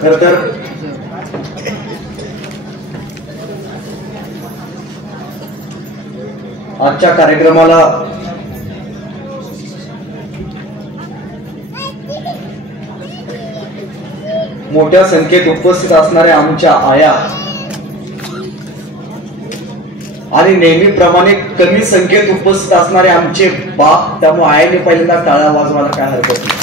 खरं तर आजच्या कार्यक्रमाला मोठ्या संख्येत उपस्थित असणाऱ्या आमच्या आया आणि नेहमीप्रमाणे कमी संख्येत उपस्थित असणारे आमचे बाप, त्यामुळे आयाने पहिल्यांदा टाळ्या वाजवायला काय हरकत नाही.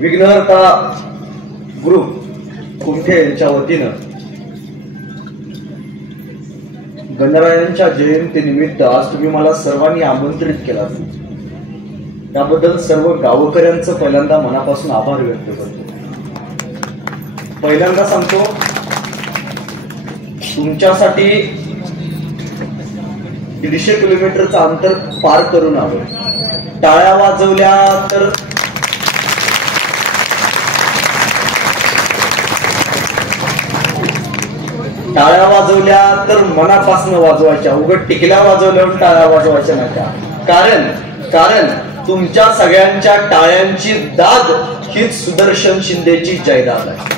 विघ्नहर्ता ग्रुप कुमठे यांच्या वतीनं गणरायांच्या जयंतीनिमित्त आज तुम्ही मला सर्वांनी आमंत्रित केला, त्याबद्दल सर्व गावकऱ्यांचं पहिल्यांदा मनापासून आभार व्यक्त करतो. पहिल्यांदा सांगतो, तुमच्यासाठी 150 किलोमीटरचं अंतर पार करून आलो. टाळ्या वाजवल्या तर टाळ्या वाजवल्या तर मनापासून वाजवायच्या, उघड टिकल्या वाजवल्यावर टाळ्या वाजवायच्या नाही. कारण तुमच्या सगळ्यांच्या टाळ्यांची दाद हीच सुदर्शन शिंदेची जायदाद आहे.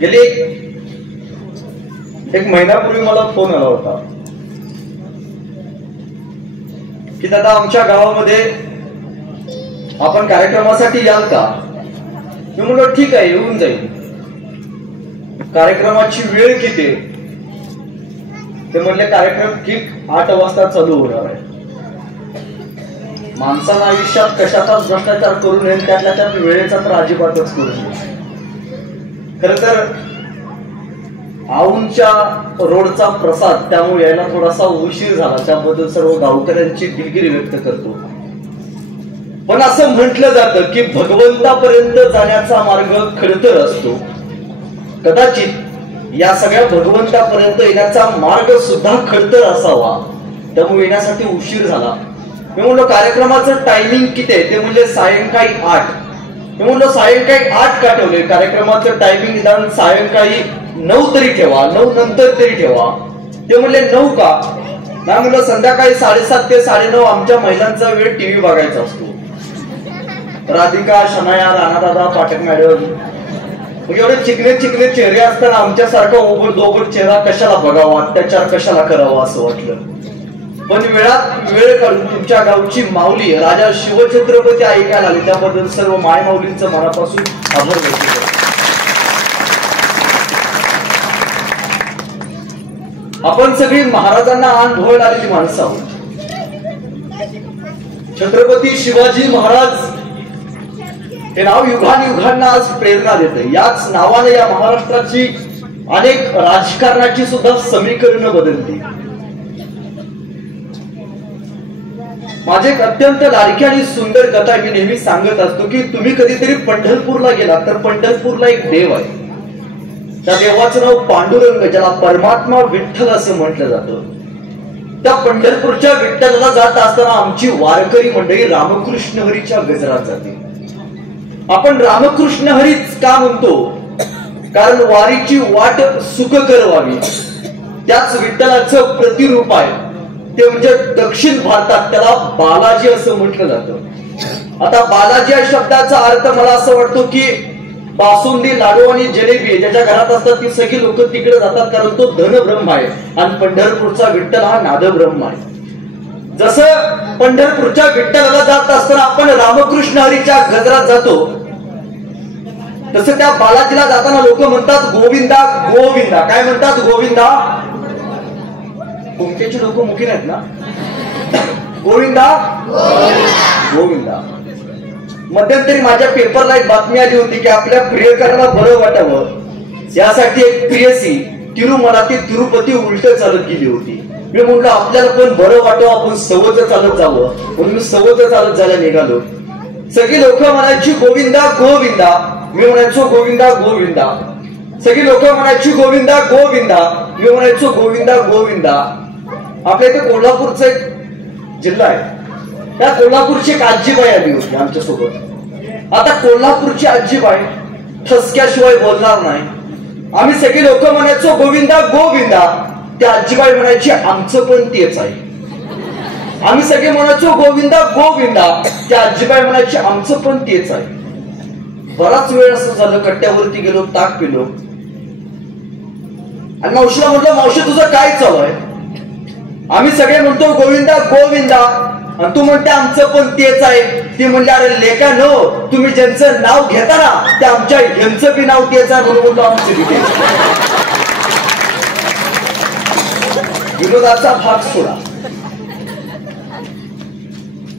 गेली एक महिन्यापूर्वी मला फोन आला होता की दादा आमच्या गावामध्ये आपण कार्यक्रमासाठी याल का? मी म्हणलो ठीक आहे, येऊन जाईल. कार्यक्रमाची वेळ किती? ते म्हणले कार्यक्रम ठीक 8 वाजता चालू होणार आहे. माणसानं आयुष्यात कशाचाच भ्रष्टाचार करू नये, त्यातल्या त्यात वेळेचा तर अजिबातच करू नये. खर तर औंधच्या रोडचा प्रसाद, त्यामुळे यायला थोडासा उशीर झाला, त्याबद्दल सर्व गावकऱ्यांची दिलगिरी व्यक्त करतो. पण असं म्हटलं जातं की भगवंतापर्यंत जाण्याचा मार्ग खडतर असतो. कदाचित या सगळ्या भगवंतापर्यंत येण्याचा मार्ग सुद्धा खडतर असावा, त्यामुळे येण्यासाठी उशीर झाला. मी म्हणलो कार्यक्रमाचं टायमिंग किती आहे? ते म्हणजे सायंकाळी 8. मी म्हणलो सायंकाळी 8 का ठेवले? कार्यक्रमाचं टायमिंग निदान सायंकाळी 9 तरी ठेवा, 9 नंतर तरी ठेवा. ते म्हणले 9 का? नाही म्हणलं संध्याकाळी 7:30 ते 9:30 आमच्या महिलांचा वेळ टीव्ही बघायचा असतो. राधिका, शनाया, राणादादा, पाठक मॅडम, एवढे चिकने चेहरे असताना आमच्यासारखा ओबड दोबड चेहरा कशाला बघावा, अत्याचार कशाला करावा असं वाटलं. पण वेळात वेळ काढून तुमच्या गावची माऊली राजा शिवछत्रपती ऐकायला आली, त्याबद्दल सर्व माय माऊलींचं मनापासून आभार व्यक्त करतो. आपण सगळी महाराजांना अनुभवायला आलेली माणसं आहोत. छत्रपती शिवाजी महाराज हे नाव युगानुयुगांना आज प्रेरणा देते. याच नावाने या महाराष्ट्राची अनेक राजकारणाची सुद्धा समीकरणं बदलली. माझे एक अत्यंत लाडकी आणि सुंदर कथा मी नेहमी सांगत असतो की तुम्ही कधीतरी पंढरपूरला गेला तर पंढरपूरला एक देव आहे. त्या देवाचं नाव पांडुरंग, ज्याला परमात्मा विठ्ठल असं म्हटलं जातं. त्या पंढरपूरच्या विठ्ठलाला जात असताना आमची वारकरी मंडळी रामकृष्ण हरीच्या गजरात जाते. आपण रामकृष्ण हरीच का म्हणतो? कारण वारीची वाट सुखकर व्हावी, त्याच विठ्ठलाचं प्रतिरूप आहे. ते म्हणजे दक्षिण भारतात त्याला बालाजी असं म्हटलं जातं. आता बालाजी या शब्दाचा अर्थ मला असं वाटतो की बासुंदी, लाडू आणि जलेबी ज्याच्या घरात असतात ती सगळी लोक तिकडे जातात, कारण तो धनब्रह्म आहे. आणि पंढरपूरचा विठ्ठल हा नादब्रह्म आहे. जसं पंढरपूरच्या विठ्ठलाला जात असताना आपण रामकृष्ण हरीच्या गजरात जातो, तसं त्या बालाजीला जाताना लोक म्हणतात गोविंदा गोविंदा. काय म्हणतात? गोविंदा. कुमठेची लोक मुखी नाहीत ना? गोविंदा गोविंदा. मध्यंतरी माझ्या पेपरला एक बातमी आली होती की आपल्या प्रियकराला बरं वाटावं यासाठी एक प्रियसी तिरुमला ते तिरुपती उलट चालत गेली होती. मी म्हटलं आपल्याला पण बरं वाटावं, आपण सवच चालत जावं, म्हणून मी सवच चालत जायला निघालो. सगळी लोक म्हणायची गोविंदा गोविंदा, मी म्हणायचो गोविंदा गोविंदा. सगळी लोक म्हणायची गोविंदा गोविंदा, मी म्हणायचो गोविंदा गोविंदा. आपल्या इथे कोल्हापूरचा एक जिल्हा आहे, त्या कोल्हापूरची एक आजीबाई आली होती आमच्या सोबत. आता कोल्हापूरची आजीबाई ठसक्याशिवाय बोलणार नाही, आम्ही सगळे लोक म्हणायचो गोविंदा गोविंदा, त्या आजीबाई म्हणायची आमचं पण तेच आहे. आम्ही सगळे म्हणायचो गोविंदा गोविंदा, त्या आजीबाई म्हणायची आमचं पण तेच आहे. बराच वेळ असं झालं, कट्ट्यावरती गेलो, ताक पिलो आणि मावशीला म्हटलं मावशी तुझं काय चालू आहे? आम्ही सगळे म्हणतो गोविंदा गोविंदा आणि तू म्हणते आमचं पण तेच आहे. ती म्हणली अरे लेका नो, तुम्ही ज्यांचं नाव घेता ना ते आमच्या ह्यांचं बी नाव तेच आहे म्हणून बोलतो आमचं बी तेच. विनोदाचा भाग सोडा.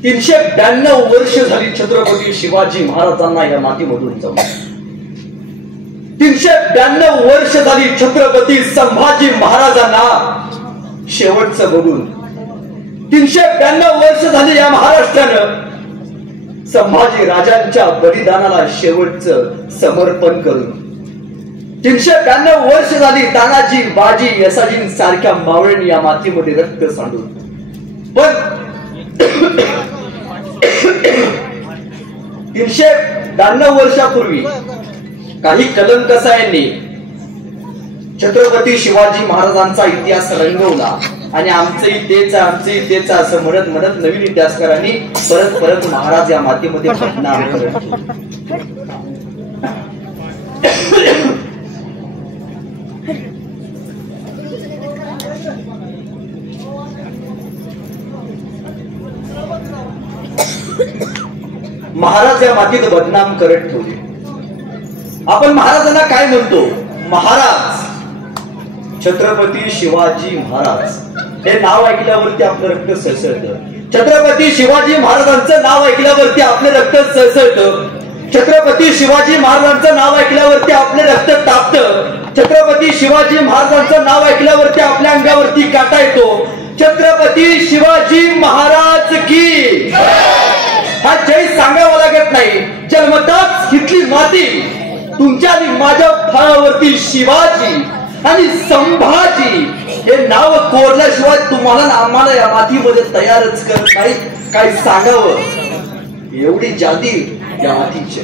392 वर्ष झाली छत्रपती शिवाजी महाराजांना या मातीमधून जाऊन. 392 वर्ष झाली छत्रपती संभाजी महाराजांना शेवटचं बघून. 392 वर्ष झाली या महाराष्ट्रानं संभाजी राजांच्या बलिदानाला शेवटचं समर्पण करून. 392 वर्ष झाली तानाजी बाजी यसाजी सारख्या मावळ्यांनी या मातीमध्ये रक्त सांडून. पण 392 वर्षापूर्वी काही कलंकसायांनी छत्रपती शिवाजी महाराजांचा इतिहास रंगवला आणि आमचंही तेच आमचंही तेच असं म्हणत म्हणत नवीन इतिहासकारांनी परत परत महाराज या मातीमध्ये बदनाम करत. महाराज या मातीत बदनाम करत ठेवले. आपण महाराजांना काय म्हणतो? महाराज, छत्रपती शिवाजी महाराज हे नाव ऐकल्यावरती आपलं रक्त सळसळतं. छत्रपती शिवाजी महाराजांचं नाव ऐकल्यावरती आपले रक्त सळसळतं. छत्रपती शिवाजी महाराजांचं नाव ऐकल्यावरती आपले रक्त तापतं. छत्रपती शिवाजी महाराजांचं नाव ऐकल्यावरती आपल्या अंगावरती काटा येतो. छत्रपती शिवाजी महाराज की हा जय सांगावा लागत नाही. जन्मताच हितली माती तुमच्या आणि माझ्या फळावरती शिवाजी आणि संभाजी हे नाव कोरल्याशिवाय तुम्हाला आम्हाला या मातीमध्ये तयारच करत नाही. काय सांगावं, एवढी जादी त्या मातीची.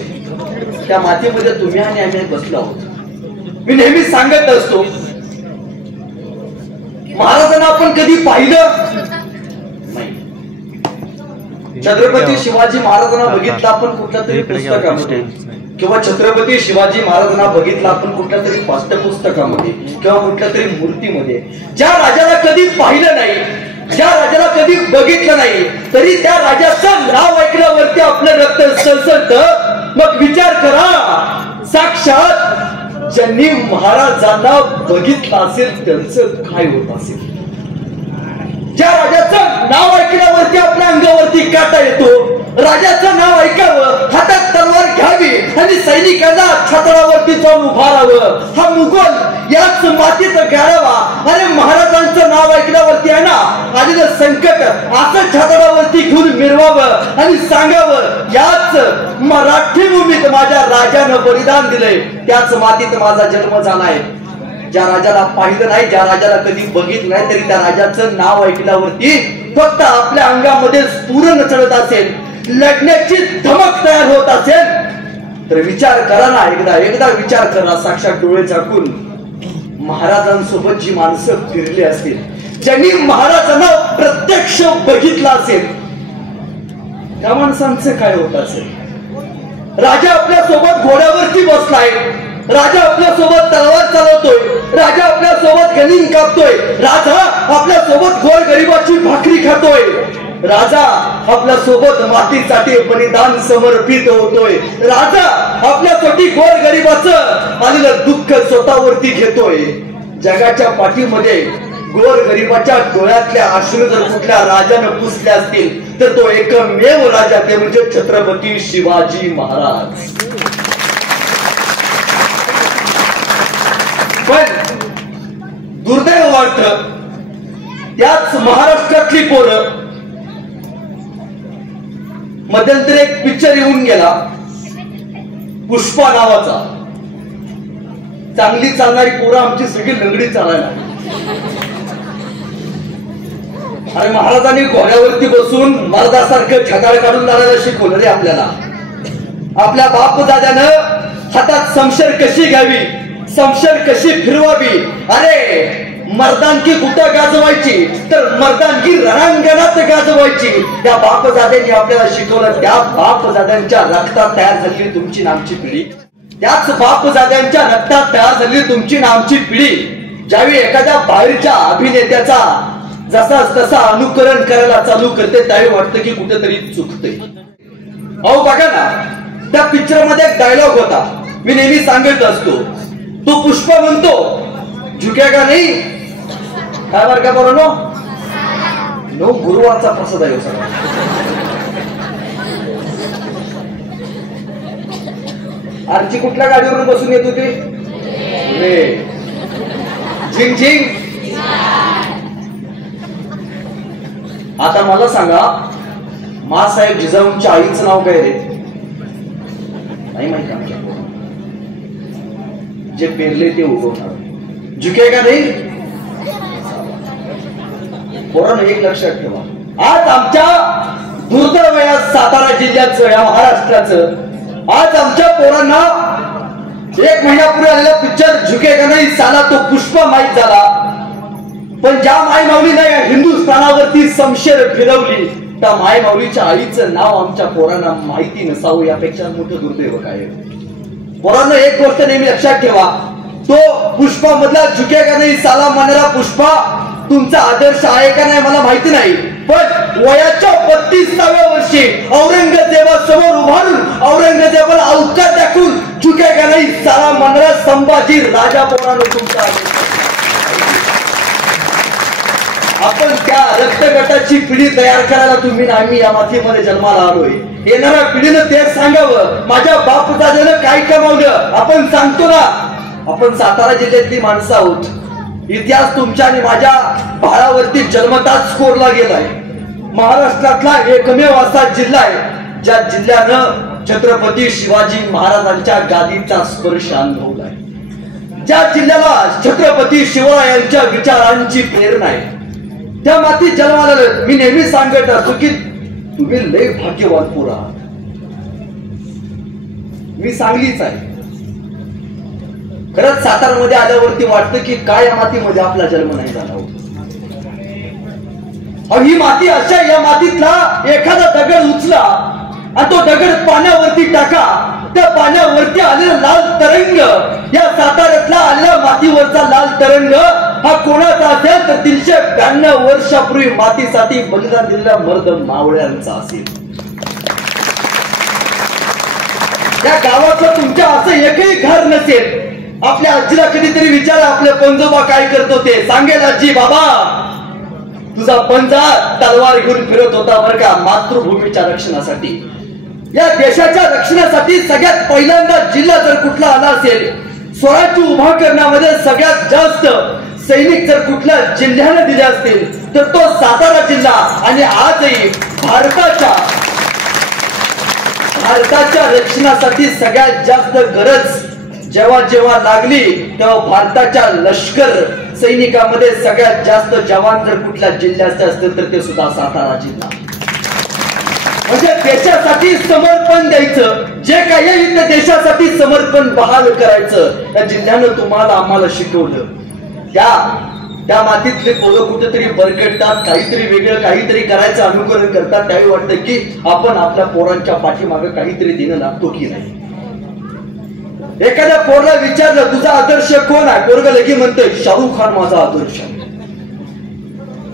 त्या मातीमध्ये तुम्ही आणि आम्ही बसलो आहोत. मी नेहमी सांगत असतो महाराजांना आपण कधी पाहिलं नाही. छत्रपती शिवाजी महाराजांना बघितलं आपण कुठल्या तरी पुस्तकामध्ये किंवा छत्रपती शिवाजी महाराजांना बघितलं आपण कुठल्या तरी पाठ्यपुस्तकामध्ये किंवा कुठल्या तरी मूर्तीमध्ये. ज्या राजाला कधी पाहिलं नाही, ज्या राजाला कधी बघितलं नाही, तरी त्या राजाचं नाव ऐकल्यावरती आपलं रक्त सळसळतं. मग विचार करा, साक्षात ज्यांनी महाराजांना बघितलं असेल त्यांचं काय होत असेल? ज्या राजाचं नाव ऐकल्यावरती आपल्या अंगावरती काटा येतो, राजाचं नाव ऐकावं, हातात तलवार घ्यावी आणि सैनिकांना छातडावरती जाऊन उभारावं, हा मुघल याच मातीत गाळावा. अरे महाराजांचं नाव ऐकल्यावरती आहे ना आलेलं संकट असं छातडावरती घेऊन मिरवावं आणि सांगावं याच मराठी भूमीत माझ्या राजानं बलिदान दिलंय, त्याच मातीत माझा जन्म झालाय. ज्या राजाला पाहिलं नाही, ज्या राजाला कधी बघितलं नाही, तरी त्या राजाचं नाव ऐकल्यावरती फक्त आपल्या अंगामध्ये स्फुरण चढत असेल, लढण्याची धमक तयार होत असेल तर विचार करा ना, एकदा विचार करा. साक्षात डोळे झाकून महाराजांसोबत जी माणसं फिरली असतील, ज्यांनी महाराजांना प्रत्यक्ष बघितलं असेल, त्या माणसांचं काय होत असेल? राजा आपल्या सोबत घोड्यावरती बसलाय, राजा आपल्या सोबत तलवार चालवतोय, राजा आपल्या सोबत गनिम कापतोय, राजा आपल्या सोबत गोरगरिबाची भाकरी खातोय, राजा आपल्या सोबत मातीसाठी बलिदान समर्पित होतोय, राजा आपल्यासाठी गोरगरिबाचं आलेलं दुःख स्वतःवरती घेतोय. जगाच्या पाठीमध्ये गोरगरिबाच्या डोळ्यातल्या अश्रू जर कुठल्या राजानं पुसले असतील तर तो एकमेव राजा ते म्हणजे छत्रपती शिवाजी महाराज. पण दुर्दैव वाटतं त्याच महाराष्ट्रातली पोरं, मध्यंतरी एक पिक्चर येऊन गेला पुष्पा नावाचा, चांगली चालणारी पोरं आमची सगळी लंगडी चालायला. अरे महाराजांनी घोड्यावरती बसून मर्दासारखं छताळ काढून जाणायला शिकवलं रे आपल्याला. आपल्या बाप दाद्यानं हातात समशेर कशी घ्यावी, समशेर कशी फिरवावी, अरे मर्दानकी कुठं गाजवायची तर मर्दानकी रणांगणात गाजवायची. त्या बापजाद्यांनी आपल्याला शिकवलं. त्या बापजाद्यांच्या रक्तात तयार झालेली तुमची नामची पिढी, त्याच बापजाद्यांच्या रक्तात तयार झालेली तुमची नामची पिढी ज्यावेळी एखाद्या बाहेरच्या अभिनेत्याचा जसा तसा अनुकरण करायला चालू करते त्यावेळी वाटतं की कुठेतरी चुकते. अहो बघा ना, त्या पिक्चर मध्ये एक डायलॉग होता, मी नेहमी सांगत असतो. तो पुष्पा म्हणतो झुकेगा नाही, काय बरं का बरोबर नो गुरुवारचा प्रसाद आहे सगळा. आरची कुठल्या गाडीवरून बसून येत होती? झिंग झिंग. आता मला सांगा, मासाहेब जिजाऊंच्या आईचं नाव काय रे? नाही माहिती आमच्या. जे पेरले ते उगवणार. झुकेगा नाही. पोरांनो एक लक्षात ठेवा, आज आमच्या दुर्दैव या सातारा जिल्ह्याचं, या महाराष्ट्राचं, आज आमच्या पोरांना 1 महिन्यापूर्वी आलेला पिक्चर झुकेगा नाही साला तो पुष्पा माहीत झाला. पण ज्या माय माऊलीने या हिंदुस्थानावरती समशेर फिरवली त्या माय माऊलीच्या आईचं नाव आमच्या पोरांना माहिती नसावं यापेक्षा मोठं दुर्दैव काय. पोरांना एक गोष्ट नेहमी लक्षात ठेवा, तो पुष्पा मधला झुकेगा नाही साला म्हणणारा पुष्पा तुमचा आदर्श आहे का नाही मला माहिती नाही, पण वयाच्या 32व्या वर्षी औरंगजेबासमोर उभारून औरंगजेबाला अवकाश दाखवून झुकेगा नाही साला म्हणणारा संभाजी राजा पोरांनो तुमचा. आपण त्या रक्तगटाची पिढी तयार करायला तुम्ही आम्ही या मातीमध्ये जन्माला आलोय. येणाऱ्या पिढीनं ते सांगावं माझ्या बापदादानं काय कमावलं. आपण सांगतो ना, आपण सातारा जिल्ह्यातली माणसं आहोत. इतिहास तुमच्या आणि माझ्या भाळावरती जन्मताच कोरला गेलाय. महाराष्ट्रातला एकमेव असा जिल्हा आहे ज्या जिल्ह्यानं छत्रपती शिवाजी महाराजांच्या गादीचा स्पर्श अनुभवलाय. ज्या जिल्ह्याला छत्रपती शिवरायांच्या विचारांची प्रेरणा आहे. त्या मातीत जन्माला मी नेहमी सांगत असतो की तुम्ही लय भाग्यवान पोर आहात. मी सांगलीच आहे. खरंच सातारामध्ये आल्यावरती वाटतं की काय या मातीमध्ये आपला जन्म नाही झाला होता. ही माती अशा, या मातीतला एखादा दगड उचला आणि तो दगड पाण्यावरती टाका, त्या पाण्यावरती आलेला लाल तरंग, या साताऱ्यातला आलेल्या मातीवरचा लाल तरंग हा कोणाचा असेल तर 392 वर्षापूर्वी मातीसाठी बलिदान दिलेल्या मर्द मावळ्यांचा असेल. या गावाचं तुमच्या असं एकही घर नसेल. आपल्या आजीला कधीतरी विचारा आपले पंजोबा काय करत होते, सांगेल आजी बाबा तुझा पंजा तलवार घेऊन फिरत होता बरं का मातृभूमीच्या रक्षणासाठी. या देशाच्या रक्षणासाठी सगळ्यात पहिल्यांदा जिल्हा जर कुठला आला असेल, स्वराज्य उभा करण्यामध्ये सगळ्यात जास्त सैनिक जर कुठल्या जिल्ह्याने दिले असतील तर तो सातारा जिल्हा. आणि आजही भारताच्या रक्षणासाठी सगळ्यात जास्त गरज जेव्हा जेव्हा लागली तेव्हा भारताच्या लष्कर सैनिकांमध्ये सगळ्यात जास्त जवान जर कुठल्या जिल्ह्याचे असतील तर ते सुद्धा सातारा जिल्हा. म्हणजे देशासाठी समर्पण द्यायचं, जे काही इथं देशासाठी समर्पण बहाल करायचं त्या जिल्ह्यानं तुम्हाला आम्हाला शिकवलं. त्या मातीतले पोरं कुठेतरी बरकटतात, काहीतरी वेगळं काहीतरी करायचं अनुकरण करतात. त्यावेळी वाटतं की आपण आपल्या पोरांच्या पाठीमागे काहीतरी देणं लागतो की नाही. एखाद्या पोरला विचारलं तुझा आदर्श कोण आहे, पोरग लगी म्हणतोय शाहरुख खान माझा आदर्श आहे.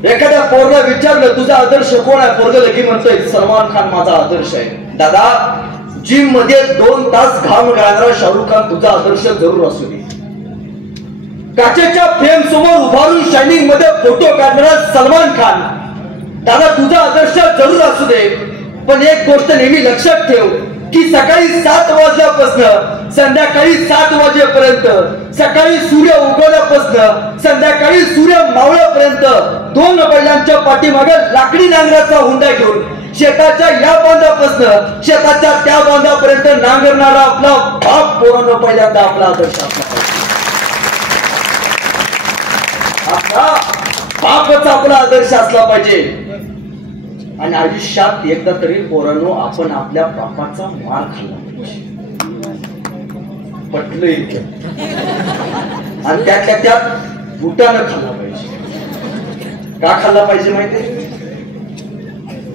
एखाद्या पोरला विचारलं तुझा आदर्श कोण आहे, पोरग लगी म्हणतोय सलमान खान माझा आदर्श आहे. दादा, जिम मध्ये 2 तास घाम गाळणारा शाहरुख खान तुझा आदर्श जरूर असू दे. काचेच्या फ्रेम समोर उभारून शायनिंग मध्ये फोटो काढणारा सलमान खान दादा तुझा आदर्श जरूर असू दे. पण एक गोष्ट नेहमी लक्षात ठेव की सकाळी 7 वाजल्यापासून संध्याकाळी 7 वाजेपर्यंत, सकाळी सूर्य उगवल्यापासून संध्याकाळी सूर्य मावळ्यापर्यंत 2 बैलांच्या पाठीमागे लाकडी नांगराचा हुंडा घेऊन शेताच्या या बांधापासून शेताच्या त्या बांधापर्यंत नांगरणारा आपला बाप पोरांनो पहिल्यांदा आपला आदर्श आपला बापच आपला आदर्श असला पाहिजे. आणि आयुष्यात एकदा तरी पोरांनो आपण आपल्या बापाचा मार खाल्ला पाहिजे. पटलं इतकं आणि त्यातल्या त्यात बुटानं खाल्ला पाहिजे. का खाल्ला पाहिजे माहितीये?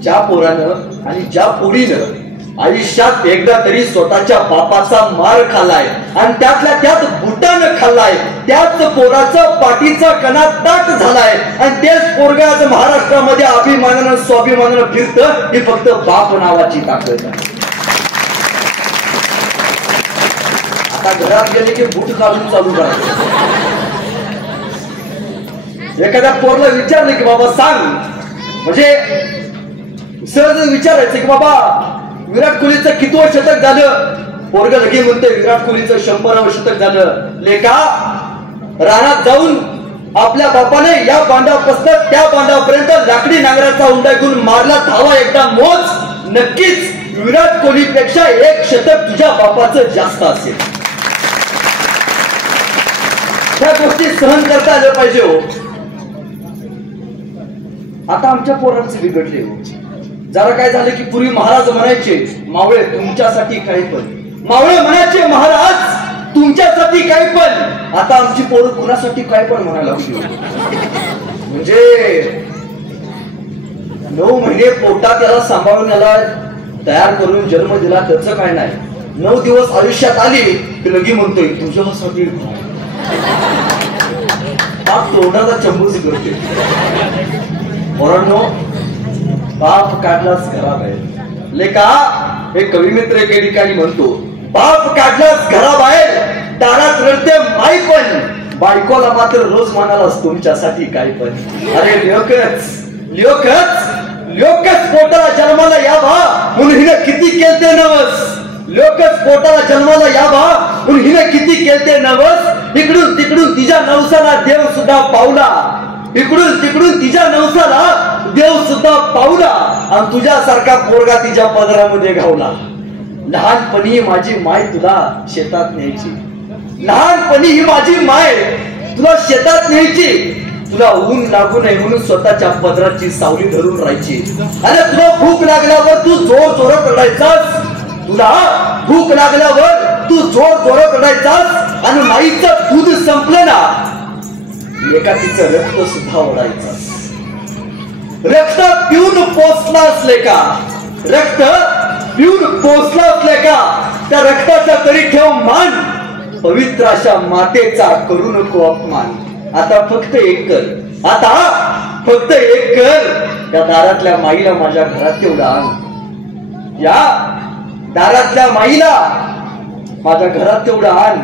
ज्या पोरानं आणि ज्या पोरीनं आयुष्यात एकदा तरी स्वतःच्या बापाचा मार खाल्लाय आणि त्यातल्या त्यात बुटानं खाल्लाय, त्याच पोराचा पाठीचा कणा ताट झालाय आणि तेच पोरग आज महाराष्ट्रामध्ये अभिमानानं स्वाभिमानानं फिरतं, ही फक्त बाप नावाची ताकद आहे. आता घरात गेले की बूट काढून चालू करायचं. एखाद्या पोरला विचारलं की बाबा सांग, म्हणजे सहज विचारायचं की बाबा विराट कोहलीचं कितवं शतक झालं? पोरग लगे म्हणते विराट कोहलीचं 100वं शतक झालं. लेका रानात जाऊन आपल्या बापाने या बांधापासून त्या बांधापर्यंत लाकडी नांगराचा उंडा घेऊन मारला धावा एकदा मोज, नक्कीच विराट कोहलीपेक्षा 1 शतक तुझ्या बापाचं जास्त असेल. त्या गोष्टी सहन करता आल्या पाहिजे हो. आता आमच्या पोरांचे बिघडले हो. जरा काय झालं की पूर्वी महाराज म्हणायचे मावळे तुमच्यासाठी काही पण, मावळे म्हणायचे महाराज तुमच्यासाठी काही पण. आता आमची पोरं कुणासाठी काय पण म्हणायला लागली. म्हणजे 9 महिने पोटात याला सांभाळून याला तयार करून जन्म दिला त्याचं काय नाही. 9 दिवस आयुष्यात आली की लगी म्हणतोय तुझ्यासाठी तोंडाचा चंबूस करते. पोरांनो बाप काढलाच घराबाहेर. लेका एक कवी मित्र एके ठिकाणी म्हणतो बाप काढलाच घराबाहेर, दारात रडते माई पण, बायकोला मात्र रोज म्हणालाच तुमच्यासाठी काय पण. अरे लोकच पोटाला जन्माला यावा म्हणून हिने किती केलते नवस. लोकच पोटाला जन्माला यावा म्हणून हिने किती केलते नवस. इकडून तिकडून तिच्या नवसाला देव सुद्धा पावला, इकडून तिकडून तिच्या नवसाला देव सुद्धा पावला आणि तुझ्यासारखा पोरगा तिच्या पदरामध्ये घावला. लहानपणी माझी माय तुला शेतात न्यायची, लहानपणी ही माझी माय तुला शेतात न्यायची. तुला ऊन लागू नये म्हणून स्वतःच्या पदराची सावली धरून राहायची. अरे तुला भूक लागल्यावर तू जोर जोरात रडायचास, तुला भूक लागल्यावर तू जोर जोरात रडायचास आणि माईचं दूध संपलं ना एका तिचं रक्त सुद्धा ओढायचं. रक्त पिऊन पोचला असले का, रक्त पिऊन पोचला असले का त्या रक्ताचा तरी ठेव मान, पवित्र अशा मातेचा करू नको अपमान. आता फक्त एक कर, आता फक्त एक कर, या दारातल्या माईला माझ्या घरात तेवढा आण. या दारातल्या माईला माझ्या घरात तेवढा आण.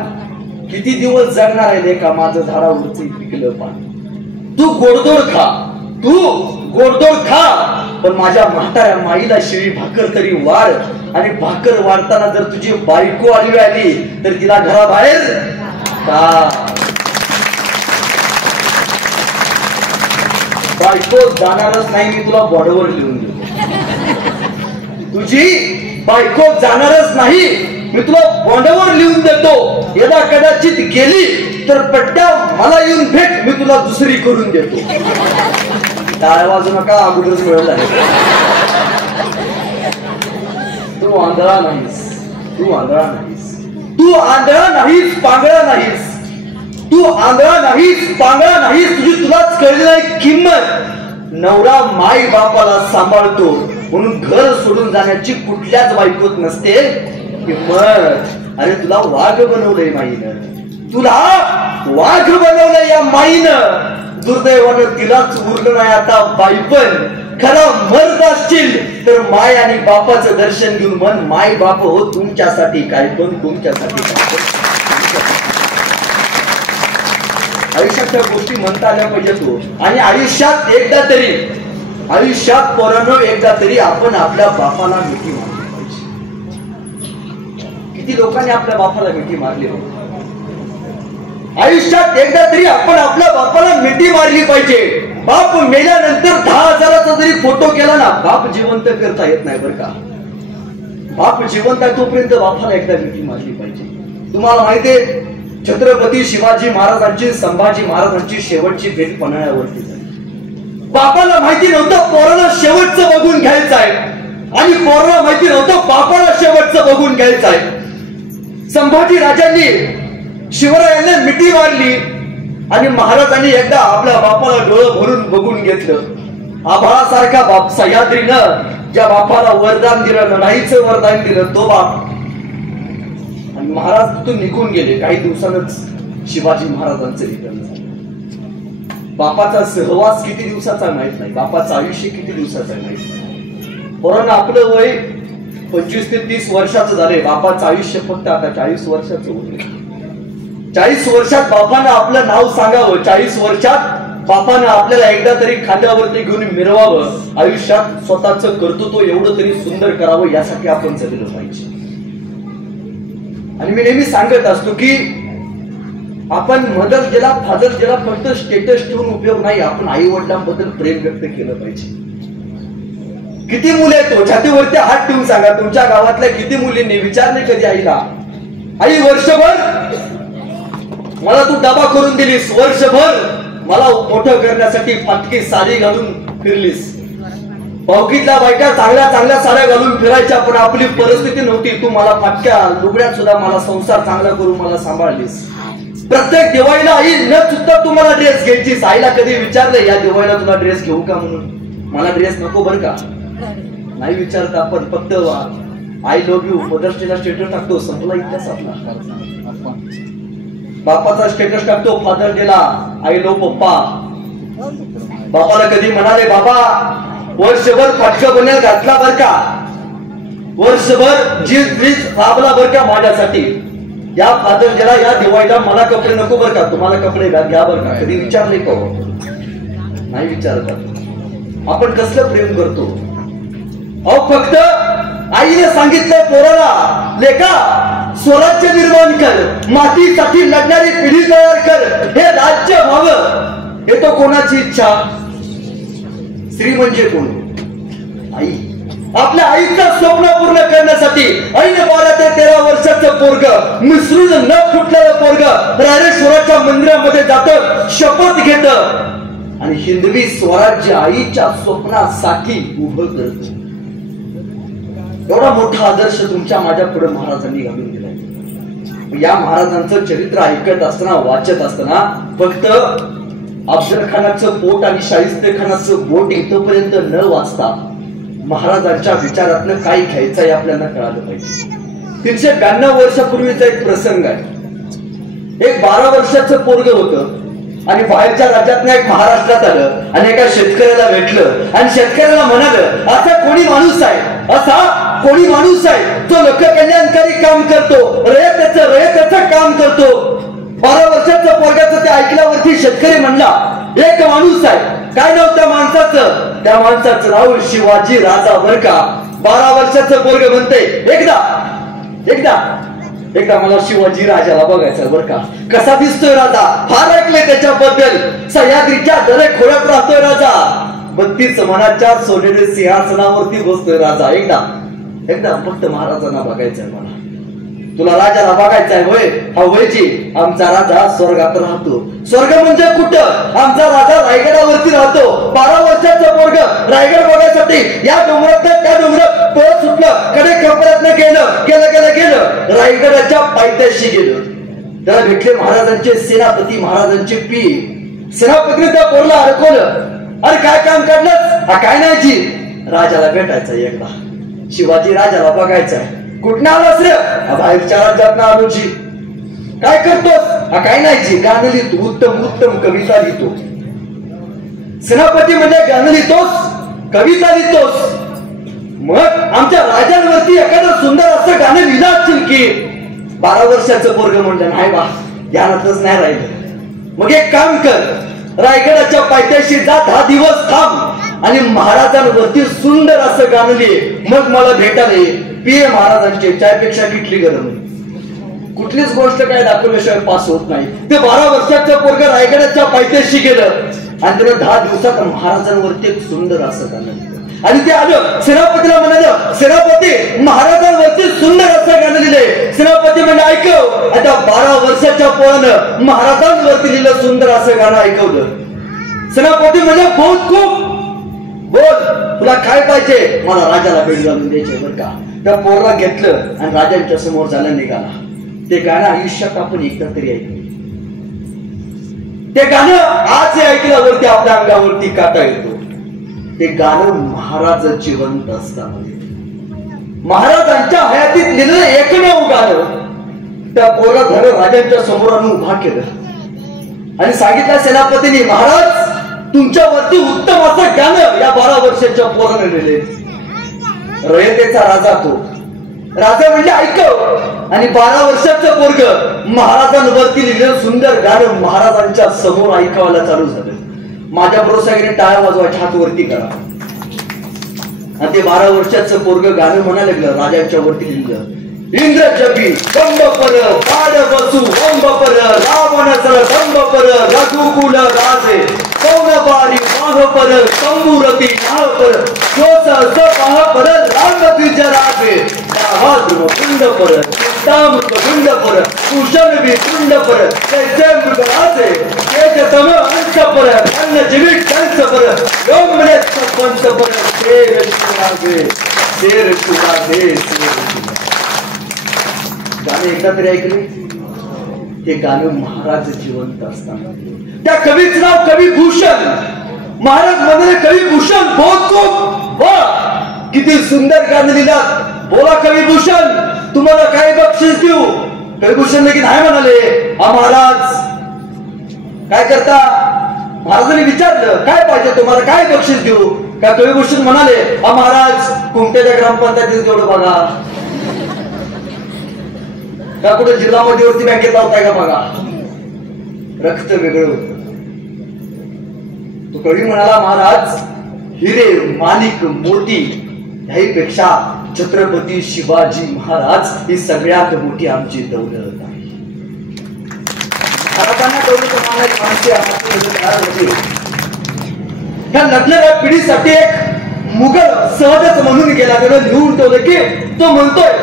किती दिवस जगणार आहे लेका माझं झाडावरचं पिकलं पान. तू गोडधोड खा, तू गोडधोड खा, पण माझ्या म्हाताऱ्या माईला शिळी भाकर तरी वाढ. आणि भाकर वाढताना जर तुझी बायको आली तर तिला घराबाहेर का. बायको जाणारच नाही, मी तुला बॉर्डवर लिहून देतो. तुझी बायको जाणारच नाही, मी तुला बॉन्डवर लिहून देतो. यदा कदाचित गेली तर पट्ट्या मला येऊन भेट, मी तुला दुसरी करून देतो. टाळ्या वाजू नका, अगोदरच मिळालं आहे. तू आंधळा नाहीस, तू आंधळा नाहीस, तू आंधळा नाहीस, पांगळा नाहीस, तू आंधळा नाहीस, पांगळा नाहीस. तुझी तुलाच कळली नाही किंमत. नवरा माई बापाला सांभाळतो म्हणून घर सोडून जाण्याची कुठल्याच बायकोत नसते किंमत. अरे तुला वाघ बनवलंय माईनं, तुला वाघ बनवलंय या माईनं. दुर्दैवानं तिलाच उरलं नाही आता बाईपण. खरा मर्द असशील तर माय आणि बापाचं दर्शन घेऊन मन माय बाप हो तुमच्यासाठी काय पण, तुमच्यासाठी काय पण. आयुष्यात त्या गोष्टी म्हणता आल्या पाहिजेत हो. आणि आयुष्यात एकदा तरी, आयुष्यात पोरांनो एकदा तरी आपण आपल्या बापाला मिठी मारली पाहिजे. किती लोकांनी आपल्या बापाला मिठी मारली हो. आयुष्यात एकदा तरी आपण आपल्या बापाला मिठी मारली पाहिजे. बाप मेल्यानंतर 10,000चा जरी फोटो केला ना, बाप जिवंत करता येत नाही बरं का. बाप जिवंत आहे तोपर्यंत बापाला एकदा मिठी मारली पाहिजे. तुम्हाला माहितीये छत्रपती शिवाजी महाराजांची, संभाजी महाराजांची शेवटची भेट पन्हाळ्यावरती झाली. बापाला माहिती नव्हतं पोराला शेवटचं बघून घ्यायचं आहे आणि पोराला माहिती नव्हतं बापाला शेवटचं बघून घ्यायचं आहे. संभाजी राजांनी शिवरायांना मिठी मारली आणि महाराजांनी एकदा आपल्या बापाला डोळं भरून बघून घेतलं. आभाळासारखा बाप सह्याद्रीनं ज्या बापाला वरदान दिलं, नाहीच वरदान दिलं तो बाप, आणि महाराज तिथून निघून गेले. काही दिवसांच शिवाजी महाराजांचं निधन झालं. बापाचा सहवास किती दिवसाचा माहित नाही, बापाचं आयुष्य किती दिवसाचं माहित नाही. पोरांना आपलं वय 25 ते 30 वर्षाचं झालंय, बापाचं आयुष्य फक्त आता 40 वर्षाचं होईल. 40 वर्षात बापानं आपलं नाव सांगावं, 40 वर्षात बापानं आपल्याला एकदा तरी खांद्यावरती घेऊन मिरवावं, आयुष्यात स्वतःचं कर्तृत्व एवढं तरी सुंदर करावं, यासाठी आपण जगलं पाहिजे. आणि मी नेहमी सांगत असतो की आपण मदर जेला फादर जेला फक्त स्टेटस ठेवून उपयोग नाही, आपण आई वडिलांबद्दल प्रेम व्यक्त केलं पाहिजे. किती मुले आहेत, छातीवरती हात ठेवून सांगा तुमच्या गावातल्या किती मुलींनी विचारले कधी आईला, आई वर्षभर मला तू डबा करून दिलीस, वर्षभर मला मोठं करण्यासाठी फाटकी साडी घालून फिरलीस. भाऊकीतल्या बायका चांगल्या चांगल्या साड्या घालून फिरायच्या, पण आपली परिस्थिती नव्हती, तू मला फाटक्या लुगड्यात सुद्धा मला संसार चांगला करून मला सांभाळलीस. प्रत्येक दिवाळीला आई न चुकता तुम्हाला ड्रेस घ्यायचीस. आईला कधी विचारलं या दिवाळीला तुला ड्रेस घेऊ का म्हणून? मला ड्रेस नको बर का, नाही विचारत आपण, फक्त आय लव्ह यू मदर्स डेला स्टेटस टाकतो, संपला इतिहास आपला. बापाचा स्टेटस टाकतो फादर डेला, आय लव्ह पप्पा. बापाला कधी म्हणाले बाबा वर्षभर फाटका बनेल घातला बर का, वर्षभर जीज राबला बर का माझ्यासाठी, या फादर डेला या दिवाळीला मला कपडे नको बर का, तुम्हाला कपडे घ्या बर का, कधी विचारले का? नाही विचारत. आपण कसलं प्रेम करतो? अहो फक्त आईने सांगितलं पोराला, लेका स्वराज्य निर्माण कर, मातीसाठी लढणारी पिढी तयार कर, हे राज्य व्हावं, हे तो कोणाची इच्छा? स्त्री म्हणजे कोण? आई. आपल्या आईचं स्वप्न पूर्ण करण्यासाठी आईने 12 ते 13 वर्षाचं पोरग, मिसळून न फुटलेलं पोरग रायरेश्वराच्या मंदिरामध्ये जातं, शपथ घेतं आणि हिंदवी स्वराज्य आईच्या स्वप्नासाठी उभं करतं. एवढा मोठा आदर्श तुमच्या माझ्या पुढे महाराजांनी घालून दिलाय. या महाराजांचं चरित्र ऐकत असताना, वाचत असताना फक्त अफजल खानाचं पोट आणि शाहिस्ते खानाचं बोट इथपर्यंत न वाचता महाराजांच्या विचारातनं काय घ्यायचं आहे आपल्याला कळालं पाहिजे. 392 वर्षापूर्वीचा एक प्रसंग आहे. एक 12 वर्षाचं पोरग होतं आणि बाहेरच्या राज्यातनं एक महाराष्ट्रात आलं आणि एका शेतकऱ्याला भेटलं आणि शेतकऱ्याला म्हणालं, असा कोणी माणूस आहे, असा कोणी माणूस आहे जो लोककल्याणकारी काम करतो, रयतेचं काम करतो. 12 वर्षाचं पोरगाचं ते ऐकल्यावरती शेतकरी म्हणला, एक माणूस आहे. काय नाव त्या माणसाचं? त्या माणसाचं नाव शिवाजी राजा बर का. 12 वर्षाचं पोरग म्हणते, एकदा मला शिवाजी राजाला बघायचं बर का, कसा दिसतोय राजा, फार ऐकले त्याच्याबद्दल, सह्याद्रीच्या दरे खोऱ्यात राहतोय राजा, 32 मनाच्या सोनेरी सिंहासनावरती बसतोय राजा. एकदा फक्त महाराजांना बघायचंय मला. तुला राजाला बघायचंय होय? हा होयची. आमचा राजा स्वर्गात राहतो. स्वर्ग म्हणजे कुठं? आमचा राजा रायगडावरती राहतो. 12 वर्षाचं पोरग रायगड बघायसाठी या डोंगरात त्या डोंगरात पळत सुटलं, कडे कपड्यातनं गेलं रायगडाच्या पायथ्याशी गेलं. त्याला भेटले महाराजांचे सेनापती, महाराजांचे पी. सेनापतीने त्या पोरला अडकवलं. अरे काय काम काढलं? हा काय नाही जी, राजाला भेटायचं एकदा, शिवाजी राजाला बघायचंय. कुठं आलास रे? बाहेरच्या राज्यात आलो जी. काय करतोस? हा काय नाही जी, गाणं लिहितो, उत्तम कविता लिहितो. सेनापती म्हणजे गाणं लिहितोस, कविता लिहितोस, मग आमच्या राजांवरती एखादं सुंदर असं गाणं लिहिलं असतील की? 12 वर्षाचं पोरग म्हणलं, नाही बा, ध्यानातच नाही राहिलं. मग एक काम कर, रायगडाच्या पायथ्याशी जा, 10 दिवस थांब आणि महाराजांवरती सुंदर असं गाणं लिहि, मग मला भेटायला ये. पीए महाराजांचे चायपेक्षा किटली गरम. कुठलीच गोष्ट काय दाखवल्याशिवाय पास होत नाही. ते 12 वर्षाचं पोरग रायगडाच्या पायथ्याशी गेलं आणि त्यानं 10 दिवसात महाराजांवरती एक सुंदर असं गाणं लिहिलं. आणि ते आलं, सेनापतीला म्हणालं, सेनापती महाराजांवरती सुंदर असं गाणं लिहिलंय. सेनापती म्हणजे ऐकव. आता 12 वर्षाच्या पोरानं महाराजांवरती लिहिलं सुंदर असं गाणं ऐकवलं. सेनापती म्हणजे बहुत खूप, बोल तुला काय पाहिजे? मला राजाला भेट घालून द्यायचे बर का. त्या पोरला घेतलं आणि राजांच्या समोर जायला निघाला. ते गाणं आयुष्यात आपण एकदा तरी ऐकलं. ते गाणं आज ऐकल्यावरती आपल्या अंगावरती काटा येतो. ते गाणं महाराज जिवंत असताना, महाराजांच्या हयातीत लिहिलेलं एकमेव गाणं त्या पोराधर राजांच्या समोर आणून उभा केलं आणि सांगितलं सेनापतींनी, महाराज तुमच्यावरती उत्तम असं गाणं या 12 वर्षाच्या पोराने लिहिले. रयतेचा राजा तो राजा म्हणजे ऐकव, आणि 12 वर्षाचं पोरग महाराजांवरती लिहिलेलं सुंदर गाणं महाराजांच्या समोर ऐकायला चालू झालं. माझ्या बरोबर टाळ्या वाजवायच्या, हात वरती करा. आणि ते 12 वर्षाचं पोरग गाणं म्हणायला लागलं, राजांच्या वरती लिहिलं, इंद्र जबी कंब पर पाड बसू कंब पर रावण सर कंब पर रघुकुल राजे कौन बारी माह पर कंबुरती नाह पर जोस सपाह पर राम द्विज राजे भाद्र कुंड पर ताम कुंड पर कुशन भी कुंड पर जैसे मृगराजे तेज तम अंश पर अन्न जीवित कंस पर योमने पंच पर शेर सुरागे शेर सुरागे गाणं एकदा तरी ऐकले. ते गाणं महाराज जिवंत असताना. त्या कवीचं नाव कवी भूषण. महाराज म्हणाले, कवी भूषण बहुत खूप वा, किती सुंदर गाणं लिहिलात. बोला कवी भूषण, तुम्हाला काय बक्षीस देऊ. कवी भूषण लगेच नाही म्हणाले, महाराज काय करता. महाराजांनी विचारलं, काय पाहिजे तुम्हाला, काय बक्षीस देऊ. का कवी भूषण म्हणाले, महाराज कुमट्याच्या ग्रामपंचायतीत तेवढं बघा, का कुठे जिल्हा मध्यवर्ती बँकेत लावताय का बघा. रक्त वेगळं होत. तो कवी म्हणाला, महाराज हिरे माणिक मोती ह्यापेक्षा छत्रपती शिवाजी महाराज ही सगळ्यात मोठी आमची दौलत आहे. महाराजांना दौलत मानायची माणसे तयार होते. ह्या लढणाऱ्या पिढीसाठी एक मुघल सहजच म्हणून गेला, त्यानं लिहून ठेवलं की तो म्हणतोय,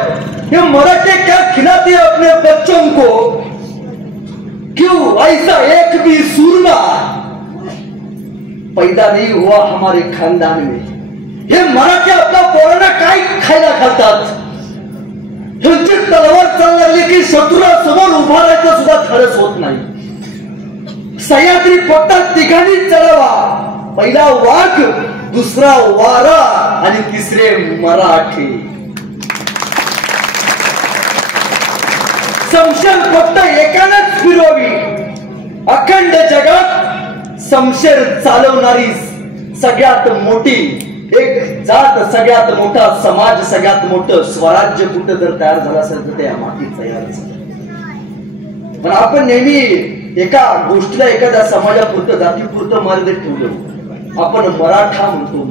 ये मराठे क्या खिलाते अपने बच्चों को, क्यों ऐसा एक भी सूरमा पैदा नहीं हुआ हमारे खानदान में. हे मराठी आपल्या पोरांना काय खायला घालतात. ह्यांची तलवार चालू लागली की शत्रूला समोर उभा राहायचं सुद्धा ठरस होत नाही. सह्याद्री पट्टात तिघांनी चढावा. पहिला वाघ, दुसरा वारा आणि तिसरे मराठी. शमशेर फक्त एकानंच फिरवावी. अखंड जगात शमशेर चालवणारी सगळ्यात मोठी एक जात, सगळ्यात मोठा समाज, सगळ्यात मोठं स्वराज्य कुठं जर तयार झालं असेल तर त्या मातीत तयार झालं. पण आपण नेहमी एका गोष्टीला, एखाद्या समाजापुरतं, जातीपुरतं मर्यादित ठेवलं. आपण मराठा म्हणतो.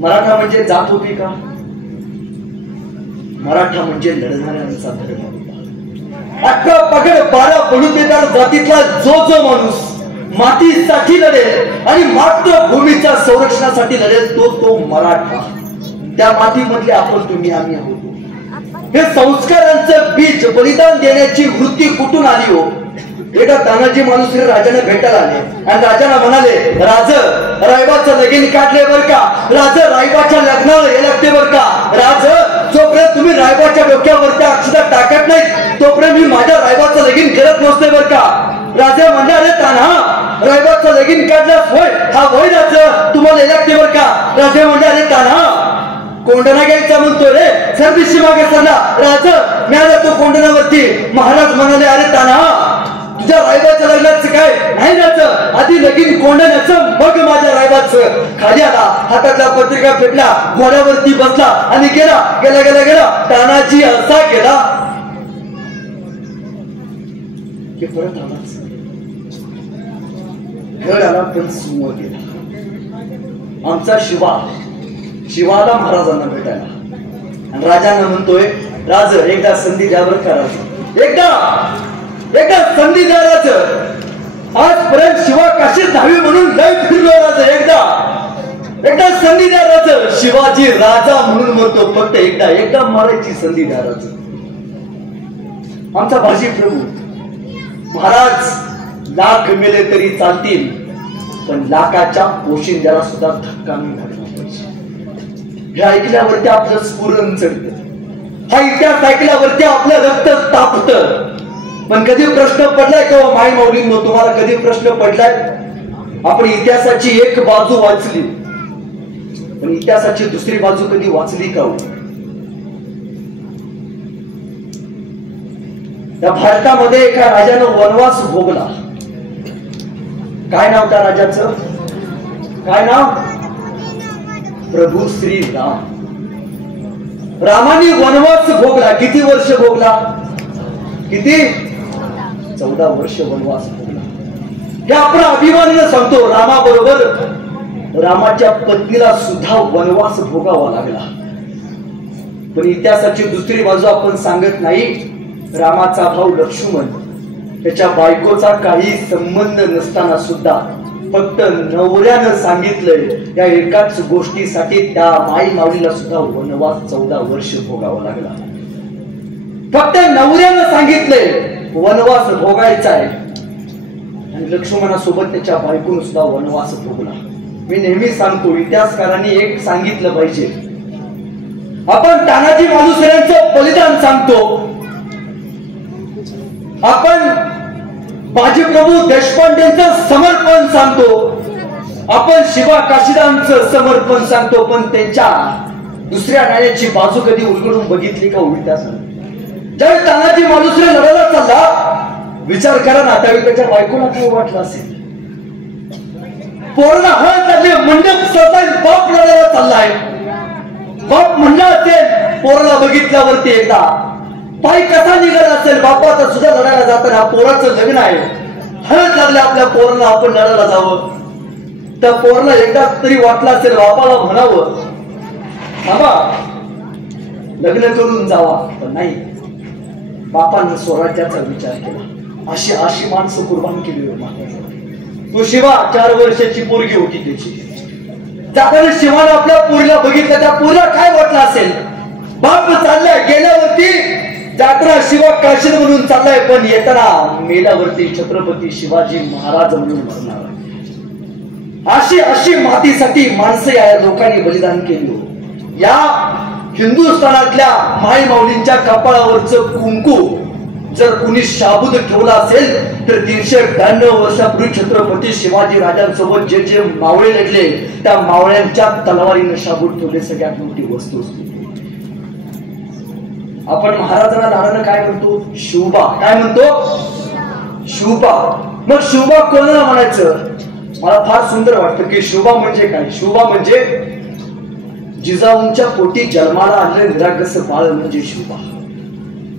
मराठा म्हणजे जात होती का. मराठा म्हणजे लढणाऱ्यांचा धर्म होता. अख्खा पगड 12 बलुतेदार जातीतला जो माणूस मातीसाठी लढेल आणि मातृभूमीच्या संरक्षणासाठी लढेल तो मराठा. त्या मातीमधले आपण, तुम्ही, आम्ही आहोत. हे संस्कारांचं बीज, बलिदान देण्याची वृत्ती कुठून आली हो. एकदा तानाजी मालुसरे राजाने भेटायला आले आणि राजाला म्हणाले, राज रायबाचं लगीन काढले बर का. राज रायबाच्या लग्नाला हे लागते बर का. राज जोपर्यंत तुम्ही रायबाच्या डोक्यावरती अक्षता टाकत नाही तोपर्यंत मी माझ्या रायबाचं लगीन करत नसते बर का. राजा म्हणले, अरे ताना रायबाचं लगीन काढल्यास होय, हा होय राज तुम्हाला लागते बर का. राजा म्हणले, अरे ताना कोंडणा घ्यायचा म्हणतो रे, सरदिशी मागे सरला. राज मिळाला तो कोंडणावरती. महाराज म्हणाले, अरे ताना तुझ्या रायबाच्या लग्नाचं काय नाही जायचं, आधी लगीन कोंडण्याचं मग माझ्या रायबाचं. खाली आला, हातातला पत्रिका फेकला, घोड्यावरती बसला आणि गेला. तानाजी असा गेला की परत आलाच. घर आला पण समोर गेला. आमचा शिवाला महाराजांना भेटायला आणि राजांना म्हणतोय, राज एकदा संधी द्यावर करायचं, एकदा संधी द्यायचं. आजपर्यंत शिवा काशीत धावी म्हणून लय फिरलो राज. एकदा संधी द्या राज. शिवाजी राजा म्हणून म्हणतो, फक्त एकदा मारायची संधी द्या राज. आमचा भाजी प्रभू महाराज लाख मेले तरी चालतील, पण लाखाच्या पोशिंद्याला सुद्धा धक्का नाही घालला पाहिजे. हे ऐकल्यावरती आपलं स्फुरण चढतं. हा इतिहास ऐकल्यावरती आपलं रक्त तापतं. पण कधी प्रश्न पडलाय का माई माऊलींनो, तुम्हाला कधी प्रश्न पडलाय? आपण इतिहासाची एक बाजू वाचली, पण इतिहासाची दुसरी बाजू कधी वाचली का? या भारतामध्ये एका राजानं वनवास भोगला. काय नाव त्या राजाचं? काय नाव? प्रभू श्री राम. रामाने वनवास भोगला. किती वर्ष भोगला? किती? 14 वर्ष वनवास भोगला. हे आपण अभिमानाने सांगतो. रामाबरोबर रामाच्या पत्नीला सुद्धा वनवास भोगावा लागला. पण इतिहासाची दुसरी बाजू आपण सांगत नाही. रामाचा भाऊ लक्ष्मण, त्याच्या बायकोचा काही संबंध नसताना सुद्धा फक्त नवऱ्यानं सांगितलंय या एकाच गोष्टीसाठी त्या माई माऊलीला सुद्धा वनवास 14 वर्ष भोगावा लागला. फक्त नवऱ्यानं सांगितलंय वनवास भोगायचा आहे, आणि लक्ष्मणासोबत त्याच्या बायकोनं सुद्धा वनवास भोगला. मी नेहमी सांगतो, इतिहासकारांनी एक सांगितलं पाहिजे. आपण तानाजी मालुसरेंचं बलिदान सांगतो, आपण बाजीप्रभू देशपांडेंचं समर्पण सांगतो, आपण शिवा काशीदांचं समर्पण सांगतो, पण त्यांच्या दुसऱ्या नाण्याची बाजू कधी उलगडून बघितली का? उलट्या सांग. ज्यावेळी तानाजी मालुसरे लढायला चालला, विचार करा ना, त्यावेळी त्याच्या बायकोला काय वाटलं असेल? पोरला हळद लागली, मंडप सरताय, बाप लढायला चाललाय. बाप म्हणला असेल पोराला बघितल्यावरती एकदा, पाय कसा निघाला असेल बापाचा सुद्धा लढायला जाताना. पोराचं लग्न आहे, हळद लागले आपल्या पोराला, आपण लढायला जावं. त्या पोराला एकदा तरी वाटलं असेल बापाला म्हणावं, थांबा लग्न करून जावा, पण नाही. बापानं स्वराज्याचा विचार केला. अशी माणसं कुर्बान केली होती. तो शिवा 4 वर्षाची पोरगी होती त्याची. जाताना शिवानं आपल्या पोरीला बघितलं, त्या पोरीला काय वाटलं असेल? बाप चाललाय, गेल्यावरती जाताना शिवा काशीद म्हणून चाललाय, पण येताना मेल्यावरती छत्रपती शिवाजी महाराज म्हणून मरणार. अशी मातीसाठी माणसं या लोकांनी बलिदान केलं. या हिंदुस्थानातल्या माई माऊलींच्या कपाळावरचं कुंकू जर कुणी शाबूत ठेवला असेल तर 392 वर्षापूर्वी छत्रपती शिवाजी राजांसोबत जे जे मावळे लढले, त्या मावळ्यांच्या तलवारीनं शाबूत ठेवले. सगळ्यात मोठी वस्तू असते. आपण महाराजांना लाडानं काय म्हणतो? शिवबा. काय म्हणतो? शिवबा. मग शिवबा कोणाला म्हणायचं? मला फार सुंदर वाटतं की शिवबा म्हणजे काय? शिवबा म्हणजे जिजाऊंच्या पोटी जन्माला आलेलं निरागस बाळ म्हणजे शिवबा.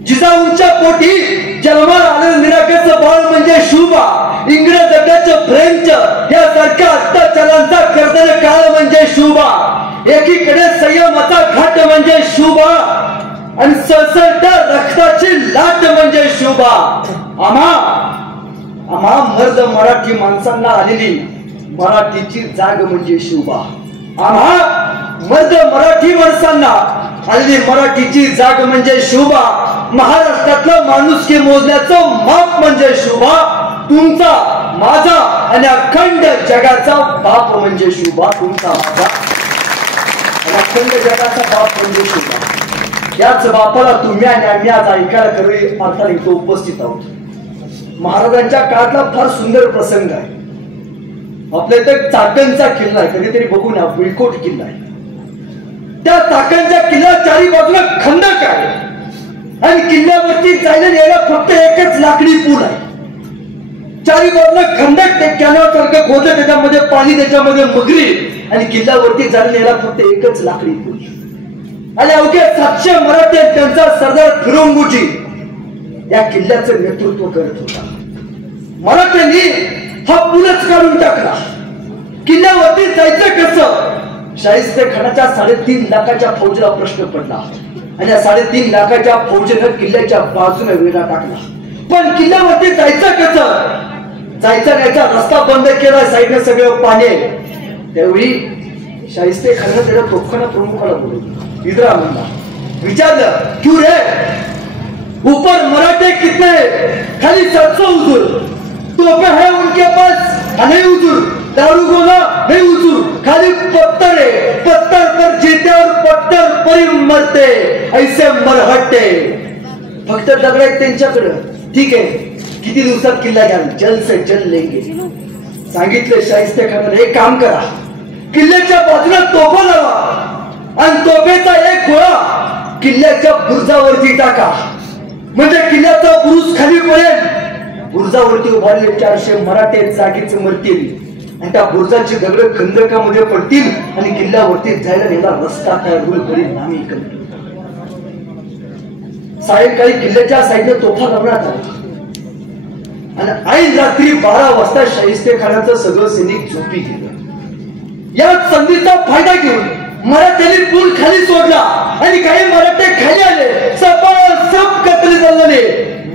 जिजाऊंच्या पोटी जन्माला आलेलं निरागस बाळ म्हणजे शिवबा. इंग्रजांचं फ्रेंच यासारख्या अत्याचारांचा करताना काळ म्हणजे शिवबा. एकीकडे संयमाचा घाट म्हणजे शिवबा, आणि सळसळत्या रक्ताची लाट म्हणजे शिवबा. आम्हा मर्द मराठी माणसांना आलेली मराठीची जाग म्हणजे शिवबा. आम्हा मर्द मराठी माणसांना आलेली मराठीची जाग म्हणजे शिवबा. महाराष्ट्रातलं माणुसकी मोजण्याचं माप म्हणजे शिवबा. तुमचा, माझा आणि अखंड जगाचा बाप म्हणजे शिवबा. तुमचा, माझा आणि अखंड जगाचा बाप म्हणजे शिवबा. याच बापाला तुम्ही आणि आम्ही आज ऐकायला खरी अर्थाने इथं उपस्थित आहोत. महाराजांच्या काळातला फार सुंदर प्रसंग आहे. आपल्या इथं चाकणचा किल्ला आहे, कधीतरी बघू ना, बुळकोट किल्ला आहे. त्या चाकणच्या किल्ला चारी बाजूला खंदक आहे, आणि किल्ल्यावरती जायला यायला फक्त एकच लाकडी पूल आहे. चारी बाजूला खंदक, ते कॅनॉल सारखं खोदलं, त्याच्यामध्ये पाणी, त्याच्यामध्ये मगरी, आणि किल्ल्यावरती जायला यायला फक्त एकच लाकडी पूल. आणि अवघ्या 700 मराठे त्यांचा सरदार फिरोंगुजी या किल्ल्याचं नेतृत्व करत होता. मराठ्यांनी हा पूलच काढून टाकला. किल्ल्यावरती जायचं कसं? शाहिस्ते खानाच्या 3.5 लाखाच्या फौजेला प्रश्न पडला, आणि या 3.5 लाखाच्या फौजेनं किल्ल्याच्या बाजूने वेढा टाकला. पण किल्ल्यावरती जायचं कसं? जायचा रस्ता बंद केला, साईडने सगळं पाणी. त्यावेळी शाहिस्ते खानानं त्याच्या तोफखाना प्रमुखाला बोलवलं. इधर म्हणला, विचारलं, क्यों रे? ऊपर मराठे कितने? खाली 700 हुजूर. तोपे है उनके पास? नहीं हुजूर. दारू गोला? नहीं हुजूर. खाली पत्थर है, पत्थर पर जीते और पत्थर पर ही मरते, ऐसे मरहटे. फक्त दगड आहेत त्यांच्याकडे, ठीक आहे, किती दिवसात किल्ला घ्याल? जल से जल लेंगे. सांगितलं शाहिस्ते खानाने, एक काम करा, किल्ल्याच्या बाजूला तोफा लावा आणि तोफेचा एक गोळा किल्ल्याच्या बुरुजावरती टाका, म्हणजे किल्ल्याचा बुरुज खाली पडेल. बुरुजावरती उभारले 400 मराठे जागीच मरतील आणि त्या बुरुजाची दगड खंदकामध्ये पडतील आणि किल्ल्यावरती जायला गेला रस्ता तयार होईल. बरी नामी करतो. सायंकाळी किल्ल्याच्या साईडने तोफा लावण्यात आला आणि ऐन रात्री 12 वाजता शाहिस्ते खानाचं सगळं सैनिक झोपी गेलं. या संधीचा फायदा घेऊन मराठ्यांनी पूल खाली सोडला आणि काही मराठे खाली आले. सपासप कतले झाले.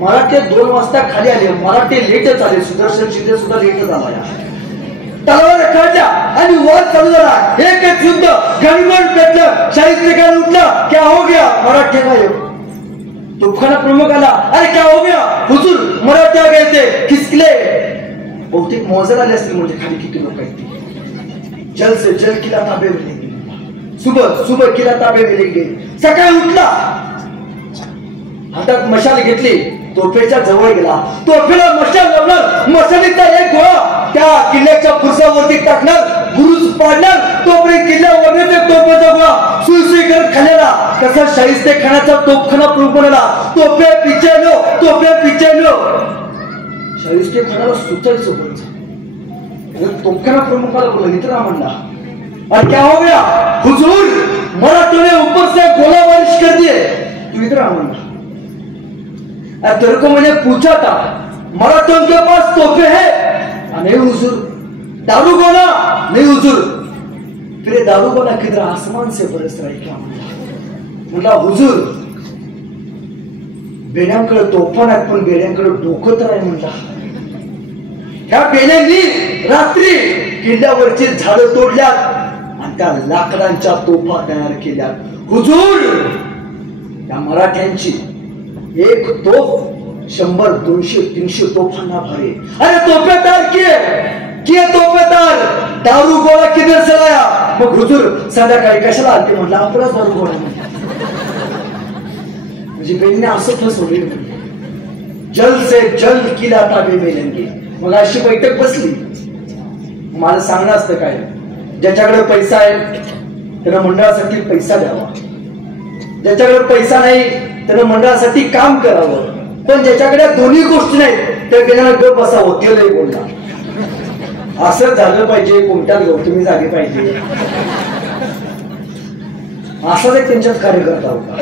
मराठे 2 वाजता खाली आले. मराठे लेटच आले. सुदर्शन शिंदे सुद्धा लेटच आला. तलवार काढल्या आणि वाद चालू झाला. एकच युद्ध गणगण पेटलं. शाहिस्ते खान उठला. क्या हो गया? मराठे काय तोफखाना प्रमुख आला. अरे क्या हो गया हुजूर? मराठे आ गए थे. किसले? बहुतेक मोजर आले असतील, म्हणजे खाली किती लोक आहेत. जल से जल किला ताबे में लेंगे. सुबह सुबह किला ताबे में लेंगे. सकाळी उठला, हातात मशाल घेतली, तोफेच्या जवळ गेला. तोफेला मशाल लावणार. मशालीचा एक गोळा त्या किल्ल्याच्या बुरुजावरती टाकणार, बुरुज पाडणार. तोपर्यंत किल्ल्यावर तोफेचा गोळा सुईसुई करत खाल्याला. कसा शाहिस्ते खानाचा तोफखाना प्रमुख बनला. तोफे पिछे लो, तोफे पिछे लो. शाहिस्ते खानाला सुचायचं बोलायचं. तोफखाना प्रमुखाला बोला, मित्रा म्हणला, और क्या हो गया हुजूर? मराठों ने ऊपर से गोला बारिश कर दिए. मित्रा म्हणला, तेरे को मैंने पूछा था मराठों के पास तोफे है? नहीं हुजूर. दारू गोला? नहीं हुजूर. फिर दारू गोला किधर? आसमान से बरस रहा है. क्या म्हणला, हुजूर बेड्यांकडे तोफा नाही, पण बेड्यांकडे डोकं तर आहे. म्हणला, ह्या बेड्यांनी रात्री किल्ल्यावरची झाडं तोडल्यात आणि त्या लाकडांच्या तोफा तयार केल्या. हुजूर, त्या मराठ्यांची एक तोफ 100, 200, 300 तोफांना भारी. अरे तोफेदार किए तोफेदार. दारू गोळा किधर से लाया? मग हुजूर संध्याकाळी कशाला आलते? म्हटलं, आपलाच दारू गोळा. म्हणजे बेईने असं फसवले. जल से जल किला ताबे में लेंगे. मग अशी बैठक बसली. मला सांगणं असतं काय, ज्याच्याकडे पैसा आहे त्यानं मंडळासाठी पैसा द्यावा, ज्याच्याकडे पैसा नाही त्यानं मंडळासाठी काम करावं, पण ज्याच्याकडे दोन्ही गोष्टी नाहीत त्या गेल्याला गप बसावं. ते लय बोलला. असं झालं पाहिजे. कोणत्यात गौतमी झाली पाहिजे. असाच एक त्यांच्यात कार्यकर्ता होता.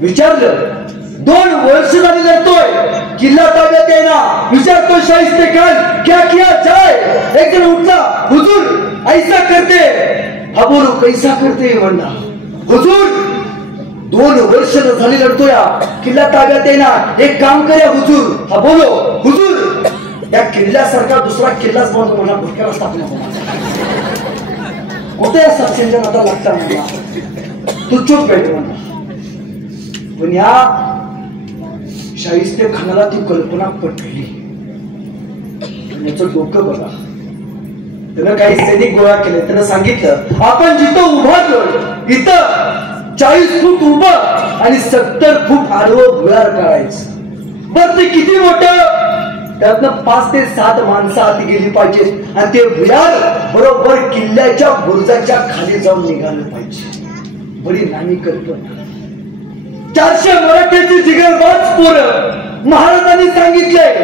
विचारलं, 2 वर्ष झाली लढतोय, किल्ला ताब्यात येईना. विचारतो शाहिस्ते खान, क्या किया जाए? एक जण उठला, हुजूर ऐसा करते. हा बोलू कैसा करते? म्हणला, हुजूर 2 वर्ष झाली लढतोय, किल्ला ताब्यात येईना. एक काम करूया हुजूर. हा बोलो, हुजूर या किल्ल्यासारखा दुसरा किल्लाच बनवतो. म्हणला, भटक्याला स्थापना होत्या या साक्षींच्या नाता लागता. म्हणला, तू चुप बैठ. म्हणला, पण या शाहिस्ते खानाला ती कल्पना पटली. त्याचं डोकं बघा. त्यानं काही सैनिक गोळा केले. त्यानं सांगितलं, आपण जिथं उभारलो इथं 40 फूट उभं आणि 70 फूट आडवं भुयार काढायचं. बरं ते किती मोठं? त्यातनं 5 ते 7 माणसं आत गेली पाहिजेत आणि ते भुयार बरोबर किल्ल्याच्या बुरुजाच्या खाली जाऊन निघालं पाहिजे. बरी नामी कल्पना. 400 मराठ्याची जिगरबाज पोरं. महाराजांनी सांगितलंय,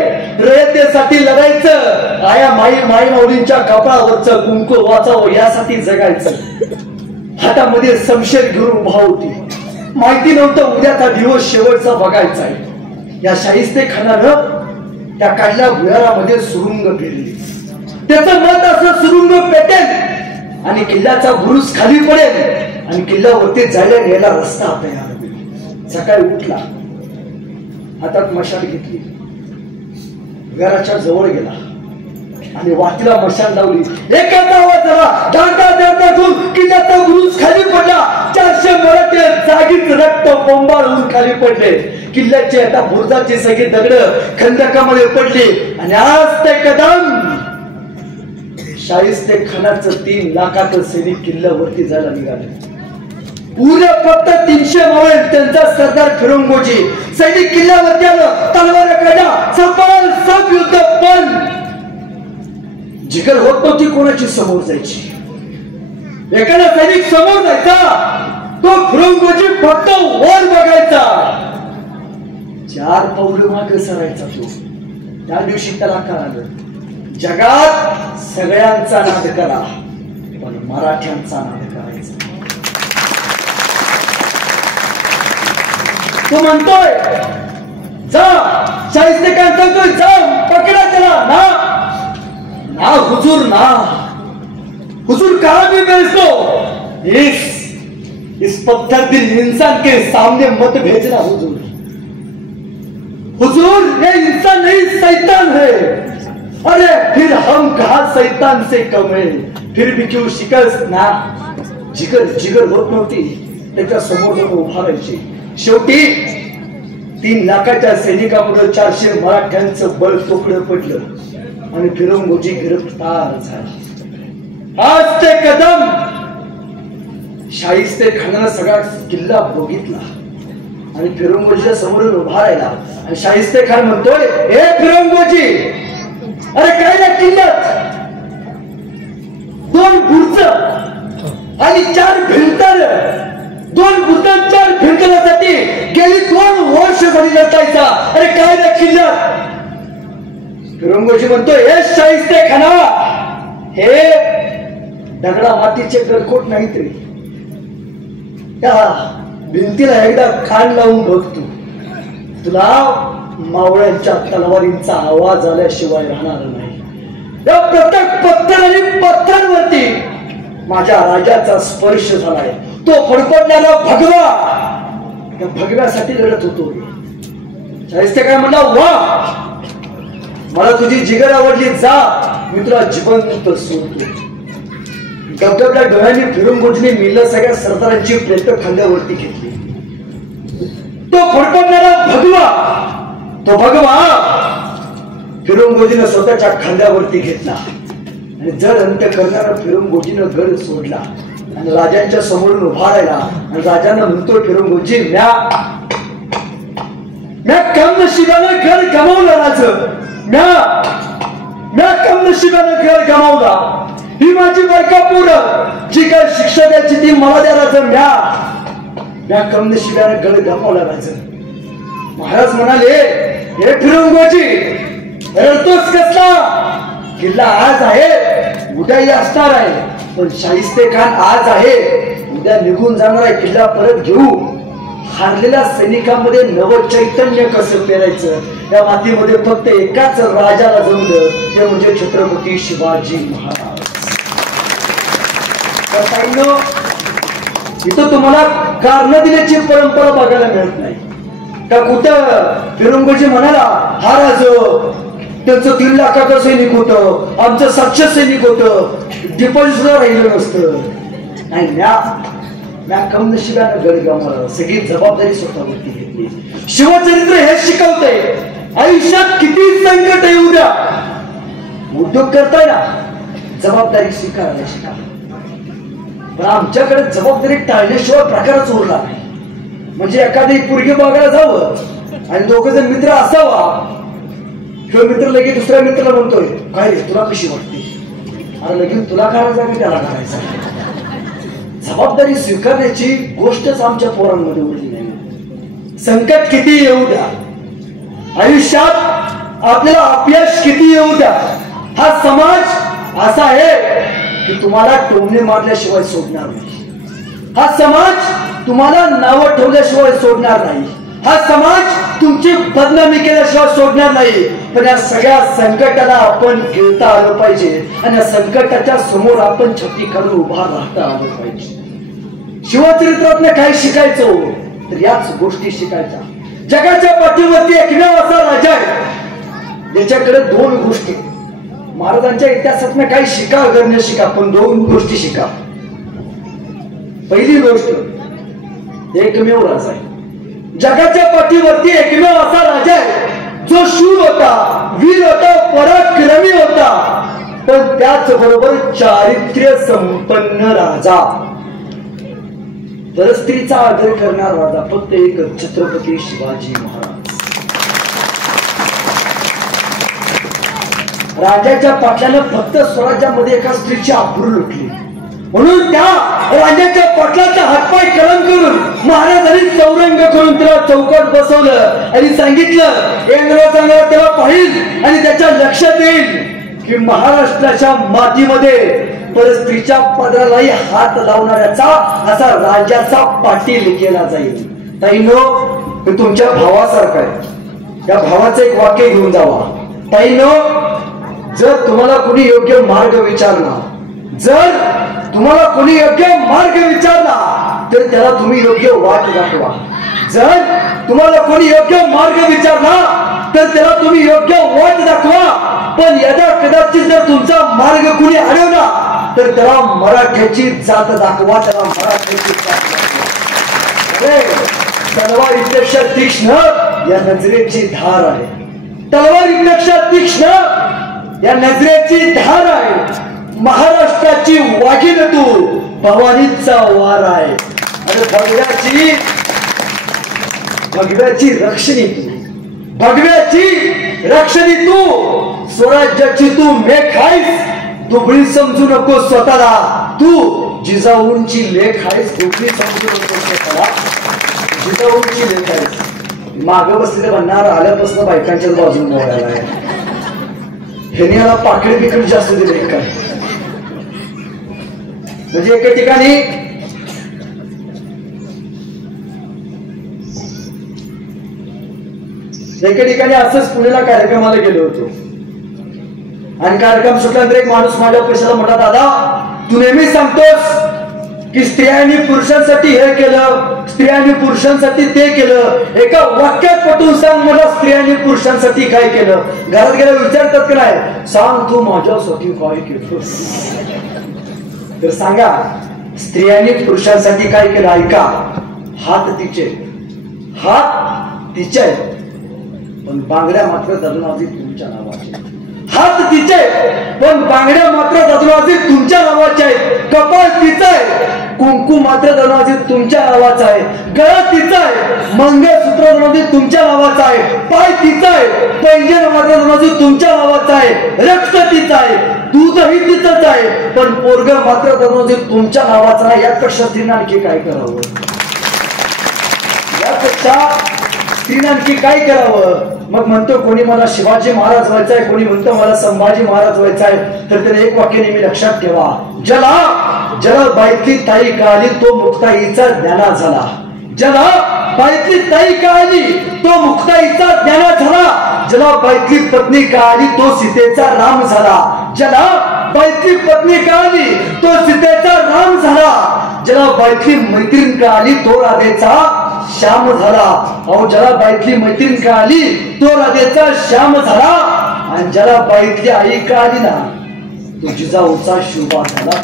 रयतेसाठी लढायचं, आया माई माऊलींच्या कपाळावरचं कुंकू वाचावं यासाठी जगायचं. हातामध्ये समशेर घेऊन उभा होती. माहिती नव्हतं उद्याचा दिवस शेवटचा बघायचा आहे. या शाहिस्ते खानानं त्या काढल्या भुयारामध्ये सुरुंग पेरली. त्याचं मत असं सुरुंग पेटेल आणि किल्ल्याचा बुरुज खाली पडेल आणि किल्ल्यावरती जायला यायला रस्ता तयार. सकाळी उठला, हातात मशाल घेतली, घराच्या जवळ गेला आणि वाटीला मशाल लावली. एकाच आवाजाला डांगा देऊन किल्ल्याचा बुरुज खाली पडला. 400 मराठे जागीच रक्त बोंबाळ होऊन खाली पडले. किल्ल्याचे आता बुरुजाची सगळी दगड खंदकामध्ये पडली आणि आज ते कदम शाहिस्ते खानाचं 3 लाखाचं सैनिक किल्ल्यावरती जायला निघाले. पुरे फक्त 300 मावळे त्यांचा सरदार फिरंगोजी सैनिक किल्ल्यावरती आलं, तलवार काढा, सफल सब युद्ध पण जिगर होत नव्हती कोणाची समोर जायची. एखादा सैनिक समोर जायचा, तो फिरंगोजी फक्त वर बघायचा, 4 पाऊल मागे सरायचा. तो त्या दिवशी त्याला कळालं जगात सगळ्यांचा नाद करा पण मराठ्यांचा नाद करायचा. तो म्हणतोय जा, शाहिस्तेखान सांगतोय जा, पकडा त्याला ना ना हुजूर ना, हुजूर कहा भी भेजो, इस पत्थर दिल इंसान के सामने मत भेजना हुजूर. हुजूर ये इंसान नहीं शैतान है. अरे फिर हम कहा शैतान से कम है, फिर भी क्यों शिकस्त ना. जिगर होत नव्हती त्याच्या समोर उभा राहायची. शेवटी 3 लाखाच्या सैनिकांमध्ये 400 मराठ्यांचं बळ तोकडं पडलं आणि फिरंगोजी गिरफ्तार झाला. आज ते कदम शाहिस्तेखानानं सगळा किल्ला बघितला आणि फिरंगोजीच्या समोर उभा राहिला आणि शाहिस्तेखान म्हणतोय हे फिरंगोजी, अरे काय ना किल्ल्यात 2 बुर्ज आणि 4 भिंतर, 2 बुर्ज 4 भिंतरासाठी गेली 2 वर्ष झाली लढायचा. अरे काय ना किल्ल्यात. फिरंगोजी म्हणतोय हे शाहिस्तेखाना, हे दगडा मातीचे गडकोट नाहीत रे. त्या भिंतीला एकदा कान लावून बघतो, तुला मावळ्यांच्या तलवारींचा आवाज आल्याशिवाय राहणार नाही. या प्रत्येक पत्थर आणि पत्थरावरती माझ्या राजाचा स्पर्श झालाय. तो फडफडणारा भगवा, त्या भगव्यासाठी लढत होतो. शाहिस्तेखान म्हणला वा, मला तुझी जिगर आवडली, जा मी तुला जिवंत सोडतो. गबगबल्या डोळ्यांनी फिरंगोजीने मिळलं सगळ्या सरदारांची प्लेट खांद्यावरती घेतली. तो फडफडणारा भगवा, तो भगवा फिरंगोजीने स्वतःच्या खांद्यावरती घेतला आणि जड अंत्य करणारा फिरंगोजीनं गड सोडला आणि राजांच्या समोरून उभा राहिला आणि राजांना म्हणतो फिरंगोजी, म्या कम नशिबानं घर गमावलं राज, म्या कम नशिबानं घर गमावला. ही माझी बरकापूर जी काय शिक्षा द्यायची ती मला द्या राज. म्या कम नशिबानं गड गमावला राज. महाराज म्हणाले हे फिरंगोजी रडतोस कसला, किल्ला आज आहे उद्याही असणार आहे, पण शाहिस्तेखान आज आहे उद्या निघून जाणार आहे. किल्ला परत घेऊ. हारलेल्या सैनिकांमध्ये नव चैतन्य कसं पेरायचं या मातीमध्ये फक्त एकाच राजाला जमलं, ते म्हणजे छत्रपती शिवाजी महाराज. इथं तुम्हाला कारण दिल्याची परंपरा बघायला मिळत नाही का. कुठं फिरंगोजी म्हणाला हा राज त्यांचं 3 लाखाचं सैनिक होतं, आमचं 700 सैनिक होतं, डिपॉझिट सुद्धा राहिलं नसतं. नाही, म्या कम नशिबानं गड गमावला, सगळी जबाबदारी स्वतःवरती घेतली. शिवचरित्र हे शिकवतंय आयुष्यात किती संकट येऊ द्या, उद्योग करताय ना जबाबदारी स्वीकारायला शिका. पण आमच्याकडे जबाबदारी टाळण्याशिवाय प्रकारच उरला नाही. म्हणजे एखादी पोरगी बघायला जावं आणि 2 जण मित्र असावा, किंवा मित्र लगेच दुसऱ्या मित्राला म्हणतोय काय रे तुला कशी वाटते, अरे लगेच तुला करायचा की त्याला करायचा. जबाबदारी स्वीकारण्याची गोष्टच आमच्या पोरांमध्ये उरली नाही. संकट किती येऊ द्या, आयुष्यात आपल्याला अपयश किती येऊ द्या, हा समाज असा आहे की तुम्हाला टोमणे मारल्याशिवाय सोडणार नाही. हा समाज तुम्हाला नावं ठेवल्याशिवाय सोडणार नाही. हा समाज तुमची बदनामी केल्याशिवाय सोडणार नाही. पण या सगळ्या संकटाला आपण गिळता आलं पाहिजे आणि या संकटाच्या समोर आपण छाती काढून उभा राहता आलं पाहिजे. शिवचरित्रातनं काय शिकायचं तर याच गोष्टी शिकायच्या. जगाच्या पाठीवरती एकमेव असा राजा आहे याच्याकडे 2 गोष्टी. महाराजांच्या इतिहासातनं काही शिका अगर न शिका पण 2 गोष्टी शिका. पहिली गोष्ट एकमेव राजा आहे. जगाच्या पाठीवरती एकमेव असा राजा आहे जो शूर होता, वीर होता, पराक्रमी होता, पण त्याच बरोबर चारित्र्य संपन्न राजा. परस्त्रीचा आदर करणारा राजा फक्त एक छत्रपती शिवाजी महाराज. राजाच्या पाटलानं फक्त स्वराज्यामध्ये एका स्त्रीची आबरू लुटली, म्हणून त्या राजाच्या पाटलाचा हातपाय कलम करून महाराजांनी चौरंग करून त्याला चौकात बसवलं आणि सांगितलं इंद्रा चांगला त्याला पाहिल आणि त्याच्या लक्षात येईल की महाराष्ट्राच्या मातीमध्ये परस्त्रीच्या पदरालाही हात लावणाऱ्याचा असा राजाचा पाटील केला जाईल. ताईनो, हे तुमच्या भावासारखं आहे. त्या भावाचं एक वाक्य घेऊन जावा. ताईनो, जर तुम्हाला कोणी योग्य मार्ग विचारला, जर तुम्हाला कोणी योग्य मार्ग विचारला तर त्याला तुम्ही योग्य वाट दाखवा. जर तुम्हाला कोणी योग्य मार्ग विचारला तर त्याला तुम्ही योग्य वाट दाखवा. पण यदा कदाचित जर तुमचा मार्ग कुणी अडवला तर त्याला मराठ्याची जात दाखवा, त्याला मराठ्याची जात दाखवा. तलवारीपेक्षा तीक्ष्ण या नजरेची धार आहे. तलवारीपेक्षा तीक्ष्ण या नजरेची धार आहे. महाराष्ट्राची वाघीण तू, भवानीचा वार आहे. आणि भगव्याची रक्षणी तू, भगव्याची रक्षणी तू, स्वराज्याची तू मेघ आहेस. दुबळी समजू नको स्वतःला, तू जिजाऊंची लेख आहेस. दुबळी समजू नको स्वतःला, जिजाऊंची लेख आहेस. माग बसलेले म्हणणार आल्यापासून बायकांच्याच बाजून बोलायला आहे. ह्याने याला पाकडी बिकडी जास्त दिले काय. म्हणजे एका ठिकाणी असंच पुण्याला कार्यक्रमाला गेलो होतो आणि कार्यक्रम सुटल्यानंतर एक माणूस माझ्या पैशाला म्हटला, दादा तू नेहमी सांगतोस की स्त्रियांनी पुरुषांसाठी हे केलं, स्त्रियांनी पुरुषांसाठी ते केलं. एका वाक्यात पटवून सांग मला, स्त्रियांनी पुरुषांसाठी काय केलं. घरात गेला विचारतात की नाही, सांग तू माझ्यासाठी काय केलं. तर सांगा, स्त्रियांनी पुरुषांसाठी काय केलं. ऐका, हात तिचे, हात तिचे, पण बांगड्या मात्र दरनाजी तुमच्या नावाचे. हात तिचे पण बांगड्या मात्र दरनाजी तुमच्या नावाचे आहेत. कपाळ तिचं आहे, कुंकू मात्र दरनाजी तुमच्या नावाचा आहे. गळा तिचा आहे, मंगळसूत्र दरनाजी तुमच्या नावाचा आहे. पाय तिचा आहे, पैंजण मात्र दरनाजी तुमच्या नावाचा आहे. रक्त तिचं आहे, दूधही तिचंच आहे, पण पोरग मात्र दरनाजी तुमच्या नावाचा आहे. यापेक्षा स्त्रीने आणखी काय करावं, यापेक्षा स्त्रीने आणखी काय करावं. मग म्हणतो कोणी मला शिवाजी महाराज व्हायचा आहे, कोणी म्हणतो मला संभाजी महाराज व्हायचा आहे. तर त्याने एक वाक्य नेहमी लक्षात ठेवा, ज्याला बाईतली ताई कळाली तो मुक्ताईचा ज्ञाना झाला. ज्याला बाईतली ताई कळाली तो मुक्ताईचा ज्ञाना झाला. ज्याला बाईतली पत्नी कळाली तो सीतेचा राम झाला. ज्याला बाईतली पत्नी कळाली तो सीतेचा राम झाला. ज्याला बाईतली मैत्रीण कळाली तो राधेचा श्याम झाला. अहो, ज्याला बाईतली मैत्रीण कळाली तो राधेचा श्याम झाला. आणि ज्याला बाईतली आई कळाली ना तो जिजाऊचा शिवबा झाला.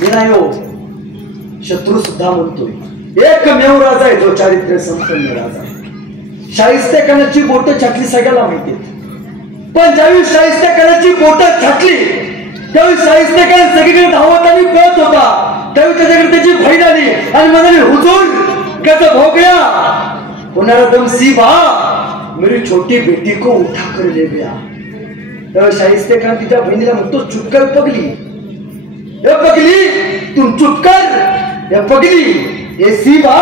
मी नाही हो, शत्रू सुद्धा म्हणतोय एकमेव राजा आहे जो चारित्र्य संपन्न राजा. शाहिस्तेखानाची बोट छाटली सगळ्याला माहिती, पण ज्यावेळी शाहिस्तेखानाची बोट छाटली त्यावेळी शाहिस्तेखान सगळीकडे धावत आणि पळत होता. त्यावेळी त्याच्याकडे त्याची बहीण आली आणि म्हणाली, हुजूर कैसा हो गया. होणारा दम सी बा मेरी छोटी बेटी को उठा कर ले गया. त्यावेळी शाहिस्तेखान तिच्या बहिणीला म्हणतो, चुप कर पगली, ये पगली तुम चुप कर. ये पगली, ये सीबा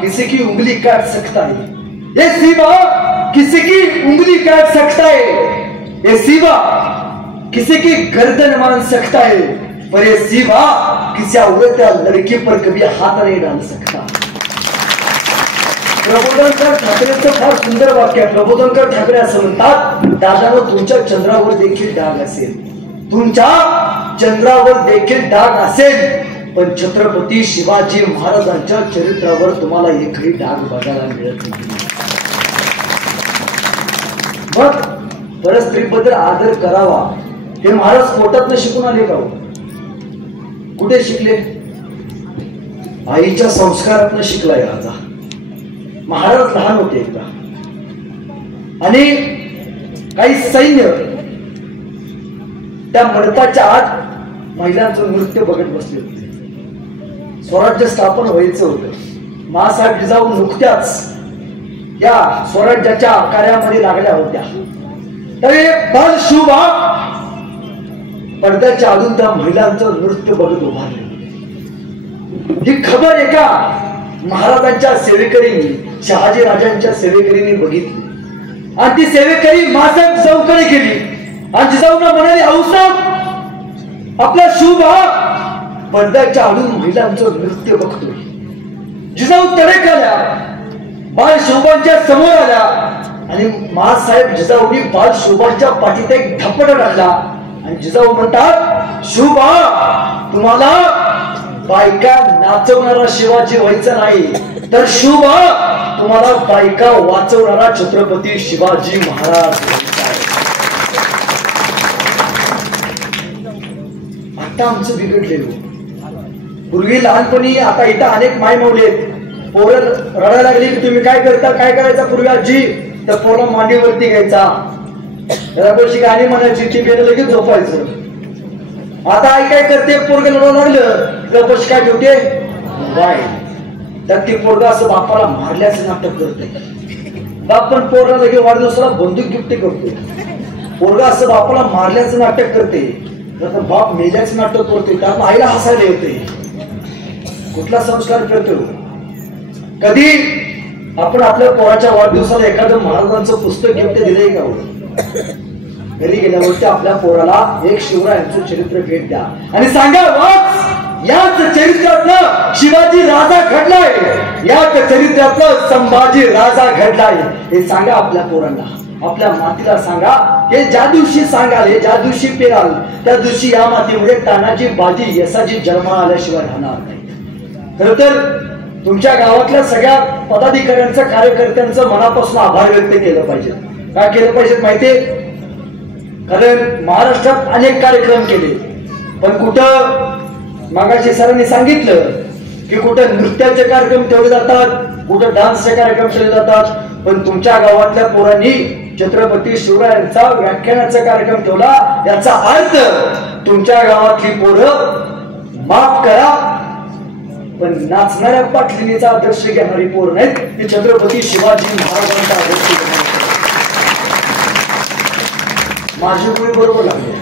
किसी की उंगली काट सकता है. ये सीबा किसी की उंगली काट सकता है. ये सीबा किसी की गर्दन मान सकता है, पर ये सीबा किसी औरत या लड़की पर कभी हाथ नहीं डाल सकता. प्रबोधनकर ठाकरेंचं फार सुंदर वाक्य आहे. प्रबोधनकर ठाकरे असं म्हणतात, दादावर तुमच्या चंद्रावर देखील डाग असेल, तुमच्या चंद्रावर देखील डाग असेल, पण छत्रपती शिवाजी महाराजांच्या चरित्रावर तुम्हाला एकही डाग बघायला मिळत नाही. मग परस्त्रीबद्दल आदर करावा हे महाराज पोटातनं शिकून आले का? कुठे शिकले? आईच्या संस्कारातनं शिकलाय राजा. महाराज लहान होते एकदा आणि काही सैन्य त्या मंडपाच्या आत महिलांचं नृत्य बघत बसले होते. स्वराज्य स्थापन व्हायचं होतं. मासाहेब जिजाऊ नुकत्याच या स्वराज्याच्या कार्यामध्ये लागल्या होत्या. तरी बाल शिवबा पडद्याच्या अजून त्या महिलांचं नृत्य बघत उभारले. ही खबर एका महाराजांच्या सेवेकरींनी, शहाजी राजांच्या सेवेकरींनी बघितली आणि ती सेवेकरी मासाहेब जिजाऊकडे गेली आणि जिजाऊंना म्हणाली, आऊसाहेब आपला शिवबा पडद्याच्या अजून महिलांचं नृत्य बघतोय. जिजाऊ तडक आल्या, बाल शिवबांच्या समोर आल्या आणि मासाहेब जिजाऊंनी बाल शिवबांच्या पाठीत एक धपडा टाकला आणि जिजाऊ म्हणतात, शिवबा तुम्हाला बायका नाचवणारा शिवाजी व्हायचं नाही, तर शिवबा तुम्हाला बायका वाचवणारा छत्रपती शिवाजी महाराज व्हायचा आहे. आता आमचं बिघडलेलं. पूर्वी लहानपणी, आता इथं अनेक मायमौली आहेत, पोरं रडायला लागली की तुम्ही काय करता, काय करायचा पूर्वी आजी, तर पोरं मांडीवरती घ्यायचा, त्याच्यापाशी गाणी म्हणायची, ती गेलं लगेच झोपायचं. आता आई काय करते, पोरग लढायला लागलं त्यापाशी काय ठेवते, मोबाईल. तर ती पोरगा असं बापाला मारल्याचं नाटक करते. बाप पण पोरला लगेच वाढदिवसाला बंदूक गिफ्ट करतो. पोरगा असं बापाला मारल्याचं नाटक करते, तर बाप मेल्याचं नाटक करते. त्यामुळे आईला हसायला येते. कुठला संस्कार करतो? कधी आपण आपल्या पोराच्या वाढदिवसाला एखादं महाराजांचं पुस्तक गिफ्ट दिलंय का? घरी गेल्यावरती आपल्या पोराला एक शिवरायांचं चरित्र भेट द्या आणि सांगा, वाच, याच चरित्रातलं शिवाजी राजा घडलाय, याच चरित्रातलं संभाजी राजा घडलाय, हे सांगा आपल्या पोरांना, आपल्या मातीला सांगा. हे ज्या दिवशी सांगाल, हे ज्या दिवशी पेराल, त्या दिवशी या मातीमध्ये तानाजी, बाजी, यसाची जन्माला आल्याशिवाय राहणार नाही. खर तर तुमच्या गावातल्या सगळ्या पदाधिकाऱ्यांचं, कार्यकर्त्यांचं मनापासून आभार व्यक्त केलं पाहिजे. काय केलं पाहिजे माहितीये? कारण महाराष्ट्रात अनेक कार्यक्रम केले, पण कुठं मागाशी सरांनी सांगितलं की कुठं नृत्याचे कार्यक्रम ठेवले जातात, कुठं डान्सचे कार्यक्रम ठेवले जातात, पण तुमच्या गावातल्या पोरांनी छत्रपती शिवरायांचा व्याख्यानाचा कार्यक्रम ठेवला. याचा अर्थ तुमच्या गावातली पोरं, माफ करा पण नाचणाऱ्या पाटलिनीचा आदर्श घेणारी पोर नाहीत, ती छत्रपती शिवाजी महाराजांचा आदर्श घेणारी. माझी मुली बरोबर लागली.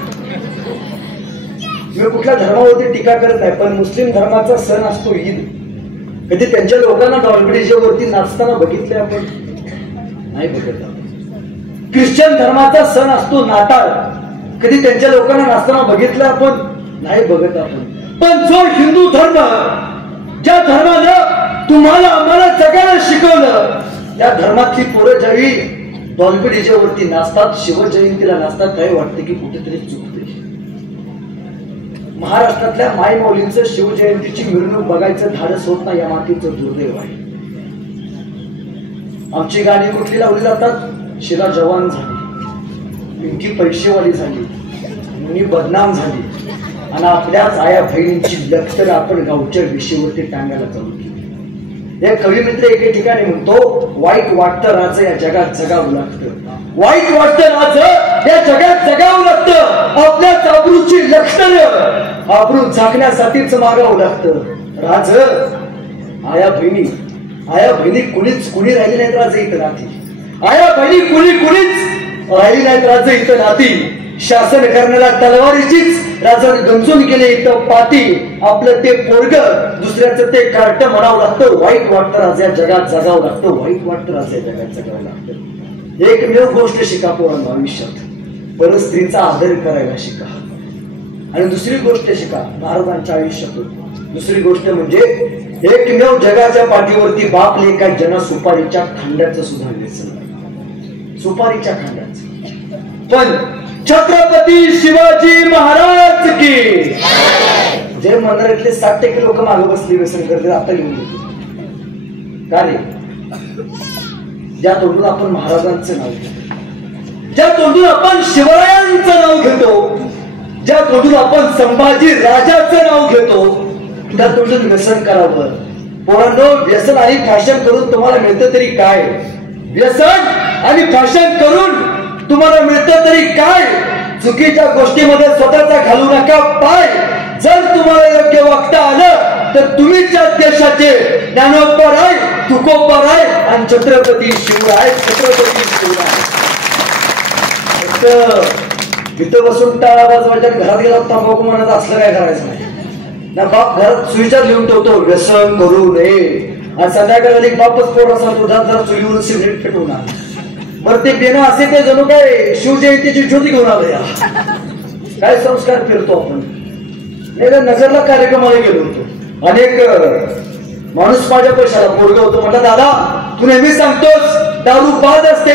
मी कुठल्या धर्मावरती टीका करत नाही, पण मुस्लिम धर्माचा सण असतो ईद, कधी त्यांच्या लोकांना डॉल्बीच्या वरती नाचताना बघितले आपण? नाही बघत. ख्रिश्चन धर्माचा सण असतो नाताळ, कधी त्यांच्या लोकांना नाचताना बघितलं आपण? नाही बघत आपण. पण जो हिंदू धर्म, ज्या धर्मानं तुम्हाला आम्हाला जगायला शिकवलं, त्या धर्मातली पोरं ज्यावेळी डॉल्बीच्या वरती नाचतात, शिवजयंतीला नाचतात, काय वाटतं की कुठेतरी चुकते. महाराष्ट्रातल्या मायमौलींचं शिवजयंतीची मिरवणूक बघायचं धाडस होत नाही, या मातीचं दुर्दैव आहे. आमची गाणी कुठली लावली जातात? शिला जवान झाली, पिंकी पैसेवाली झाली, मुनी बदनाम झाली, आणि आपल्याच आया बहिणींची लक्षर आपण गावच्या विषयावरती टांगायला चालू केली. एक कवी मित्र एके ठिकाणी म्हणतो, वाईट वाटतं राज या जगात जगावं लागतं, वाईट वाटतं राज या जगात जगावं लागतं, आपल्याच आबरूची लक्षण आबरू झाकण्यासाठीच मागावं लागतं. राज आया बहिणी कुणी राहिली नाहीत राज इथं नाती, आया बहिणी कुणीच राहिली नाहीत राज इथं नाती. शासन करण्याला तलवारीचीच राजा गंजून गेले इथं पाती, आपलं ते पोरग दुसऱ्याचं ते कार्ट म्हणावं लागतं. वाईट वाटतं राजा जगात जगावं लागतं, वाईट वाटतं राजा जगात जगावं लागतं. एकमेव गोष्ट शिका पोरांनो आयुष्यात, परस्त्रीचा आदर करायला शिका. आणि दुसरी गोष्ट शिका महाराजांच्या आयुष्यातून, दुसरी गोष्ट म्हणजे एकमेव जगाच्या पाठीवरती बाप लेखा जना सुपारीच्या खांड्याचं सुद्धा व्यसन नाही, सुपारीच्या खांड्याचं. पण छत्रपती शिवाजी महाराज की जय मंदिरातले 60% लोक मागे बसली व्यसन करते. आता घेऊन येतो का रे? ज्या तोंडून आपण महाराजांचं नाव घेतो, ज्या तोंडून आपण शिवरायांचं नाव घेतो, ज्या तोंडून आपण संभाजी राजाचं नाव घेतो, त्या तोंडून व्यसन करावं. पोरांनो, व्यसन आणि फॅशन करून तुम्हाला मिळतं तरी काय? व्यसन आणि फॅशन करून तुम्हाला मिळतं तरी काय? चुकीच्या गोष्टीमध्ये स्वतःचा घालू नका पाय. जर तुम्हाला योग्य वागता आलं तर तुम्ही त्या देशाचे ज्ञानोबराय, तुकोबराय आणि छत्रपती शिवराय, छत्रपती शिवराय. इथं बसून टाळा वाजवायच्या घरात गेला तंबाखू म्हणत असलं काय करायचं नाही ना. बाप घरात सुविचार लिहून ठेवतो व्यसन करू नये आणि संध्याकाळी बापच पोराचा दुधात जरा चुलीवरून सिगरेट पेटवणार. बरं ते बेना असे ते जणू काय शिवजयंतीची ज्योती घेऊन आलं या. काय संस्कार फिरतो आपण. नगरला कार्यक्रमाला गेलो होतो. अनेक माणूस माझ्या पैशाला पोरग होतो. म्हटलं दादा तू नेहमी सांगतोस दारू बाद असते,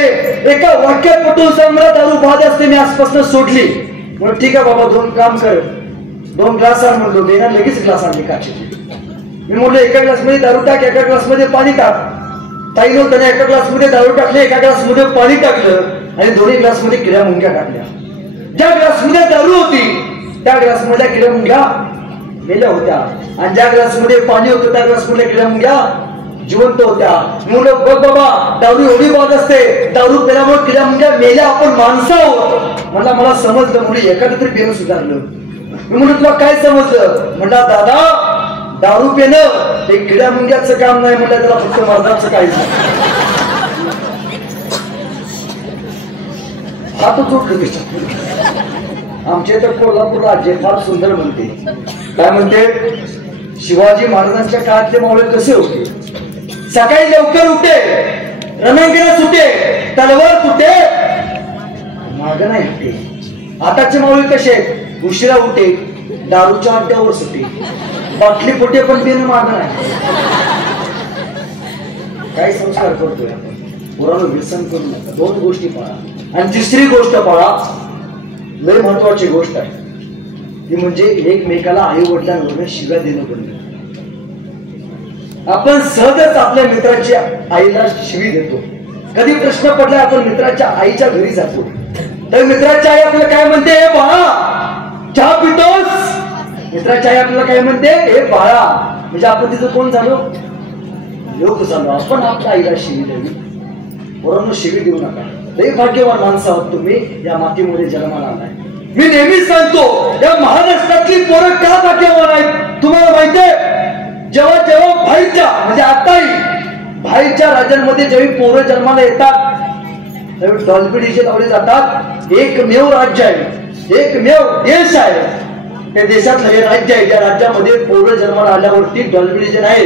एका वाक्यात पटवून सांग मला दारू बाद असते. मी आजपासून सोडली. म्हणून ठीक आहे बाबा दोन काम कर, 2 ग्लास आण म्हणलो. बेना लगेच ग्लास आणले काचेचे. मी म्हणलो एका ग्लास मध्ये दारू टाक, एका ग्लास मध्ये पाणी टाक. ताईनो त्याने एका ग्लास मध्ये दारू टाकले, एका ग्लास मध्ये पाणी टाकलं आणि दोन्ही ग्लास मध्ये किड्या मुंग्या टाकल्या. ज्या ग्लास मध्ये दारू होती त्या ग्लास मधल्या किड्या मुंग्या मेल्या होत्या आणि ज्या ग्लास मध्ये पाणी होतं त्या ग्लास मधल्या किड्या मुंग्या जिवंत होत्या. म्हणून बघ बाबा दारू एवढी बाद असते, दारू पिल्यामुळे किड्या मुंग्या मेल्या, आपण माणसं आहोत. मला समजलं. म्हणजे एखादं तरी पेन सुधारलं. मी म्हणून तुला काय समजलं. म्हणला दादा दारू पेणं हे किड्या मुंग्याचं काम नाही. म्हणलं त्याला फक्त मर्दाचं काहीच नाही. आता चोटलं त्याच्यात. आमच्या इथं कोल्हापूरला आजी फार सुंदर म्हणते. काय म्हणते, शिवाजी महाराजांच्या काळातले मावळे कसे होते. सकाळी लवकर उठे, रणांगणात सुटे, तलवार तुटे, माग नाही हटे. आताचे मावळे कसे आहेत, उशिरा उठे, दारूच्या अड्ड्यावर सुटे, बाटली फुटे पण ते माग नाही. काय संस्कार करतोय आपण. पोरांना व्यसन करू नका. 2 गोष्टी पाळा आणि तिसरी गोष्ट पाळा, लय महत्वाची गोष्ट आहे ती म्हणजे एकमेकाला आई वडिलांवरून शिव्या देणं बंद. आपण सहजच आपल्या मित्राची आईला शिवी देतो. कधी प्रश्न पडला आपण मित्राच्या आईच्या घरी जातो तर मित्राची आई आपल्याला काय म्हणते, हे बाळा चहा पितोस. मित्राची आई आपल्याला काय म्हणते, हे बाळा. म्हणजे आपण तिथं कोण झालो, लोक झालो. आपण आपल्या आईला शिवी द्यावी. पोरांनो शिवी देऊ नका. लय भाग्यवान माणसं आहोत तुम्ही, या मातीमध्ये जन्माला आलाय. मी नेहमीच सांगतो या महाराष्ट्रातली पोरं का भाग्यवान आहेत तुम्हाला माहितीये. जेव्हा जेव्हा बाहेरच्या म्हणजे आताही बाहेरच्या राज्यांमध्ये जेव्हा पोरं जन्माला येतात त्यावेळी डॉल्बी डीजे लावले जातात. एकमेव राज्य आहे, एकमेव देश आहे, त्या देशातलं हे राज्य आहे ज्या राज्यामध्ये पोरं जन्माला आल्यावरती डॉल्बी डीजे नाही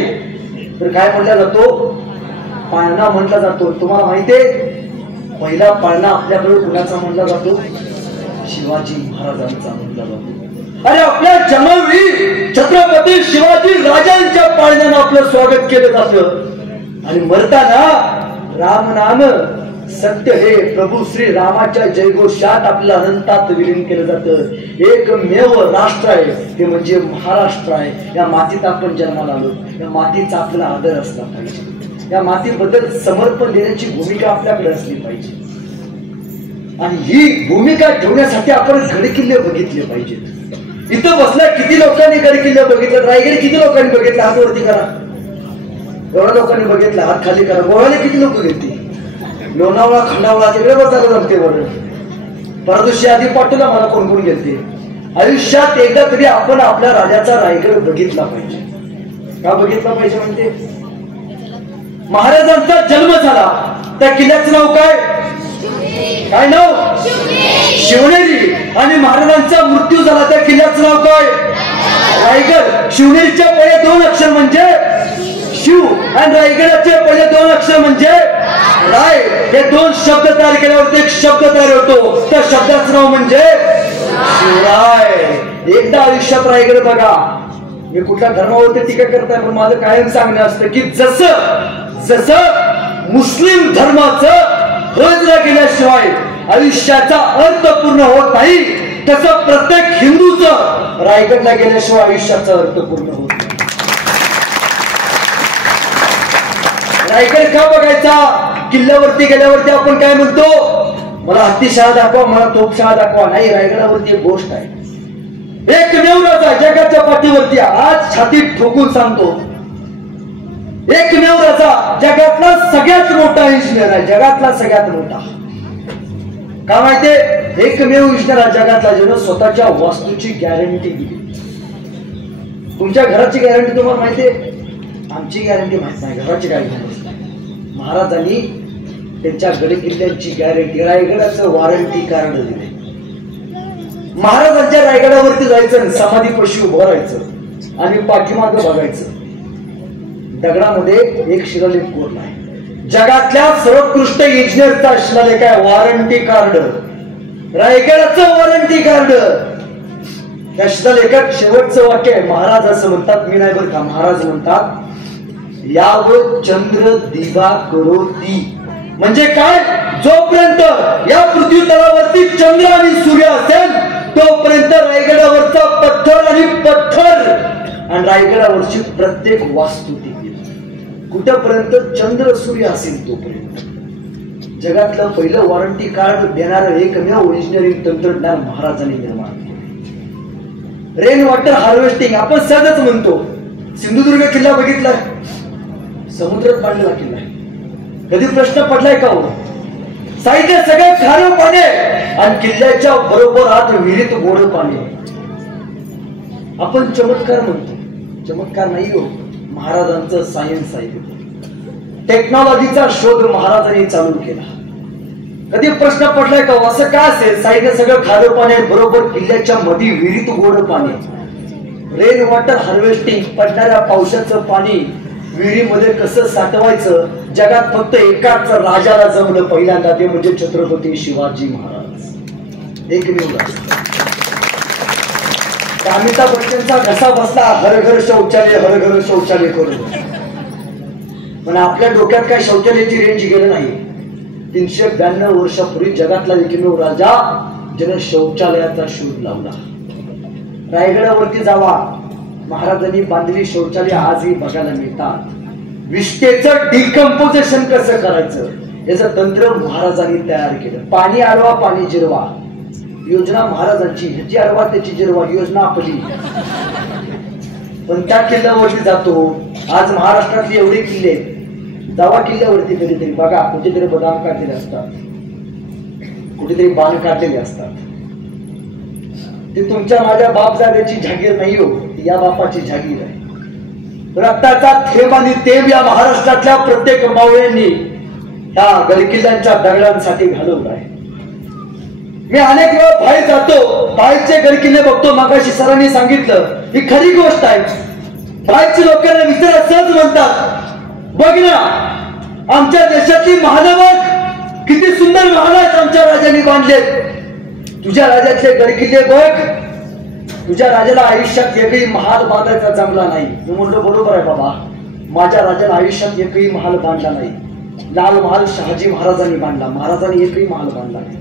तर काय म्हटलं जातो, पाळणा म्हटला जातो. तुम्हाला माहितीये पहिला पाळणा आपल्याकडे कुणाचा म्हणला जातो, शिवाजी महाराजांचा म्हणला जातो. अरे आपल्या जन्मवेळी छत्रपती शिवाजी राजांच्या पाळण्यानं आपलं स्वागत केलं जातं आणि मरताना राम नाम सत्य हे प्रभू श्री रामाच्या जयघोषात आपल्या अनंतात विलीन केलं जातं. एकमेव राष्ट्र आहे ते म्हणजे महाराष्ट्र आहे. या मातीत आपण जन्माला आलो, या मातीचा आपला आदर असला पाहिजे. या मातीबद्दल समर्पण देण्याची भूमिका आपल्याकडे असली पाहिजे आणि ही भूमिका ठेवण्यासाठी आपण गडकिल्ले बघितले पाहिजेत. इथं बसल्या किती लोकांनी गडकिल्ले बघितले, रायगड किती लोकांनी बघितले, हात वरती करा. एवढ्या लोकांनी बघितलं, हात खाली करा. गोव्याला किती लोक घेतली, लोणावळा खंडावळा तिकडे बसायला जमते बरं. परदिवशी आधी पाठवला मला कोण कोण घेतले. आयुष्यात एकदा तरी आपण आपल्या राजाचा रायगड बघितला पाहिजे. का बघितला पाहिजे म्हणते, महाराजांचा जन्म झाला त्या किल्ल्याचं नाव काय, काय नाव, शिवनेरी. आणि महाराजांचा मृत्यू झाला त्या किल्ल्याचं नाव काय, रायगड. शिवनेरीचे पहिले 2 अक्षर म्हणजे शिव आणि रायगडाचे पहिले 2 अक्षर म्हणजे राय. हे 2 शब्द तयार केल्यावरती एक शब्द तयार होतो. त्या शब्दाचं नाव म्हणजे शिवराय. एकदा आयुष्यात रायगड बघा. मी कुठल्या धर्मावरती टीका करताय पण माझं कायम सांगणं असतं की जसं मुस्लिम धर्माचं हजला गेल्याशिवाय आयुष्याचा अर्थ पूर्ण होत नाही तसं प्रत्येक हिंदूचं रायगडला गेल्याशिवाय आयुष्याचा अर्थ पूर्ण होत नाही. रायगड का बघायचा, किल्ल्यावरती गेल्यावरती आपण काय म्हणतो, मला हत्तीशाळा दाखवा, मला तोपशाळा दाखवा. नाही, रायगडावरती एक गोष्ट आहे. एकमेव राजा जगाच्या पाठीवरती आज छातीत ठोकून सांगतो, एकमेव राजा जगातला सगळ्यात मोठा इंजिनियर आहे, जगातला सगळ्यात मोठा. का माहितीये, एकमेव इंजिनियर जगातला ज्यानं स्वतःच्या वास्तूची गॅरंटी दिली. तुमच्या घराची गॅरंटी तुम्हाला माहिती आहे? आमची गॅरंटी माहित नाही, घराची काय गॅरंटी नाही. महाराजांनी त्यांच्या गड किल्ल्यांची गॅरंटी, रायगडाचं वॉरंटी कार्ड दिले. महाराजांच्या रायगडावरती जायचं, समाधी पशी उभं राहायचं आणि पाठीमागं बघायचं. दगडामध्ये एक शिलालेख कोरला आहे, जगातल्या सर्वोत्कृष्ट इंजिनियरचा शिलालेख आहे, वॉरंटी कार्ड, रायगडाचं वॉरंटी कार्ड. त्या शिलालेखात शेवटचं वाक्य आहे, महाराज असं म्हणतात, मी नाही बरं का, महाराज म्हणतात, यावं चंद्र दिवा करोती. म्हणजे काय? जोपर्यंत या पृथ्वी तलावरती चंद्र आणि सूर्य असेल तोपर्यंत रायगडावरचा पत्थर आणि पत्थर आणि रायगडावरची प्रत्येक वास्तू टिकेल. कुठेपर्यंत चंद्र सूर्य असेल तोपर्यंत. जगातलं पहिलं वॉरंटी कार्ड देणारं एकमेव इंजिनिअरिंग तंत्रज्ञान महाराजांनी निर्माण केलं. रेन वॉटर हार्वेस्टिंग आपण सहजच म्हणतो. सिंधुदुर्ग किल्ला बघितलाय, समुद्रात बांधलेला किल्ला आहे. कधी प्रश्न पडलाय का हो? साहित्य सगळं खारं पाणी आणि किल्ल्याच्या बरोबर आत विहिरीत गोड पाणी. आपण चमत्कार म्हणतो, चमत्कार नाही हो, महाराजांचं सायन्स आहे. टेक्नॉलॉजीचा शोध महाराजांनी चालू केला. कधी प्रश्न पडलाय का असं काय असेल? साहित्य सगळं खारं पाणी बरोबर किल्ल्याच्या मध्ये विहिरीत गोड पाणी. रेन वॉटर हार्वेस्टिंग, पडणाऱ्या पावसाचं पाणी विहिरीमध्ये कसं साठवायचं, जगात फक्त एकाच राजाला जमलं पहिल्यांदा, ते म्हणजे छत्रपती शिवाजी महाराज. एकमेव. अमिताभ बच्चनचा घसा बसला, हर घर शौचालय, हर घर शौचालय करून. पण आपल्या डोक्यात काय शौचालयाची रेंज गेलं नाही. 392 वर्षापूर्वी जगातला एकमेव राजा ज्याने शौचालयाचा शोध लावला. रायगडावरती जावा, महाराजांनी बांधलेली शौचालय आजही बघायला मिळतात. विष्ठेचं डिकम्पोजिशन कसं करायचं याचं तंत्र महाराजांनी तयार केलं. पाणी अडवा, पाणी जिरवा, योजना महाराजांची. ह्याची अडवा, त्याची जिरवा, योजना आपली. पण त्या किल्ल्यावरती जातो. आज महाराष्ट्रातले एवढे किल्ले, जावा किल्ल्यावरती कधीतरी बघा, कुठेतरी बदाम काढलेले असतात, कुठेतरी बाण काढलेले असतात. ते तुमच्या माझ्या बापजाद्याची जागीर नाही हो, या बापाची जागीर आहे. रक्ताचा थेंब आणि तेब या महाराष्ट्रातल्या प्रत्येक मावळ्यांनी या गडकिल्ल्यांच्या दगडांसाठी घालवलं आहे. मी अनेक वेळा बाहेर जातो, बाहेरचे गडकिल्ले बघतो. मागाशी सरांनी सांगितलं, ही खरी गोष्ट आहे. बाहेरचे लोकांना विचारा, सहज म्हणतात, बघ ना आमच्या देशातली महाल बघ, किती सुंदर महाल आहेत आमच्या राजांनी बांधलेत. तुझ्या राजातले गडकिल्ले बघ, तुझ्या राजाला आयुष्यात एकही महाल बांधायचा जमला नाही. मी म्हणलो बरोबर आहे बाबा, माझ्या राजाला आयुष्यात एकही महाल बांधला नाही. लाल महाल शहाजी महाराजांनी बांधला, महाराजांनी एकही महाल बांधला नाही.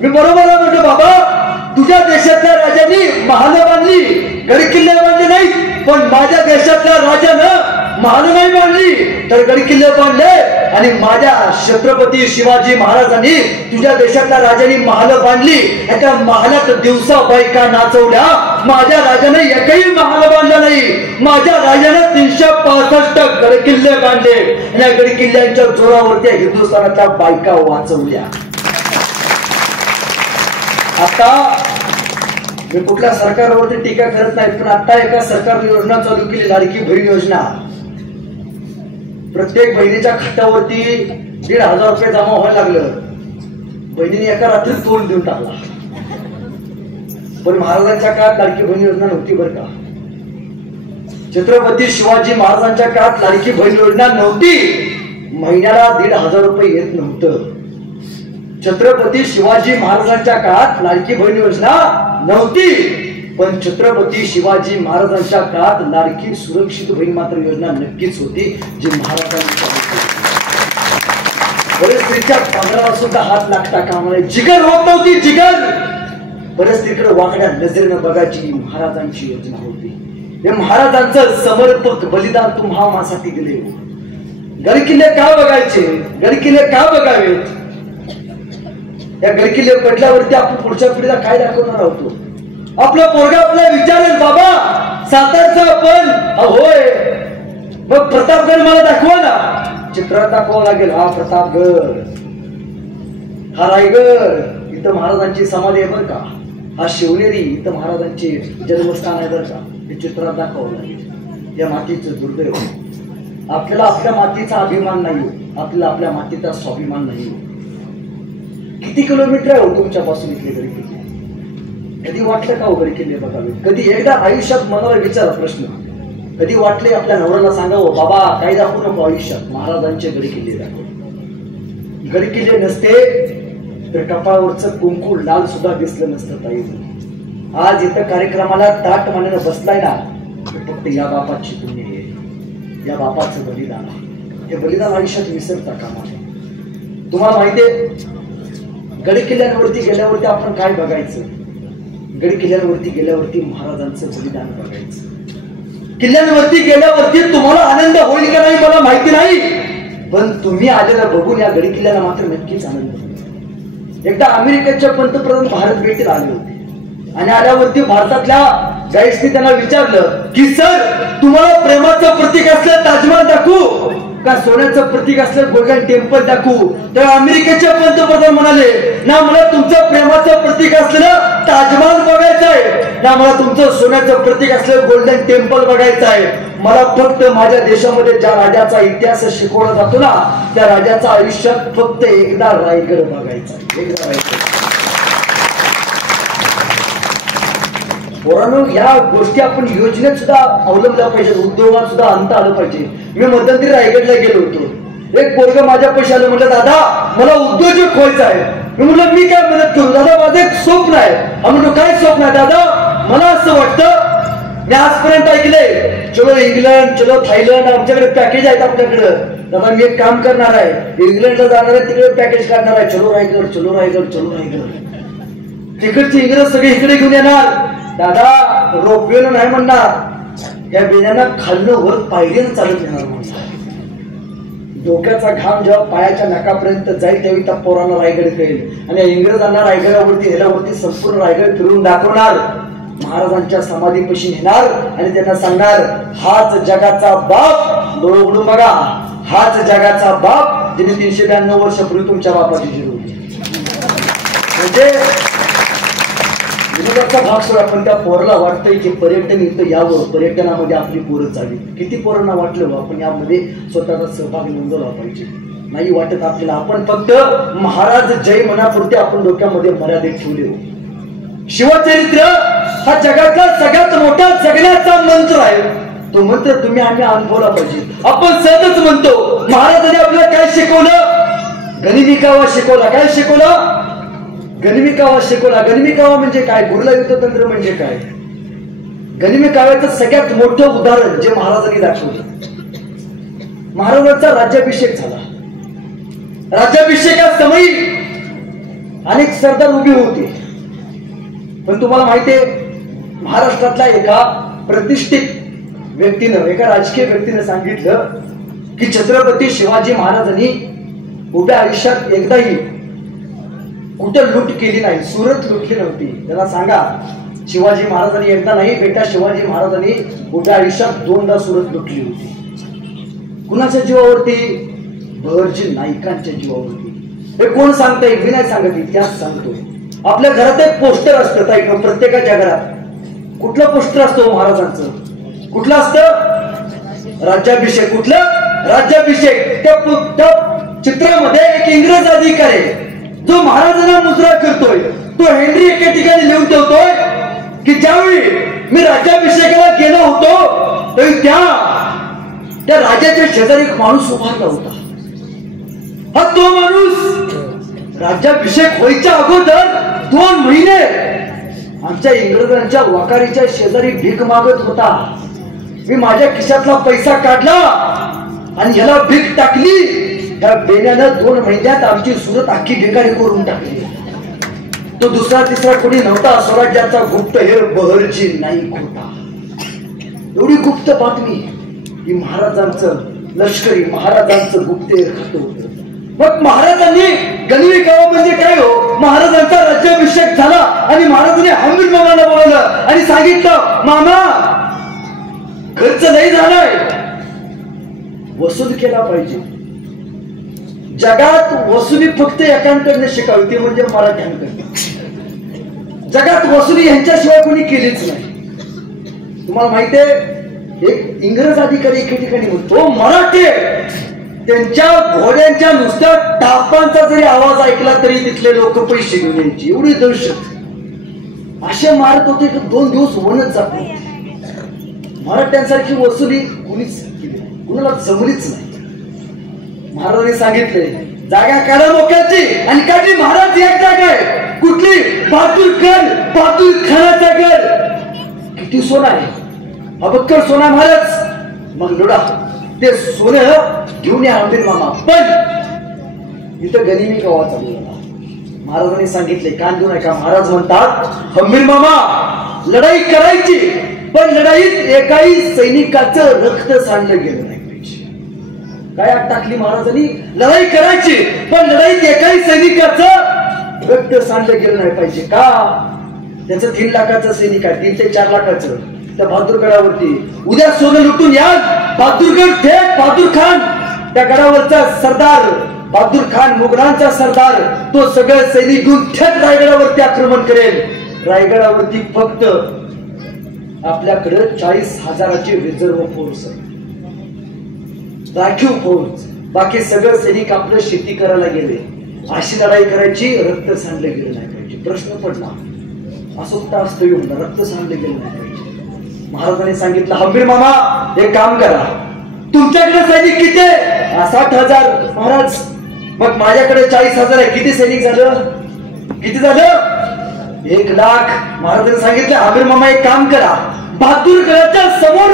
मी बरोबर आहे म्हणतो बाबा, तुझ्या देशातल्या राजांनी महाल बांधली, गडकिल्ले बांधले नाही, पण माझ्या देशातल्या राजानं महाल नाही बांधली तर गडकिल्ले बांधले. आणि माझ्या छत्रपती शिवाजी महाराजांनी तुझ्या देशातल्या राजांनी महाल बांधली, त्या महालात दिवसा बायका नाचवल्या. माझ्या राजाने एकही महाल बांधला नाही. माझ्या राजाने 365 गडकिल्ले बांधले. या गडकिल्ल्यांच्या जोरावरती हिंदुस्थानातल्या बायका वाचवल्या. आता मी कुठल्या सरकारवरती टीका करत नाही, पण आता एका सरकारने योजना चालू केली, लाडकी बहीण योजना. प्रत्येक बहिणीच्या खात्यावरती 1,500 रुपये जमा व्हायला लागलं. बहिणीने एका रात्रीत तोंड देऊन टाकला. पण महाराजांच्या काळात लाडकी बहीण योजना नव्हती बरं का. छत्रपती शिवाजी महाराजांच्या काळात लाडकी बहीण योजना नव्हती. महिन्याला 1,500 रुपये येत नव्हतं. छत्रपती शिवाजी महाराजांच्या काळात लाडकी बहीण योजना नव्हती, पण छत्रपती शिवाजी महाराजांच्या काळात लाडकी सुरक्षित बहीण मात्र योजना नक्कीच होती, जी महाराजांनी. परिस्थितीच्या पंधराला सुद्धा हात लागता कामा नये. जिगर होत नव्हती, जिगर. परिस्थितीकडे वाकड्या नजरेनं बघायची महाराजांची योजना होती. हे महाराजांचं समर्पक बलिदान तुम्हा माझ्यासाठी दिले. गडकिल्ले का बघायचे, गडकिल्ले का बघावेत? या गडकिल्ले पडल्यावरती आपण पुढच्या पिढीला काय दाखवणार आहोत? आपला पोरगा आपला विचारेल, बाबा सातारचा पण होय, मग प्रतापगड मला दाखवा ना. चित्रात दाखवावं लागेल. हा प्रतापगड, हा रायगड, इथं महाराजांची समाधी आहे बरं का. हा शिवनेरी इथं महाराजांचे जन्मस्थान आहे बरं का, हे चित्रात दाखवलं लागेल. या मातीचं दुर्दैव, आपल्याला आपल्या मातीचा अभिमान नाही, आपल्याला आपल्या मातीचा स्वाभिमान नाही. किती किलोमीटर आहे हो तुमच्यापासून इथले गड किल्ले? कधी वाटलं का हो गड किल्ले बघावे? कधी एकदा आयुष्यात मनाला विचारा प्रश्न, कधी वाटले आपल्या नवऱ्याला सांगावं बाबा काही दाखवू नको आयुष्यात, महाराजांचे गड किल्ले दाखव. गड किल्ले नसते तर कपाळावरचं कुंकू लाल सुद्धा दिसलं नसतं ताई. आज इथं कार्यक्रमाला ताट मानेनं बसलाय ना, फक्त या बापाची पुण्य आहे, या बापाचं बलिदान आहे. हे बलिदान आयुष्यात विसरता कामा नये. तुम्हाला माहितीये गड किल्ल्यांवरती गेल्यावरती आपण काय बघायचं? गड किल्ल्यांवरती गेल्यावरती महाराजांचं बलिदान बघायचं. किल्ल्यांवरती गेल्यावरती तुम्हाला आनंद होईल का नाही मला माहिती नाही, पण तुम्ही आलेला बघून या गड किल्ल्याला मात्र नक्कीच आनंद होईल. एकदा अमेरिकेचे पंतप्रधान भारत भेटीला आले होते आणि आल्यावरती भारतातल्या गाईड्सनी त्यांना विचारलं की सर तुम्हाला प्रेमाचं प्रतीक असलं ताजमहल दाखवू का सोन्याचं प्रतीक असलं गोल्डन टेम्पल दाखवू? तेव्हा अमेरिकेचे पंतप्रधान म्हणाले ना मला तुमचं प्रेमाचं प्रतीक असलेलं ताजमहल बघायचं आहे, ना मला तुमचं सोन्याचं प्रतीक असलेलं गोल्डन टेम्पल बघायचं आहे. मला फक्त माझ्या देशामध्ये ज्या राजाचा इतिहास शिकवला जातो ना त्या राजाचं आयुष्यात फक्त एकदा रायगड बघायचा आहे, एकदा रायगड. पोरांनो या गोष्टी आपण योजनेत सुद्धा अवलंबल्या पाहिजेत, उद्योगात सुद्धा आणता आलं पाहिजे. मी मध्यंतरी रायगडला गेलो होतो, एक पोरग माझ्या पैसे आलं, म्हटलं दादा मला उद्योजक व्हायचं आहे. मी म्हटलं मी काय मदत करू? दादा माझं एक स्वप्न आहे. म्हणतो काय स्वप्न आहे दादा? मला असं वाटतं मी आजपर्यंत ऐकलंय चलो इंग्लंड चलो थायलंड आमच्याकडे पॅकेज आहेत आपल्याकडं. दादा मी एक काम करणार आहे, इंग्लंडला जाणार आहे तिकडे पॅकेज काढणार आहे, चलो रायगड चलो रायगड चलो रायगड. तिकडचे इंग्रज सगळे इकडे घेऊन येणार. दादा रोपवेनं नाही म्हणणार, या बेण्याना खाल्लं वर पायरीनं चालत येणार म्हणणार. डोक्याचा घाम जेव्हा पायाच्या नाकापर्यंत जाईल तेव्हा त्या पोरांना रायगड कळेल आणि इंग्रजांना रायगडावरती नेल्यावरती संपूर्ण रायगड फिरून दाखवणार, महाराजांच्या समाधीपाशी नेणार आणि त्यांना सांगणार हाच जगाचा बाप. डोळे उघडून बघा, हाच जगाचा बाप जिने 392 वर्षापूर्वी तुमच्या बापाची जिरवली. म्हणजे विनोदाचा भाग सोडा, पण त्या पोराला वाटतंय की पर्यटन इथं यावं, पर्यटनामध्ये आपली पोरं चालली. किती पोरांना वाटलं आपण यामध्ये स्वतःचा सहभाग नोंदवला पाहिजे? नाही वाटत आपल्याला. आपण फक्त महाराज जय मनापुरते आपण डोक्यामध्ये मर्यादित ठेवले. शिवचरित्र हा जगातला सगळ्यात मोठा जगण्याचा मंत्र आहे. तो मंत्र तुम्ही आम्ही अनुभवला पाहिजे. आपण सहजच म्हणतो महाराजांनी आपल्याला काय शिकवलं? गनिमिकावा शिकवला. काय शिकवलं? गनिमिकावा शिकवला. गनिमिकावा म्हणजे काय? गुरुला युद्धतंत्र म्हणजे काय? गनिमिकाव्याचं सगळ्यात मोठं उदाहरण जे महाराजांनी दाखवलं, महाराजांचा राज्याभिषेक झाला. राज्याभिषेकासमयी अनेक सरदार उभे होते, पण तुम्हाला माहितीये महाराष्ट्रातल्या एका प्रतिष्ठित व्यक्तीनं, एका राजकीय व्यक्तीनं सांगितलं की छत्रपती शिवाजी महाराजांनी उभ्या आयुष्यात एकदाही कुठं लूट केली नाही, सुरत लुटली नव्हती. त्याला सांगा शिवाजी महाराजांनी एकदा नाही बेटा, शिवाजी महाराजांनी उभ्या आयुष्यात 2दा सुरत लुटली होती. कुणाच्या जीवावरती? बहरजी नाईकांच्या जीवावरती. हे कोण सांगताय? मी नाही सांगत, इतिहास सांगतो. आपल्या घरात एक पोस्टर असतं ताई, प्रत्येकाच्या घरात. कुठलं पोस्टर असतं महाराजांचं? कुठलं असतं? राज्याभिषेक. कुठलं? राज्याभिषेक. त्या चित्रामध्ये एक इंग्रज अधिकारी आहे जो महाराजांना मुजरा करतोय. तो हेनरी एका ठिकाणी लिहून ठेवतोय की ज्यावेळी मी राज्याभिषेकाला गेलो होतो तरी त्या राजाच्या शेजारी एक माणूस उभारला होता. हा तो माणूस राज्याभिषेक व्हायच्या अगोदर 2 महिने आमच्या इंग्रजांच्या वकारीच्या शेजारी भीक मागत होता. मी माझ्या खिशातला पैसा काढला आणि याला भीक टाकली. त्या बेण्यानं 2 महिन्यात आमची सुरत अख्खी भिकारी करून टाकली. तो दुसरा तिसरा कोणी नव्हता, स्वराज्याचा गुप्त हे बहरजी नाईक होता. एवढी गुप्त बातमी ही महाराजांचं लष्करी, महाराजांचं गुप्तेर खातं होतं. मग महाराजांनी गनिमिकावा म्हणजे काय हो? महाराजांचा राज्याभिषेक झाला आणि महाराजांनी हमीद मामाला बोलवलं आणि सांगितलं मामा खर्च नाही झालाय, वसूल केला पाहिजे. जगात वसुली फक्त एकांकडनं शिकावी, ते म्हणजे मराठ्यांकडनं. जगात वसुली यांच्याशिवाय कोणी केलीच नाही. तुम्हाला माहितीये एक इंग्रज अधिकारी एके ठिकाणी म्हणतो मराठी त्यांच्या घोड्यांच्या नुसत्या टापांचा जरी आवाज ऐकला तरी तिथले लोक पैसे घेऊन यायचे. एवढी दहशत असे मारत होते की 2 दिवस वनच जात नव्हते. मराठ्यांसारखी वसुली कुणीच केली नाही, कुणाला जमलीच नाही. महाराजांनी सांगितले जागा काढा लोकांची आणि काढली. महाराज एक जागा आहे कुठली? बहादूर खानाचा गड. किती सोनं आहे? अबक्कड सोना महाराज. मग लोडा ते सोनं घेऊन या हंबीर मामा. पण इथं गनिमी कवा चालू झाला. महाराजांनी सांगितले कान देऊ नका. महाराज म्हणतात हंबीर मामा लढाई करायची पण लढाईत एकाही सैनिकाचं रक्त सांडलं गेलं नाही पाहिजे. काय आग टाकली महाराजांनी? लढाई करायची पण लढाईत एकाही सैनिकाचं रक्त सांडलं गेलं नाही पाहिजे. का? त्याचं 3 लाखाचं सैनिक आहे, 3 ते 4 लाखाचं त्या बहादूरगडावरती. उद्या सोनं लुटून या बहादूरगड थेट बहादूर खान त्या गडावरचा सरदार बहादूर खान मुघलांचा सरदार तो सगळं सैनिक घेऊन थेट रायगडावरती आक्रमण करेल. रायगडावरती फक्त आपल्याकडे 40,000ची रिझर्व्ह फोर्स आहे, राखीव फौज. बाकी सगळं सैनिक आपलं शेती करायला गेले. अशी लढाई करायची रक्त सांडलं गेलं नाही पाहिजे. प्रश्न पडला असोक्ता असतो येऊन रक्त सांडलं गेलं नाही पाहिजे. महाराजांनी सांगितलं हंबीर मामा एक काम करा तुमच्याकडे सैनिक किती? 60,000. महाराज मग माझ्याकडे 40,000 आहे. किती सैनिक झालं? किती झालं? 1 लाख. महाराजांनी सांगितलं हंबीर मामा एक काम करा बहादूरगडाच्या समोर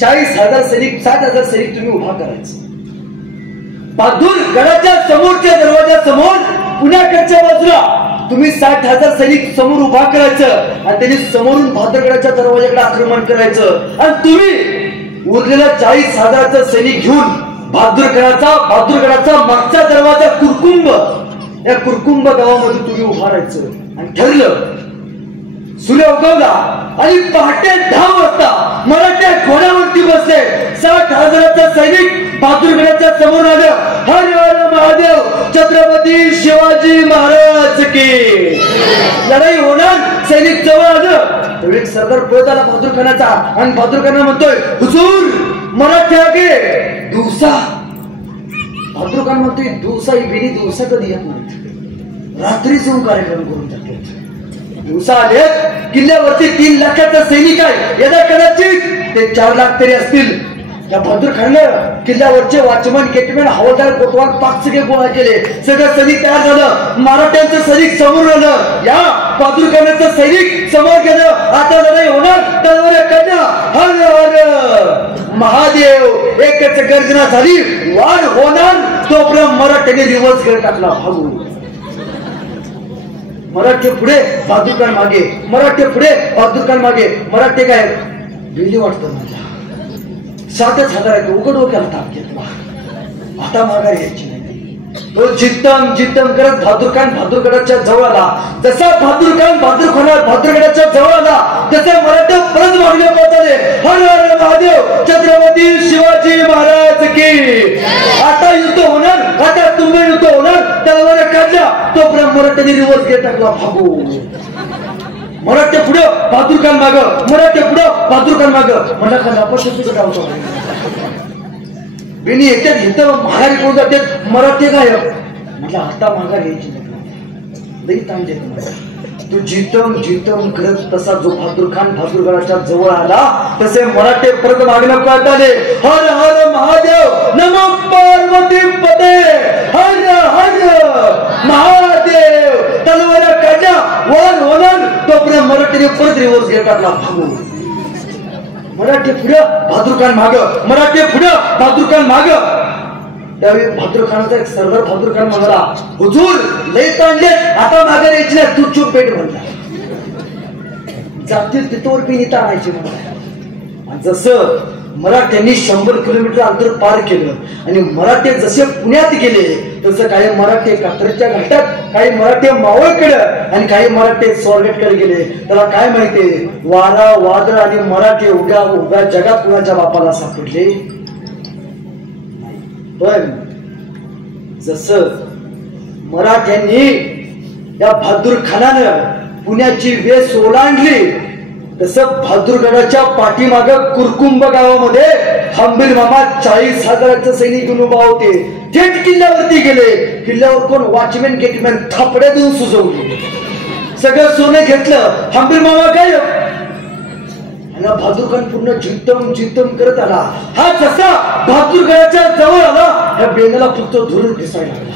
40,000 सैनिक 60,000 सैनिक तुम्ही उभा करायचं. बहादूरगडाच्या समोरच्या दरवाजासमोर पुण्याकडच्या बाजूला तुम्ही 60,000 सैनिक समोर उभा करायचं आणि त्यांनी समोरून बहादूरगडाच्या दरवाजाकडे आक्रमण करायचं आणि तुम्ही उरलेल्या 40,000चं सैनिक घेऊन बहादूरगडाचा मागचा दरवाजा कुरकुंभ या कुरकुंभ गावामध्ये तुम्ही उभा राहायचं. आणि ठरलं सूर्य उगवला आणि पहाटे 10 वाजता मराठ्या घोड्यावरती बसले. 60,000चं सैनिक बहादूरगडाच्या समोर आलं. हर हर महादेव छत्रपती शिवाजी महाराज की. लढाई होणार. सैनिक जवळ आलं तर एक सरदार पळत आला बहादूर खानाचा आणि बहादूर खाना म्हणतोय हुजूर मराठे आगे दिवसा. बहादूर खान म्हणतोय दिवसा ही बेनी दिवसा कधी येत नाहीत, रात्रीच येऊन कार्यक्रम करून टाकले. दिवसा आले किल्ल्यावरती 3 लाखाचा सैनिक आहे. यदा कदाचित ते 4 लाख तरी असतील. या बहादूर खाननं किल्ल्यावरचे वॉचमन गेटमॅन हवालदार कोतवाल पाक सगळे गोळा केले. सगळं सैनिक तयार झालं. मराठ्यांचं सैनिक समोर आलं. या बहादूर खानाचं सैनिक समोर गेलं. आता लढाई होणार. तलवार कन्या हर हर महादेव एकच गर्जना झाली. वाढ होणार. तोपर्यंत मराठ्याने रिव्हर्स गेअर टाकला. भाऊ मराठे पुढे बहादूर खान मागे, मराठे पुढे बहादूर खान मागे. मराठे काय बिल्ली वाटतं माझ्या 60,000 उघड डोक्याला ताप घेतला. आता माघार यायची नाही. तो जित्तम करत बहादूर खान बहादूरगडाच्या जवळ आला. जसा बहादूर खान बहादूरगडाच्या जवळ आला तसे मराठे परत मागणे पोहोचले. हर हर महादेव छत्रपती शिवाजी महाराज की. आता युद्ध होणार. आता तुम्ही युद्ध होणार. तलवार काढल्या. तोपर्यंत मराठ्यांनी रिव्हर्स घेत टाकला. भागो मराठे पुढं बहादूर खान माग, मराठे पुढं बहादूर खान माग. म्हणला खान अपशब्द गावतो बेनी येतात इथं माघारी कोण जाते. मराठे गायब. म्हटलं आता माघार यायची लई ताण देत. तू जितम करत तसा जो बहादूर खान बहादूरगडाच्या जवळ आला तसे मराठे परत मागणं पळत आले. हर हर महादेव नमो पार्वती पते. हर हर महादेव. तलवार काढल्या. वर होणार. तोपर्यंत मराठीने परत रिव्हर्स घेत टाकला. भाऊ मराठे पुढं बहादूर खान माग, मराठे पुढं बहादूर खान माग. त्यावेळी बहादूर खानाचा एक सरदार बहादूर खान म्हणाला हुजूर लय ताणले आता मागे यायची नाही. तू चूप पेट म्हणला. जातील तिथवर पिणी ताणायची म्हणला. जसं मराठ्यांनी 100 किलोमीटर अंतर पार केलं आणि मराठे जसे पुण्यात गेले तसं काही मराठे कात्रच्या घाटात, काही मराठे मावळकडे आणि काही मराठे स्वारगेटकडे गेले. त्याला काय माहितीये वारा वादळ आणि मराठे उभ्या जगात कुणाच्या बापाला सापडले. पण जसं मराठ्यांनी या बहादूर खानानं पुण्याची वेस ओलांडली तसं बहादूरगडाच्या पाठीमाग कुरकुंब गावामध्ये हंबीर मामा 40,000 सैनिक घेऊन उभा होते. थेट किल्ल्यावरती गेले. किल्ल्यावर कोण वॉचमॅन गेटमॅन थापड्या देऊन सुजवले. सगळं सोनं घेतलं. हंबीर मामा काय आणि बहादूरगड पूर्ण जितम करत आला. हा जसा बहादूरगडाच्या जवळ आला या बेण्याला फक्त धुरून दिसायला लागला.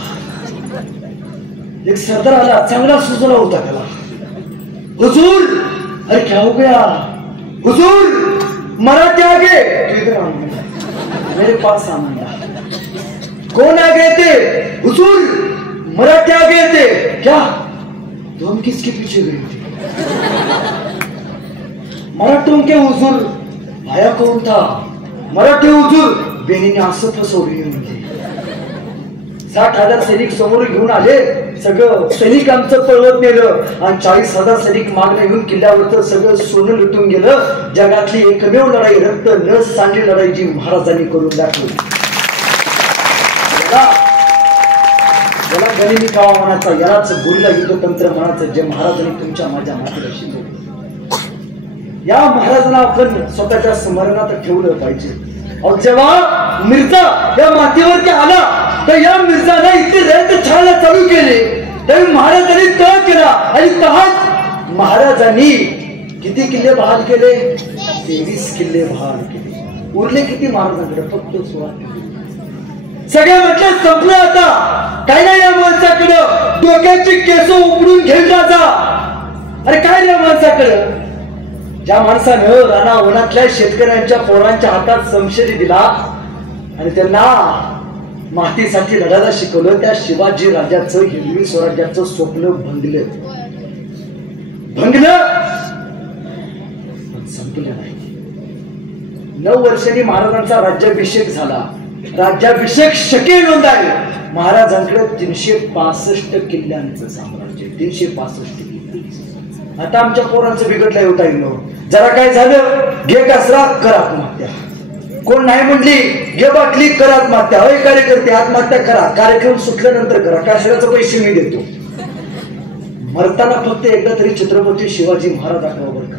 एक सरदार आला, चांगला सुजला होता त्याला. हुजूर, अरे क्या हो गया? हुजूर, मराठे आ गए. इधर आओ, मेरे पास आना. कौन आ गए थे? हुजूर, मराठे आ गए थे. क्या? तो हम किसके पीछे गए थे? मराठों के हुजूर. आया कौन था? मराठे हुजूर. बेनीने असं फसवले म्हणजे 60,000 सैनिक समोर घेऊन आले. सगळं सैनिकांचं पळवत नेलं आणि 40,000 सैनिक मागणं घेऊन किल्ल्यावरचं सगळं सोनं लुटून गेलं. जगातली एकमेव लढाई, रक्त न सांडली लढाई जी महाराजांनी करून दाखवली. याला गनिमी कावा म्हणायचा, यालाच गुरीला युद्धतंत्र म्हणायचं, जे महाराजांनी तुमच्या माझ्या मातीला शिकवलं. या महाराजांना आपण स्वतःच्या स्मरणात ठेवलं पाहिजे. जेव्हा मिर्झा या मातीवरती आला तर या मिर्झाला इथे रयत छायला चालू केले. त्यावेळी महाराजांनी तह केला आणि तहात महाराजांनी किती किल्ले बहाल केले? 23 किल्ले बहाल केले. उरले किती महाराजांकडे? फक्त 16 किल्ले. सगळे म्हटलं संपलं आता, काय नाही या माणसाकडं. डोक्याची केस उपडून घेऊन जा. अरे काय या माणसाकडं? ज्या माणसानं राणा वनातल्या शेतकऱ्यांच्या पोरांच्या हातात समशेरी दिला आणि त्यांना मातीसाठी लढायला शिकवलं, त्या शिवाजी राजाचं हिंदवी स्वराज्याचं स्वप्न भंगलं पण संपलं नाही. 9 वर्षांनी महाराजांचा राज्याभिषेक झाला. राज्याभिषेक शके नोंदाळे. महाराजांकडे 365 किल्ल्यांचं साम्राज्य. 365 किल्ले. आता आमच्या पोरांचं बिघडलंय होता येईल. जरा काय झालं, घे कचरा कर आत्महत्या. कोण नाही म्हणली घे बाटली कर आत्महत्या. अय कार्यकर्ते आत्महत्या करा, कार्यक्रम सुटल्यानंतर करा, कचऱ्याचे पैसे मी देतो. मरताना फक्त एकदा तरी छत्रपती शिवाजी महाराज आठवा बरं का.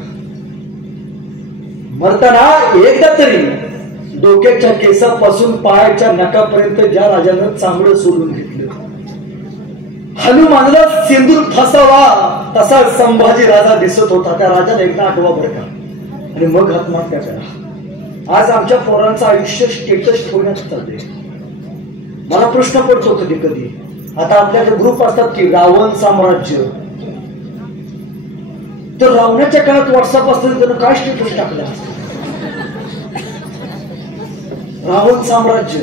मरताना एकदा तरी डोक्याच्या केसापासून पायाच्या नकापर्यंत ज्या राजानं चांगलं सोडून घेतलं, हनुमानला सिंदूर फसावा तसा संभाजी राजा दिसत होता, त्या राजाला एकदा आठवा बरं का आणि मग आत्महत्या करा. आज आमच्या पोरांचं आयुष्य स्टेटस ठेवण्यात चाललंय. मला प्रश्न पडतो कधी कधी, आता आपल्याकडे ग्रुप असतात की रावण साम्राज्य, तर रावणाच्या काळात व्हॉट्सअप असतं त्यानं काय स्टेटस टाकलं असतं? रावण साम्राज्य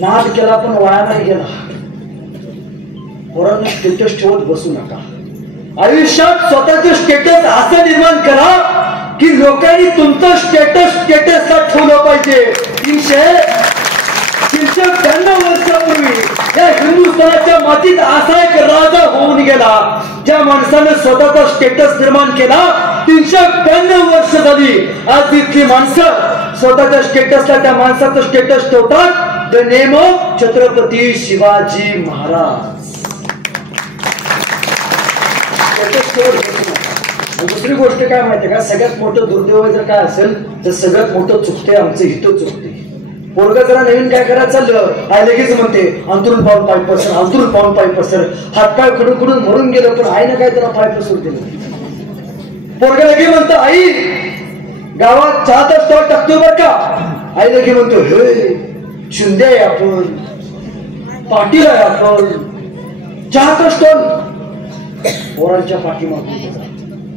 नाद केला पण वाया नाही गेला. पोरांना स्टेटस ठेवत बसू नका. आयुष्यात स्वतःचं स्टेटस असं निर्माण करा की लोकांनी तुमचं स्टेटसला ठेवलं पाहिजे. 392 वर्षापूर्वी या हिंदुस्थानाच्या मातीत असा एक राजा होऊन गेला, ज्या माणसाने स्वतःचा स्टेटस निर्माण केला. 392 वर्ष झाली. आज इथली माणसं स्वतःच्या स्टेटसला त्या माणसाचं स्टेटस ठेवतात. The name of Chhatrapati Shivaji Maharaj. दुसरी गोष्ट काय माहितीये का, सगळ्यात मोठं दुर्दैव जर काय असेल तर सगळ्यात मोठं चुकते आमचं हित चुकते. पोरगा जरा नवीन काय करायचं चाललं, आई लगेच म्हणते अंतरून पाऊन पाय पसर, अंतरून पाऊन पाय पसर. हातपाय कडून कडून मरून गेलं पण आईनं काय त्याला पाय पसरू दिलं. पोरगा लगे म्हणतो आई गावात चहाचा स्टॉल टाकतोय बर का. आई लगे म्हणतो हे शिंदे आहे आपण, पाटील आहे आपण, चहाचा स्टॉल. पोरांच्या पाठीमागे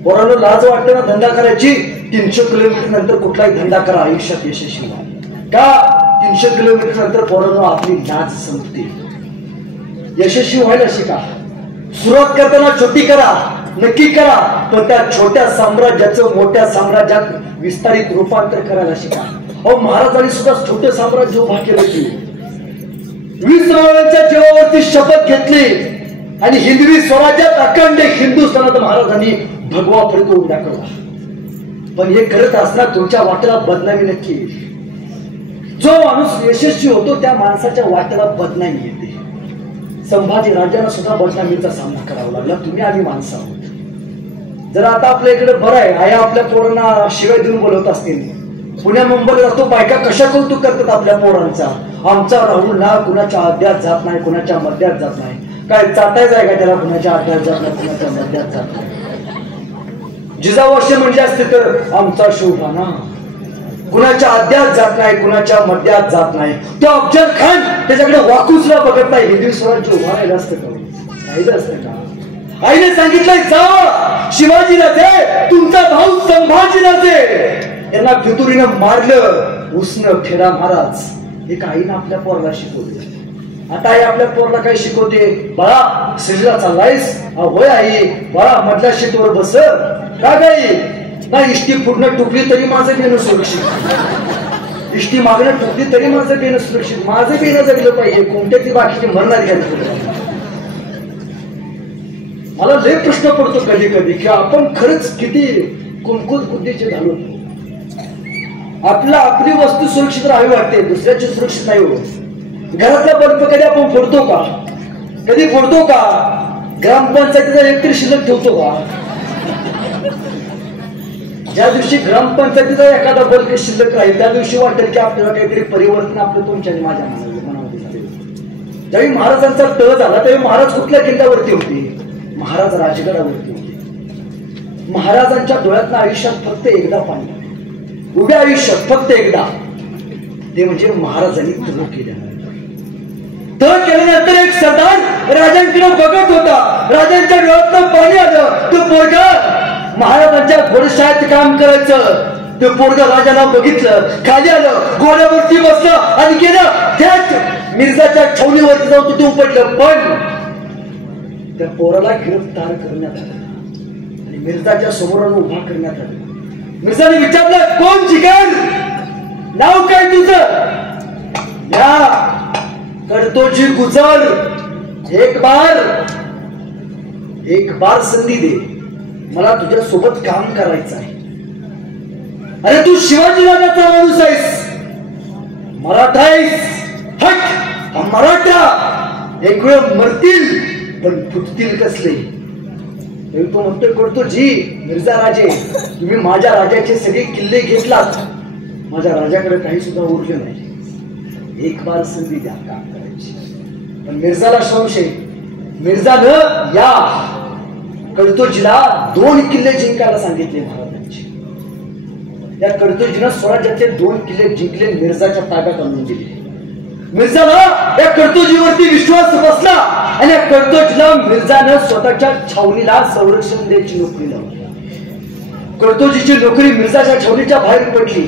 पोरांना लाज वाटते ना धंदा करायची. 300 किलोमीटर नंतर कुठलाही धंदा करा, आयुष्यात यशस्वी व्हा. का 300 किलोमीटर नंतर पोरांना आपली लाज संपते. यशस्वी व्हायला शिका. सुरुवात करताना छोटी करा, नक्की करा, पण त्या छोट्या साम्राज्याचं मोठ्या साम्राज्यात विस्तारित रूपांतर करायला शिका. अहो महाराजांनी सुद्धा छोटे साम्राज्य उभा केलं की 20 मावळ्यांच्या जीवावरती शपथ घेतली आणि हिंदवी स्वराज्यात अखंड हिंदुस्थानात महाराजांनी भगवा फडकवून दाखवला. पण हे करत असताना तुमच्या वाटेला बदनामी नक्की येईल. जो माणूस यशस्वी होतो त्या माणसाच्या वाटेला बदनामी येते. संभाजी राजांना सुद्धा बदनामीचा सामना करावा लागला. तुम्ही आम्ही माणसं आहोत. जर आता आपल्या इकडे बरं आहे, आया आपल्या पोरांना शिवाय देऊन बोलवत असतील, पुण्या मुंबईला जातो बायका कशा कौतुक करतात आपल्या पोरांचा, आमचा राहुल ना कुणाच्या अड्ड्यात जात नाही, कुणाच्या मध्यात जात नाही. काय चाटायचं आहे का त्याला, कुणाच्या अड्ड्यात जात नाही, कुणाच्या मध्यात जात नाही. जिजाऊ म्हणजे असते तर आमचा शोभा ना कुणाच्या अड्ड्यात जात नाही, कुणाच्या मध्यात जात नाही. तो अफजल खान त्याच्याकडे वाकूसला बघत नाही. हिंदवी स्वराज्य उभा राहिलं असतं का, राहिलं असतं का? आईने सांगितलंय जा शिवाजीराजे, तुमचा भाऊ संभाजीराजे यांना फितुरीनं मारलं, उसनं फेडा महाराज. हे आईनं आपल्या पोराला शिकवते. आता आई आपल्या पोराला काय शिकवते, बाळा श्रीला चाललायस, होय आई, बाळा मधल्या शीटवर बस. का गाई ना, इष्टी पुढनं टुकली तरी माझं बेन सुरक्षित, इष्टी मागणं टुकली तरी माझं बेन सुरक्षित, माझं बेन जगलं पाहिजे, कोणत्याची बाकीची मरणार घ्यायचं. मला लय प्रश्न पडतो कधी कधी की आपण खरंच किती कुंकुत बुद्धीचे झालो. आपली वस्तू सुरक्षित राहावी वाटते, दुसऱ्याची सुरक्षित नाही होत. घरातला बल्ब कधी आपण फोडतो का, कधी फोडतो का? ग्रामपंचायतीचा एक तरी शिल्लक ठेवतो का? ज्या दिवशी ग्रामपंचायतीचा एखादा बल्ब शिल्लक राहील त्या दिवशी वाटेल की आपल्याला काहीतरी परिवर्तन आपलं तुमच्या माझ्या मनामध्ये झाले. ज्यावेळी महाराजांचा तळ झाला त्यावेळी महाराज कुठल्या किल्ल्यावरती होते? महाराज राजगडावरती होते. महाराजांच्या डोळ्यातनं आयुष्यात फक्त एकदा पाणी, उभ्या आयुष्यात फक्त एकदा, ते म्हणजे महाराजांनी तळ केल्यानंतर. तळ केल्यानंतर एक सरदार राजांकडे बघत होता, राजांच्या डोळ्यातनं पाणी आलं. तो पोरगा महाराजांच्या घोडशाळेत काम करायचं, ते पोरगा राजाला बघितलं, खाली आलं, घोड्यावरती बसलं आणि गेलं त्याच मिर्जाच्या छावणीवरती जाऊन तिथे उपटलं. पण त्या पोराला गिरफ्तार करण्यात आलं आणि मिर्जाच्या समोर उभा करण्यात आलं. मिर्जाने विचारलं, कोण जिगर, नाव काय तुझं? या करतोजी गुजर, एक बार संधी दे, मला तुझ्या सोबत काम करायचं आहे. अरे तू शिवाजी राजाचा माणूस आहेस, मराठा आहेस, हट मराठा, एक वेळ मरतील पण फुटतील कसले. तो म्हणतोय, करतो जी मिर्झा राजे, तुम्ही माझ्या राजाचे सगळे किल्ले घेतलात, माझ्या राजाकडे काही सुद्धा उरले नाही, एक बार संधी द्या काम करायची. पण मिर्झाला संशय, मिर्झानं या कडतोजीला 2 किल्ले जिंकायला सांगितले महाराजांचे. त्या कडतोजीनं स्वराज्याचे 2 किल्ले जिंकले, मिर्झाच्या ताब्यात आणून दिले. मिर्झाला या कडतोजीवरती विश्वास बसला आणि या कडतोजीला मिर्झानं स्वतःच्या छावणीला संरक्षण द्यायची नोकरी लावली. कडतोजीची नोकरी मिर्झाच्या छावणीच्या बाहेर पडली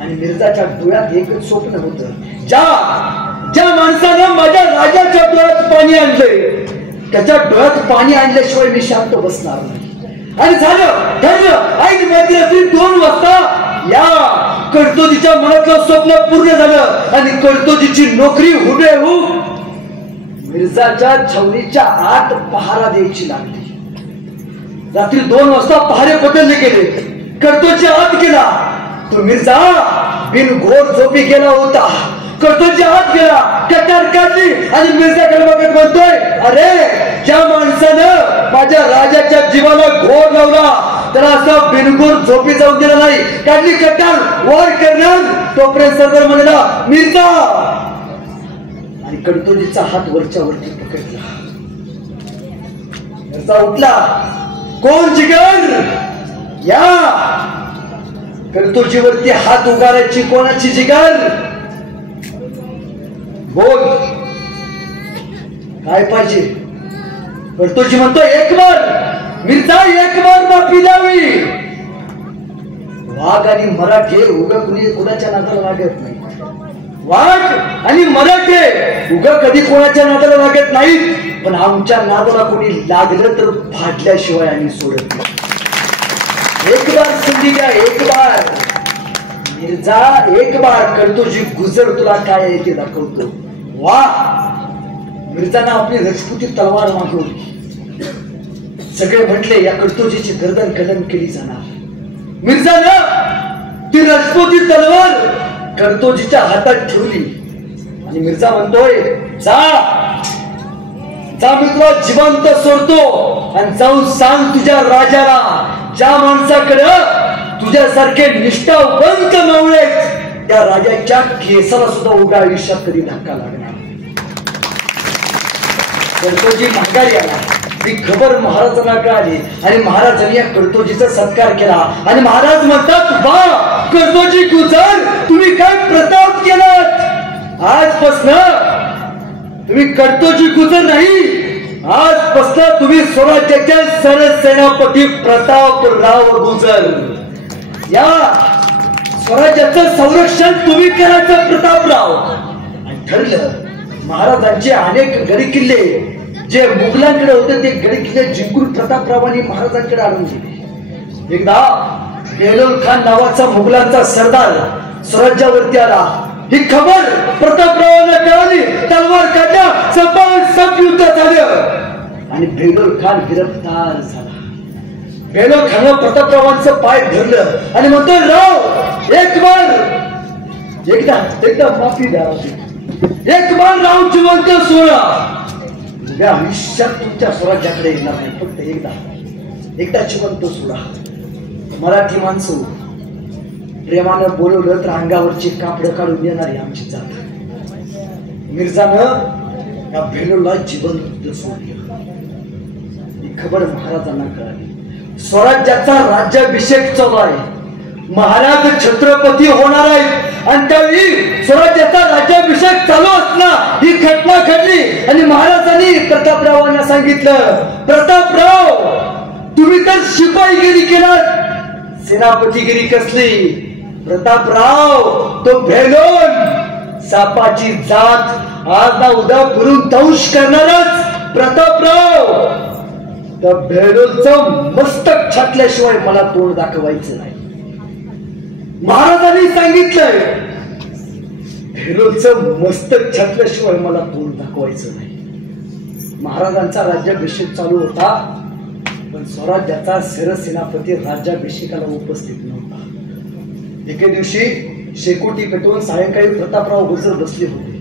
आणि मिर्झाच्या डोळ्यात एकच स्वप्न होतं, ज्या माणसानं माझ्या राजाच्या डोळ्यात पाणी आणलंय त्याच्या डोळ्यात पाणी आणल्याशिवाय मी शांत बसणार नाही. आणि झालं ठरलं, ऐन मध्यरात्री 2 वाजता या कडतोजीच्या मनातलं स्वप्न पूर्ण झालं आणि कडतोजीची नोकरी हुबेहूब मिर्झाच्या छावणीच्या आत पहारा द्यायची लागली. रात्री 2 वाजता पहारे बदलले गेले. कडतोजी आत गेला, तो मिर्झा बिन घोर झोपी गेला होता. कडतोजी आत गेला, कटार काढली आणि मिर्झाकडे बघत म्हणतोय, अरे ज्या माणसानं माझ्या राजाच्या जीवाला घोर लावला त्याला असं बिनघोर झोपी जाऊन दिला नाही. काढली कटार, वर करणार, तोपर्यंत सरदार म्हणाला मिर्झा, आणि कडतोजीचा हात वरच्या वरती पकडला. मिर्झा उठला, कोण जिगर, या कडतोजीवरती हात उगारायची कोणाची जिगर, बोल काय पाहिजे? कडतोजी म्हणतो, एक बार मिर्झा, एक बार माफी द्यावी. वाघ आणि मराठे उगा कुणी कोणाच्या नादाला लागत नाही. वाघ आणि मराठे उगा कधी कोणाच्या नादाला लागत नाहीत, पण आमच्या नादाला कोणी लागलं तर फाडल्याशिवाय आम्ही सोडत नाही. एक बार संधी द्या, एक बार मिर्झा, एक बार. कडतोजी गुजर, तुला काय आहे ते दाखवतो. वा, मिर्झानं आपली रजपुती तलवार मागवली. सगळे म्हटले या कडतोजीची गर्दन कलम केली जाणार. मिर्झानं ती रजपुती तलवार कडतोजीच्या हातात ठेवली आणि मिर्झा म्हणतोय, जा, मी तुला जिवंत सोडतो आणि जाऊन सांग तुझ्या राजाला, ज्या माणसाकडं तुझ्यासारखे निष्ठावंत मावळे त्या राजाच्या केसाला सुद्धा उभ्या आयुष्यात कधी धक्का लागणार. कर्तोजी माघारी आला, ती खबर महाराजांना कळाली आणि महाराजांनी या कर्तोजीचा सत्कार केला. आणि महाराज म्हणतात, वा कर्तोजी गुजर, तुम्ही काय प्रताप केलात. आजपासून तुम्ही कर्तोजी गुजर नाही, आजपासून तुम्ही स्वराज्याचे सरसेनापती प्रतापराव गुजर. या स्वराज्याचं संरक्षण तुम्ही करायचं प्रतापराव. आणि ठरलं, महाराजांचे अनेक गडी किल्ले जे मुघलांकडे होते ते गडी किल्ले जिंकून प्रतापरावांनी महाराजांकडे आणून दिले. एकदा बेलोल खान नावाचा मुघलांचा सरदार स्वराज्यावरती आला. ही खबर प्रतापरावांना कळाली, तलवार काढल्या, सपाट युद्ध झालं आणि बेलोल खान गिरफ्तार झाला. बेलोल खान प्रतापरावांचं पाय धरलं आणि म्हणतोय, राव एक बार एकदा माफी द्या, एक बार राव जिवंत सोडा. उद्या आयुष्यात तुमच्या स्वराज्याकडे येणार नाही, फक्त एकदा जिवंत सोडा. मराठी माणसं प्रेमानं बोलवलं तर अंगावरची कापडं काढून देणारी आमची जात. मिर्झानं या बेलोलला जिवंत सोडलं. ही खबर महाराजांना कळाली. स्वराज्याचा राज्याभिषेक चालू आहे, महाराज छत्रपती होणार आहेत आणि त्यावेळी स्वराज्याचा राज्याभिषेक चालू असणार ही घटना घडली. आणि महाराजांनी प्रतापरावांना सांगितलं, प्रतापराव तुम्ही तर शिपाईगिरी केलात, सेनापतीगिरी कसली. प्रतापराव तो बेलोल सापाची जात आज ना उद्या करून दंश करणारच. प्रतापराव त्या बेलोलचं मस्तक छाटल्याशिवाय मला तोंड दाखवायचं नाही. महाराजांनी सांगितलंय, बेलोलचं मस्तक छाटल्याशिवाय मला तोंड दाखवायचं नाही. महाराजांचा राज्याभिषेक चालू होता, पण स्वराज्याचा सरसेनापती राज्याभिषेकाला उपस्थित नव्हता. एके दिवशी शेकोटी पेटवून सायंकाळी प्रतापराव गुजर बसले होते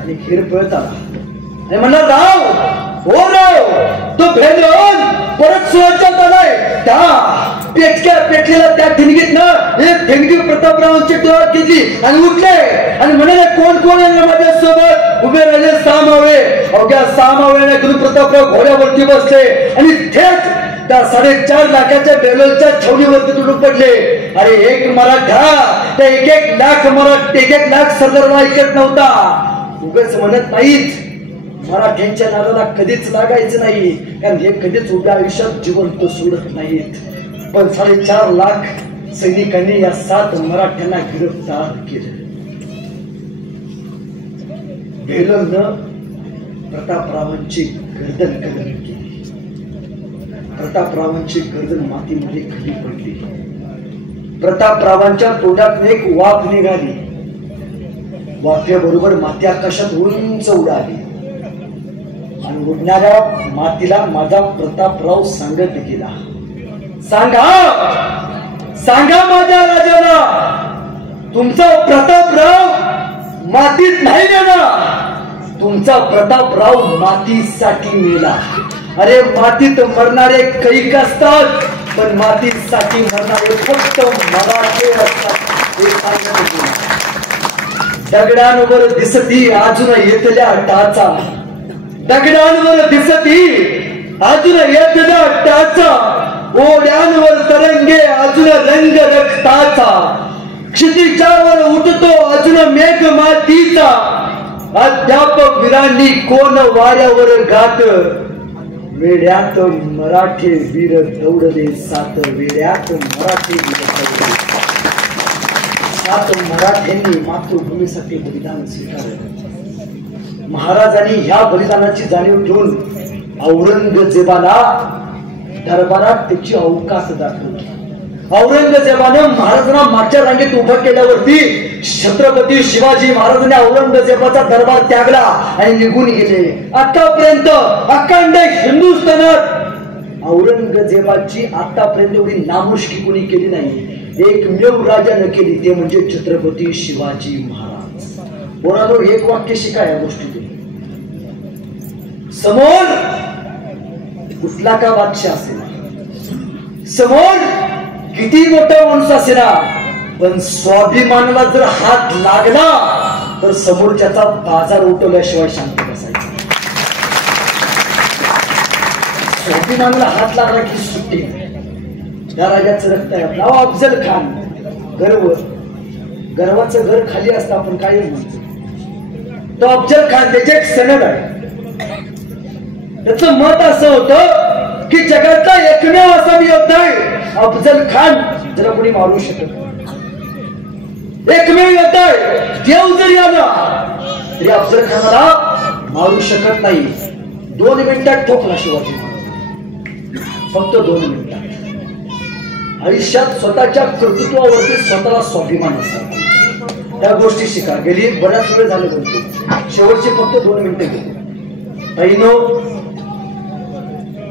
आणि खीर पळत आला आणि म्हणला, राव ओ राव, तो बेलोल परत स्वराज्यात आलाय. त्या पेटक्या पेटलेला त्या ठिणगीत ना एक ठिणगी प्रतापरावांची डोळ्यात घेतली आणि उठले आणि म्हणाले, कोण कोण आहे माझ्या सोबत. उभे राहिले 6 मावळे. अवघ्या 6 मावळ्यांना घेऊन प्रतापराव घोड्यावरती बसले आणि थेट त्या 4.5 लाखाच्या बेलोलच्या छावणीवरती तुटून पडले. अरे एक मराठा त्या 1 लाख मराठा 1 लाख सरदाराला ऐकत नव्हता. उगाच म्हणत नाहीत, मराठ्यांच्या नादाला कधीच लागायचं नाही, कारण हे कधीच उभ्या आयुष्यात जिवंत सोडत नाहीत. पण 4.5 लाख सैनिकांनी या 7 मराठ्यांना गिरफ्तार केलं. बेलोलनं प्रतापरावांची गर्दन कलम केली. प्रतापरावांची गर्दन मातीमध्ये खाली पडली. प्रतापरावांच्या तोंडात एक वाफ निघाली. वाफेबरोबर माती आकाशात उंच उडाली आणि उडणाऱ्या मातीला माझा प्रतापराव सांगत गेला, सांगा सांगा माझ्या राजाला, तुमचा प्रतापराव मातीत नाही गेला, तुमचा प्रतापराव मातीसाठी मेला. अरे मातीत मरणारे कैक असतात, पण मातीसाठी मरणारे फक्त मराठे असतात. हे सांगत दगडांवर दिसती अजून येतल्या टाचा, दगडांवर दिसती अजून येतल्या टाचा, ओढ्यांवर तरंगे अजून रंग रक्ताचा, क्षितिजावर उठतो अजून मेघ मातीचा, अध्यापक वीरांनी कोण वाऱ्यावर गात, वेड्यात मराठे वीर दौडले 7, वेड्यात मराठे वीर दौडले 7 मराठ्यांनी मातृभूमीसाठी बलिदान स्वीकारलं. महाराजांनी ह्या बलिदानाची जाणीव ठेवून औरंगजेबाला दरबारात त्याची अवकाश दाखवली. औरंगजेबानं महाराजांना मागच्या रांगेत उभं केल्यावरती छत्रपती शिवाजी महाराजांनी औरंगजेबाचा दरबार त्यागला आणि निघून गेले. आतापर्यंत अखंड हिंदुस्थानात औरंगजेबाची आतापर्यंत एवढी नामुष्की कोणी केली नाही. एकमेव राजानं केली, ते म्हणजे छत्रपती शिवाजी महाराज. बोलालो एक वाक्य शिका या गोष्टीतून. समोर कुठला का बादशाह असेल, समोर किती मोठा माणूस असेना, पण स्वाभिमानाला जर हात लागला तर समोरच्याचा बाजार उठवल्याशिवाय शांत बसायचा. स्वाभिमानाला हात लागला की सुट्टी. त्या राजाचं रक्त आहे, नाव अफजल खान. गर्वाचं घर खाली असतं आपण काय म्हणतो. तो अफजल खान, त्याचे एक सनद आहे. त्याचं मत असं होतं की जगातला एकमेव असा मी योद्धा आहे अफजल खान ज्याला कोणी मारू शकत नाही. एकमेव योद्धा आहे, देव जरी आला तरी अफजल खानाला मारू शकत नाही. 2 मिनिटात ठोकला शिवाजी महाराज, फक्त 2 मिनिटात. आयुष्यात स्वतःच्या कर्तृत्वावरती स्वतःला स्वाभिमान असतात. त्या गोष्टी शिका. गेली बऱ्याच वेळ झाले बोलतो, शेवटचे फक्त 2 मिनिटं गेली. ताईनो,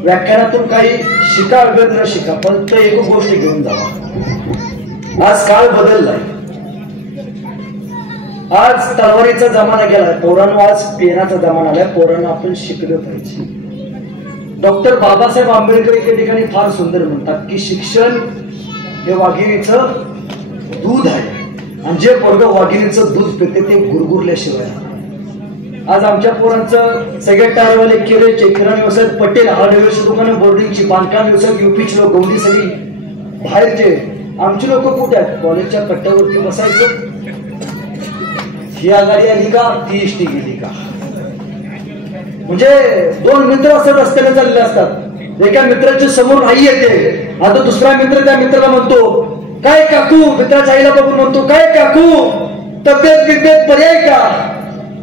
व्याख्यानातून काही शिका अगर न शिका, फक्त एक गोष्ट घेऊन जावा. आज काळ बदललाय, आज तलवारीचा जमाना गेलाय. पोरांनो, आज पेनाचा जमाना आलाय. पोरांना आपण शिकलं पाहिजे. डॉक्टर बाबासाहेब आंबेडकर एके ठिकाणी फार सुंदर म्हणतात की शिक्षण हे वाघिणीचं दूध आहे, आणि जे पोरग वाघिणीचं दूध पिते ते गुरगुरल्याशिवाय. आज आमच्या पोरांचं सगळे टायरवाले, केरेचे, किराणा व्यवसाय, पटेल, हार्डवेअरची दुकानं, बोर्डिंगची, बांधकाम व्यवसाय, युपीची लोक, गौंडी सगळी बाहेरचे. आमची लोक कुठे आहेत? कॉलेजच्या कट्ट्यावरती बसायचं. ही आघाडी आली का, ती इष्टी गेली का. म्हणजे 2 मित्र असं रस्त्याने चालले असतात. एका मित्राच्या समोर आई येते, आता दुसरा मित्र त्या मित्राला म्हणतो काय काकू, मित्राच्या आईला बघून म्हणतो काय काकू, तब्येत बिब्येत पर्याय का.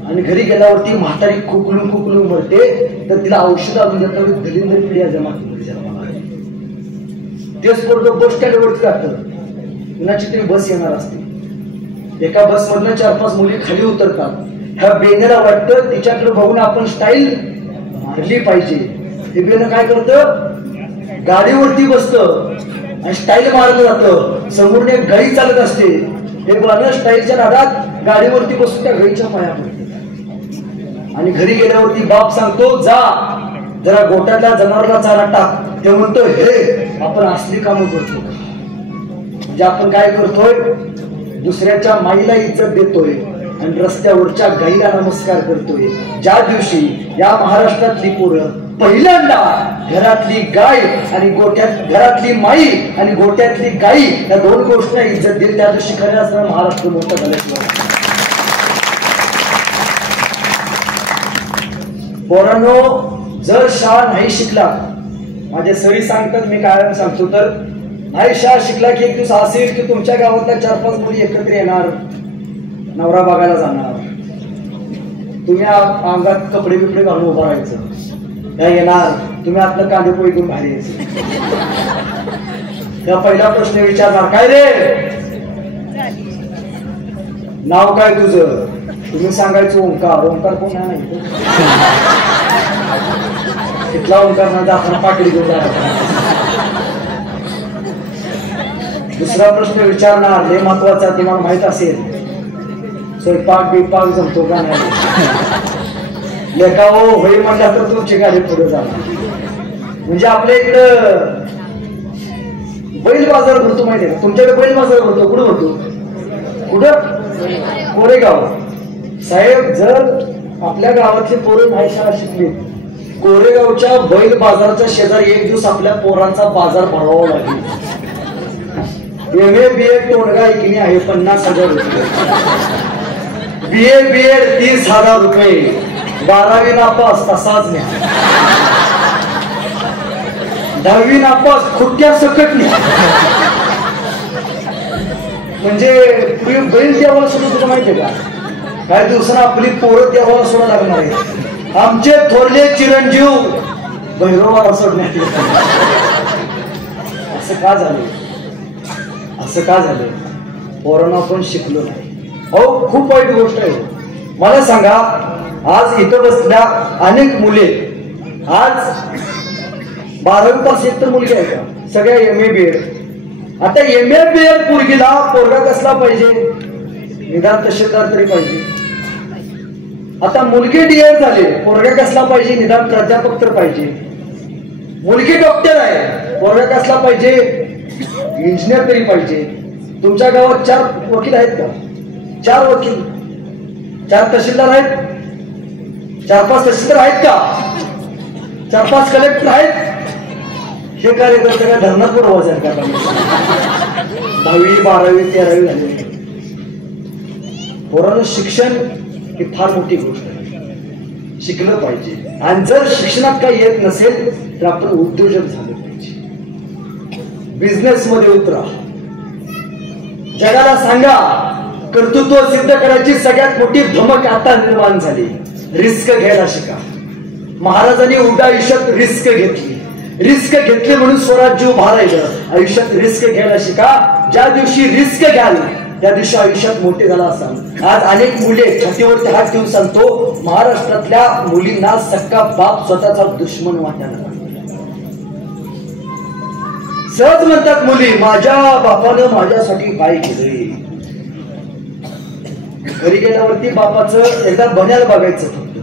आणि घरी गेल्यावरती म्हातारी खुकलून मरते, तर तिला औषध आणून देतात. दलिंदर पिढ्या जमा तेच पोरग बस स्टँडवरती जातं. कुणाची तरी बस येणार असते, एका बस मधनं 4-5 मुली खाली उतरतात. ह्या बेनेला वाटतं तिच्याकडे बघून आपण स्टाईल मारली पाहिजे. हे बेन काय करतं, गाडीवरती बसतं आणि स्टाईल मारलं जातं. समोरने एक गाडी चालत असते, हे बाळं स्टाईलच्या नादात गाडीवरती बसून त्या गाडीच्या पाया पडते. आणि घरी गेल्यावरती बाप सांगतो जा जरा गोठ्यातल्या जनावराला चारा टाक. ते म्हणतो हे आपण असली कामं करतो. म्हणजे आपण काय करतोय, दुसऱ्याच्या माईला इज्जत देतोय आणि रस्त्यावरच्या गाईला नमस्कार करतोय. ज्या दिवशी या महाराष्ट्रातली पोरं पहिल्यांदा घरातली गाय आणि गोठ्यात, घरातली माई आणि गोठ्यातली गाई या 2 गोष्टींना इज्जत देईल, त्या दिवशी खऱ्या असताना महाराष्ट्र मोठा झाल्याशिवाय. पोरांनो, जर शाळा नाही शिकला, माझे सरी सांगतात, मी कायम सांगतो, तर नाही शाळा शिकला की एक दिवस असेल की तुमच्या गावातल्या 4-5 मुली एकत्र येणार, नवरा बघायला जाणार. तुम्ही अंगात कपडे बिपडे घालून उभं राहायचं. त्या येणार, तुम्ही आपलं कांदे पोळी घेऊन बाहेर यायचं. त्या पहिला प्रश्न विचारणार काय रे, नाव काय तुझं. तुम्ही सांगायचं ओंकार. ओंकार कोण नाही, तिथला ओंकार ना जाताना पाकडी घेऊन जायचं. दुसरा प्रश्न विचारणार, हे महत्वाचा, तुम्हाला माहित असेल स्वयंपाक बिपाक जमतो का नाही. लेखा हो होई म्हणला तर तुमची गाडी पुढे जाणार. म्हणजे आपल्या इकडं बैल बाजार भरतो, माहितीये का तुमच्याकडे बैल बाजार भरतो. कुठं भरतो, कुठं, कोरेगाव. साहेब, जर आपल्या गावातली पोरं नाही शाळा शिकली, कोरेगावच्या बैल बाजाराच्या शेजारी एक दिवस आपल्या पोरांचा बाजार भरावा लागेल. MA BA तोडगा इकणी आहे 50,000 रुपये, BA BA 30,000 रुपये, 12वी नापास तसाच नाही, 10वी नापास खुट्ट्या सकट नाही. म्हणजे तुम्ही बैल देवाला सोडून, तुला माहितीये का काही दिवसांना आपली पोरं देवाला सोडा लागणार आहे. आमचे थोरले चिरंजीव भैरवाला सोडण्यात. असं का झालं, असं का झालं. पोरांना पण शिकलो नाही. हो, खूप वाईट गोष्ट आहे. मला सांगा, आज इथं बसल्या अनेक मुले, आज 12वी पास एकतर मुलगी आहे का, सगळ्या MA BA. आता MA BA पोरगीला पोरगा कसला पाहिजे, निदान तहसीलदार तरी पाहिजे. आता मुलगी DA झाले, पोरगा कसला पाहिजे, निदान प्राध्यापक तर पाहिजे. मुलगी डॉक्टर आहे, पोरगा कसला पाहिजे? इंजिनियर तरी पाहिजे. तुमच्या गावात 4 वकील आहेत का? 4 वकील, 4 तहसीलदार आहेत, 4-5 तहसीलदार आहेत का? 4-5 कलेक्टर आहेत. हे कार्यकर्ते काय धरणात पण वजन करतात? 10वी 12वी 13वी झाली. पोरांनो, शिक्षण ही फार मोठी गोष्ट आहे. शिकलं पाहिजे. आणि जर शिक्षणात काही येत नसेल तर आपण उद्योजक झाले पाहिजे. बिझनेस मध्ये उतरा. जगाला सांगा, कर्तृत्व सिद्ध करायची सगळ्यात मोठी धमक आता निर्माण झाली. रिस्क घ्यायला शिका. महाराजांनी उड्या आयुष्यात रिस्क घेतली. रिस्क घेतली म्हणून स्वराज्य उभा राहिलं. आयुष्यात रिस्क घ्यायला शिका. ज्या दिवशी रिस्क घ्याल त्या दिवशी आयुष्यात मोठे झाला असाल. आज अनेक मुले छातीवरती हात ठेवून सांगतो, महाराष्ट्रातल्या मुलींना सक्का बाप स्वतःचा दुश्मन वाटायला लागला. सहज म्हणतात मुली, माझ्या बापानं माझ्यासाठी काय केलंय. घरी गेल्यावरती बापाचं एकदा बन्याला बघायचं. फक्त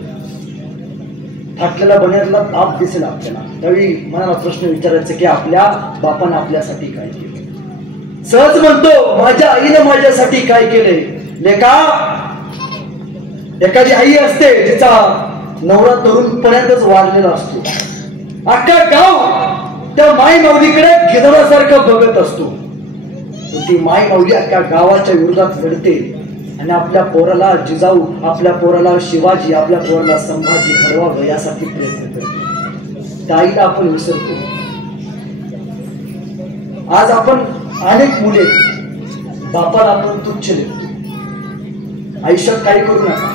फाटलेला बन्याला ताप दिसेल आपल्याला. त्यावेळी मला प्रश्न विचारायचा की आपल्या बापानं आपल्यासाठी काय केलं. सहज म्हणतो, माझ्या आईने माझ्यासाठी काय केलंय. लेका, एखादी आई असते तिचा नवरा तरुणपणातच वाढलेला असतो. अख्खा गाव त्या माई माऊलीकडे गिधाडासारखं बघत असतो. ती माई माऊली अख्ख्या गावाच्या विरोधात लढते आणि आपल्या पोराला जिजाऊ, आपल्या पोराला शिवाजी, आपल्या पोराला संभाजी घडवावं यासाठी प्रयत्न करते. त्या आईला आपण विसरतो. आज आपण अनेक मुले बापाला आपण तुच्छ लेखतो. आयुष्यात काही करू नका.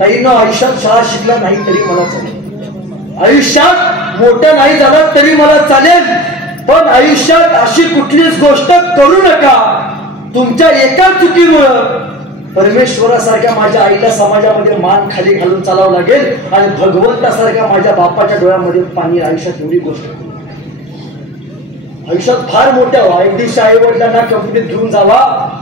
ताईनं आयुष्यात शाळा शिकला नाही तरी मला चालेल. आयुष्यात मोठं नाही झाला तरी मला चालेल. पण आयुष्यात अशी कुठलीच गोष्ट करू नका तुमच्या एका चुकीमुळं परमेश्वरासारख्या माझ्या आईला समाजामध्ये मान खाली घालून चालावं लागेल आणि भगवंतासारख्या माझ्या बापाच्या डोळ्यामध्ये पाणी. आयुष्यात एवढी गोष्ट आयुष्यात फार मोठ्या व्हा. एक दिवशी आई वडिलांना कंपनीत घेऊन जावा.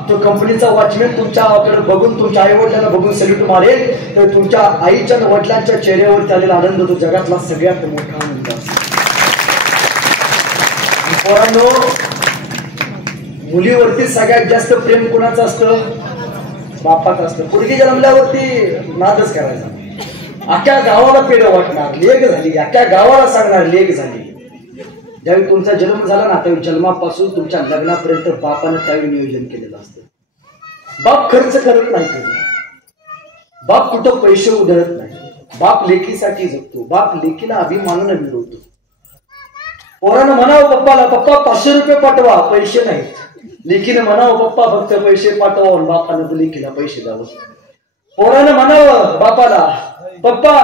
तो कंपनीचा वॉचमॅन तुमच्याकडे बघून, तुमच्या आई वडिलांना बघून सल्यूट मारेल तर तुमच्या आईच्या वडिलांच्या चेहऱ्यावर आलेला आनंद तो जगातला सगळ्यात मोठा आनंद असतो. पोरांनो, मुलीवरती सगळ्यात जास्त प्रेम कोणाचं असतं? बापाचं असतं. पोरगी जन्मल्यावरती नादच करायचा. अख्ख्या गावाला पेढं वाटणार, लेक झाली. अख्ख्या गावाला सांगणार लेक झाली. ज्यावेळी तुमचा जन्म झाला ना, त्यावेळी जन्मापासून तुमच्या लग्नापर्यंत बापानं त्यावेळी नियोजन केलेलं असतं. बाप खर्च करत नाही कधी. बाप कुठं पैसे उधळत नाही. बाप लेकीसाठी जगतो. बाप लेकीला अभिमानानं मिळवतो. पोरानं म्हणावं पप्पाला, पप्पा 500 रुपये पाठवा, पैसे नाहीत. लेकीनं म्हणावं पप्पा फक्त पैसे पाठवा, बापानं लेकीला पैसे द्यावं. पोरानं म्हणावं बापाला, पप्पा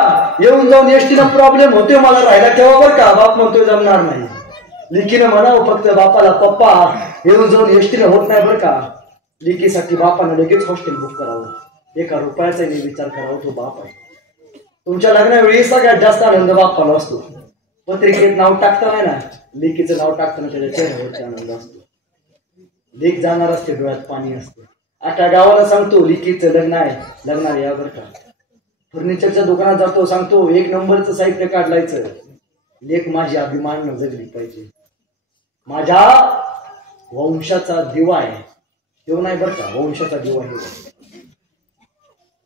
येऊन जाऊन एसटीला प्रॉब्लेम होते, मला राहायला ठेवा बरं का. बाप म्हणतोय जमणार नाही. लेकीनं म्हणावं फक्त बापाला, पप्पा येऊन जाऊन एसटीला होत नाही बरं का. लेकीसाठी बापानं लगेच हॉस्टेल बुक करावं. 1 रुपयाचा विचार करावा. तो बाप आहे. तुमच्या लग्नावेळी सगळ्यात जास्त आनंद बापाला असतो. पत्रिकेत नाव टाकता नाही ना, लेकीचं नाव टाकताना त्याच्या चेहऱ्यावरती आनंद असतो. लेक जाणार असते, डोळ्यात पाणी असते. अख्ख्या गावाला सांगतो लेकीचं लग्न आहे, लग्नाला या बरं का. फर्निचरच्या दुकानात जातो, सांगतो 1 नंबरचं साहित्य काढलायचं. लेक माझी अभिमान जगली पाहिजे. माझ्या वंशाचा दिवा आहे. देव नाही बरं का, वंशाचा दिवा आहे.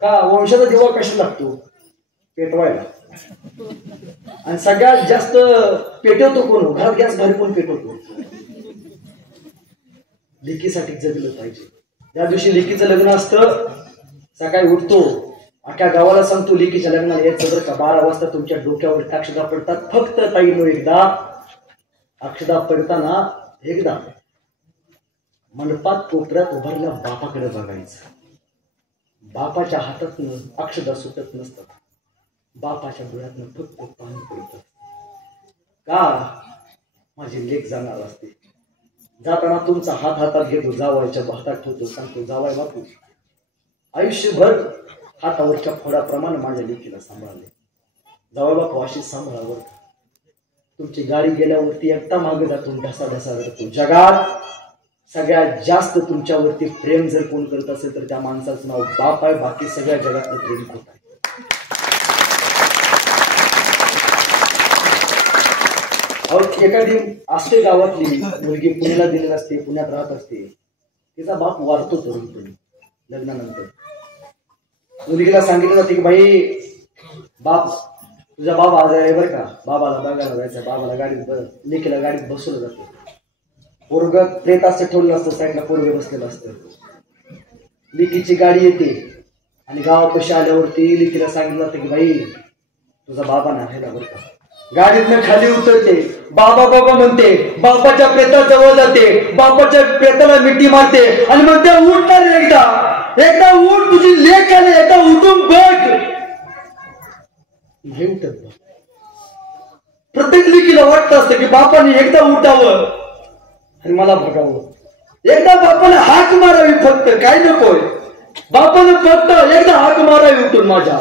का वंशाचा दिवा कशाला लागतो? पेटवायला. आणि सगळ्यात जास्त पेटवतो कोण? घरात गॅस भारी कोण पेटवतो? लेकीसाठी जगलं पाहिजे. त्या दिवशी लेकीचं लग्न असतं. सकाळी उठतो, अख्ख्या गावाला सांगतो लेकीच्या लग्नाला यायचं बरं का. 12 वाजता तुमच्या डोक्यावर अक्षदा पडतात. फक्त ताईनो एकदा अक्षदा पडताना एकदा मंडपात कोपऱ्यात उभारल्या बापाकडे बघायचं. बापाच्या हातातनं अक्षदा सुटत नसतात. बापाच्या डोळ्यातनं फक्त पाणी पडतं. का? माझी लेक जाणार असते. जाताना तुमचा हात हातात घेतो, जावायच्या हातात ठेवतो, सांगतो जावाय बापू आयुष्यभर हातावरच्या फोडाप्रमाणे माझ्या लेकीला सांभाळले. जावाय बापू अशीच सांभाळावर. तुमची गाडी गेल्यावरती एकटा मागे जातो, ढसा ढसा करतो. जगात सगळ्यात जास्त तुमच्यावरती प्रेम जर कोण करत असेल तर त्या माणसाचं नाव बाप आहे. बाकी सगळ्या जगातलं प्रेम होत आहे. एखादी असते गावातली मुलगी पुण्याला दिलेली असते, पुण्यात राहत असते, तिचा बाप वारतो तरुणपणी लग्नानंतर. मुलगीला सांगितलं जाते की बाई बाप तुझा बाबा आजार आहे बरं का, बाबाला बघायला जायचं, बाबाला गाडीत लेकीला गाडीत बसवलं जातं. पोरग प्रेत असं ठेवलं असतं, साईडला पोरग बसलेलं असतं. लेकीची गाडी येते आणि गावापाशी आल्यावरती लेकीला सांगितलं जातं की बाई तुझा बाबा ना राहिला बरं का. गाडीतनं खाली उतरते, बाबा बाबा म्हणते, बापाच्या प्रेताजवळ जाते, बापाच्या प्रेताला मिठी मारते आणि म्हणते उठणार एकदा एकदा उठ, तुझी लेक आली, एकदा उठून बघ. नाही उठत. प्रत्येक लेकीला वाटतं असतं की बापाने एकदा उठावं आणि मला बघावं, एकदा बापाने हाक मारावी, फक्त काय नकोय, बापाने फक्त एकदा हाक मारावी उठून माझ्या.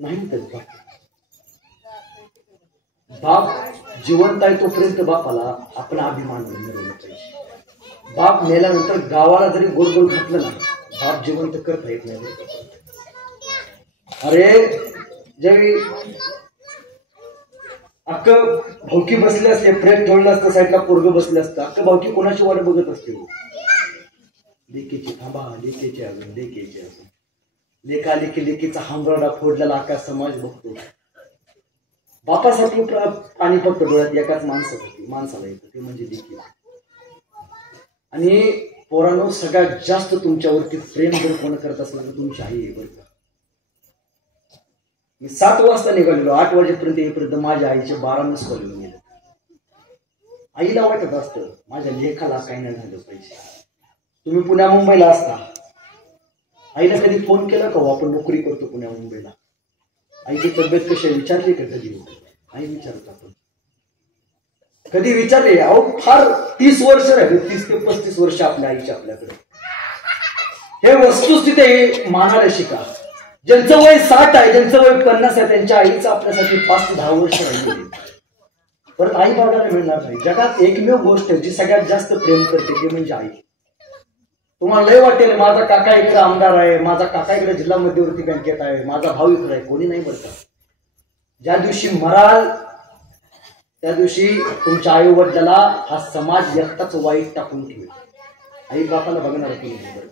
नाही उठत. बाप जिवंत आहे तोपर्यंत बापाला आपला अभिमान मिळवला पाहिजे. बाप मेल्यानंतर गावाला जरी गोडगोड घातलं ना, बाप जिवंत करता येत नाही. अरे ज्यावेळी अक्क भावकी बसले असते, प्रेम ठेवलं असतं, साईडला पोरग बसले असतं, अक्क भावकी कोणाची वाट बघत असते, लेकीची थांबा, लेकीची अजून, लेकीची अजून. लेखा लेखी लेकीचा हमराडा फोडलेला आकाश समाज बघतो. बापासाठी पाणी फक्त डोळ्यात एकाच माणसाला येतं, ते म्हणजे लेकी. आणि पोरांनो सगळ्यात जास्त तुमच्यावरती प्रेम जर कोण करत असलं तर तुमची आई आहे बरं का. मी 7 वाजता निघालेलो, 8 वाजेपर्यंत येईपर्यंत माझ्या आईचे 12 मिस कॉल येऊन गेले. आईला वाटत असतं माझ्या लेखाला काही नाही झालं पाहिजे. तुम्ही पुण्या मुंबईला असता, आईला कधी फोन केला का आपण नोकरी करतो पुण्या मुंबईला, आईची तब्येत कशी आहे विचारली का कधी? आई विचारत आपण कधी विचारले? अहो फार 30 वर्ष राहिले, 30 ते 35 वर्ष आपल्या आईच्या आपल्याकडे. हे वस्तुस्थिती मानायला शिका. ज्यांचं वय 60 आहे, ज्यांचं वय 50 आहे, त्यांच्या आईचं आपल्यासाठी 5 ते 10 वर्ष राहिली. परत आई बघायला मिळणार नाही. जगात एकमेव गोष्ट जी सगळ्यात जास्त प्रेम करते ते म्हणजे आई. तुम्हाला लय वाटेल माझा काका इकडे आमदार आहे, माझा काका इकडे जिल्हा मध्यवर्ती बँकेत आहे, माझा भाऊ इकडे आहे, कोणी नाही बरं. ज्या दिवशी मराल त्या दिवशी तुमच्या आई वडिलाला हा समाज एकटाच वाईट टाकून ठेवेल. आई बापाला बघणार कोणी नाही बरं.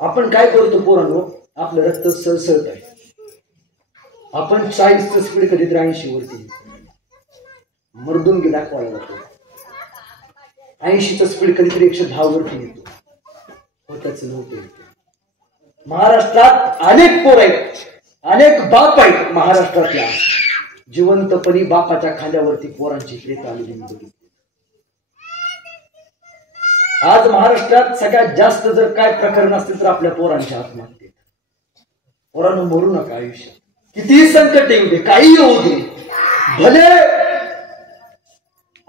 आपण काय करतो पोरांनो, आपलं रक्त सळसळत आहे, आपण 40चं स्पीड कधीतरी 80 वरती मर्दुंगी दाखवायला जातो, 80चं स्पीड कधीतरी 110 वरती येतो. होतच नव्हते. महाराष्ट्रात अनेक पोर आहेत, अनेक बाप आहेत महाराष्ट्रातल्या, जिवंतपणी बापाच्या खांद्यावरती पोरांची प्रेत आलेली बघितली. आज महाराष्ट्रात सगळ्यात जास्त जर काय प्रकरण असतील तर आपल्या पोरांच्या आत्महत्येत. पोरांनो मरू नका आयुष्यात, कितीही संकट येऊ दे, काही येऊ दे, भले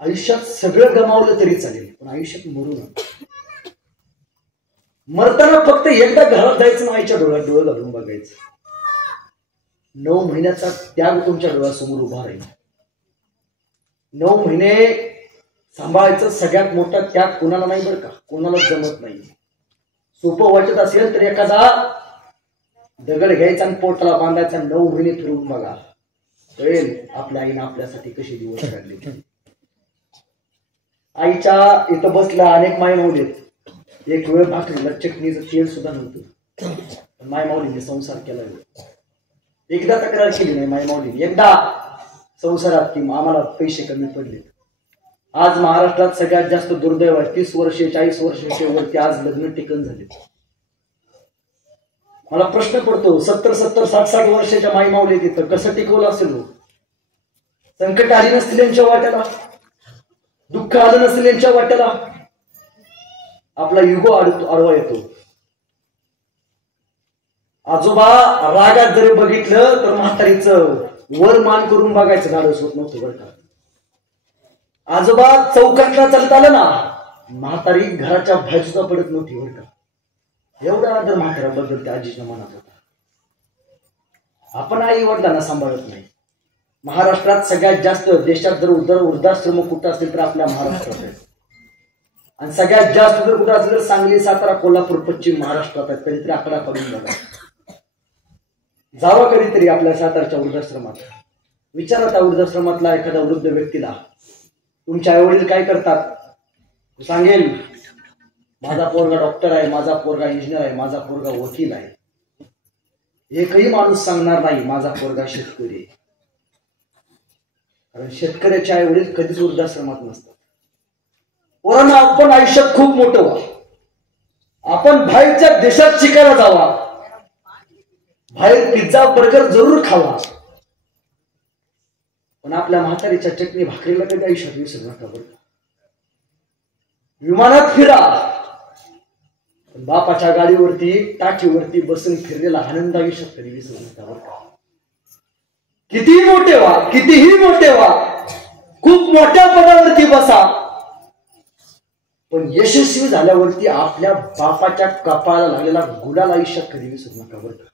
आयुष्यात सगळं गमावलं तरी चालेल, पण आयुष्यात मरू नका. मरताना फक्त एकदा घरात जायचं ना, आईच्या डोळ्यात डोळं घालून बघायचं. 9 महिन्याचा त्याग तुमच्या डोळ्यासमोर उभा राहील. 9 महिने सांभाळायचं सगळ्यात मोठा त्याग कोणाला नाही बरं का, कोणाला जमत नाही. सोपं वाटत असेल तर एखादा दगड घ्यायचा आणि पोटाला बांधायचा, 9 महिने फिरून बघा, कळेल आपल्या आईनं आपल्यासाठी कशी दिवस काढले. आईच्या इथं बसल्या अनेक माय माऊलीत. एक वेळ भाकरीला चटणीचं तेल सुद्धा नव्हतं, माय माऊलीने संसार केला. एकदा तक्रार केली नाही माय माऊलीने, एकदा संसारात की आम्हाला पैसे कमी पडले. आज महाराष्ट्रात सगळ्यात जास्त दुर्दैव आहे, 30 वर्षे 40 वर्षाच्या वरती आज लग्न टिकन झाले. मला प्रश्न पडतो, 70 60 वर्षाच्या माई माऊली तिथं कसं टिकवलं असेल? संकट आली नसतील यांच्या वाट्याला, दुःख आलं नसेल यांच्या वाट्याला, आपला युगो आडवा येतो. आजोबा रागात जरी बघितलं तर म्हातारीचं वर मान करून बघायचं धाडस होत नव्हतं बरं का. आजोबा चौकातला चालत आलं ना, म्हातारी घराच्या बाहेर सुद्धा पडत नव्हती बरं का. एवढा आदर म्हाताऱ्याबद्दल त्या आजीच्या मनात होता. आपण आई वडिलांना सांभाळत नाही. महाराष्ट्रात सगळ्यात जास्त, देशात जर वृद्धाश्रम कुठं असतील तर आपल्या महाराष्ट्रात आहे. आणि सगळ्यात जास्त जर कुठं असेल तर सांगली, सातारा, कोल्हापूर, पश्चिम महाराष्ट्रात आहेत. कधीतरी आकडा काढून बघा, जावा कधीतरी आपल्या सातारच्या वृद्धाश्रमात. विचारा त्या वृद्धाश्रमातला एखाद्या वृद्ध व्यक्तीला, तुमचे आई वडील काय करतात? सांगेल, माझा पोरगा डॉक्टर आहे, माझा पोरगा इंजिनियर आहे, माझा पोरगा वकील आहे. एकही माणूस सांगणार नाही माझा पोरगा शेतकरी आहे. कारण शेतकऱ्याचे आई वडील कधीच वृद्धाश्रमात नसतात. पोरांना आपण आयुष्यात खूप मोठं व्हा, आपण बाहेरच्या देशात शिकायला जावा, बाहेर पिझ्झा बर्गर जरूर खावा, पण आपल्या म्हातारीच्या चटणी भाकरीला कधी आयुष्यात विसरू नका बरं. विमानात फिरा, बापाच्या गाडीवरती टाकीवरती बसून फिरलेला आनंद आयुष्यात कधी विसरू नका बरं का. कितीही मोठे व्हा, कितीही मोठे व्हा, खूप मोठ्या पदावरती बसा, पण यशस्वी झाल्यावरती आपल्या बापाच्या कपाळाला लागलेला गुलाल आयुष्यात कधी विसरू नका बरं का.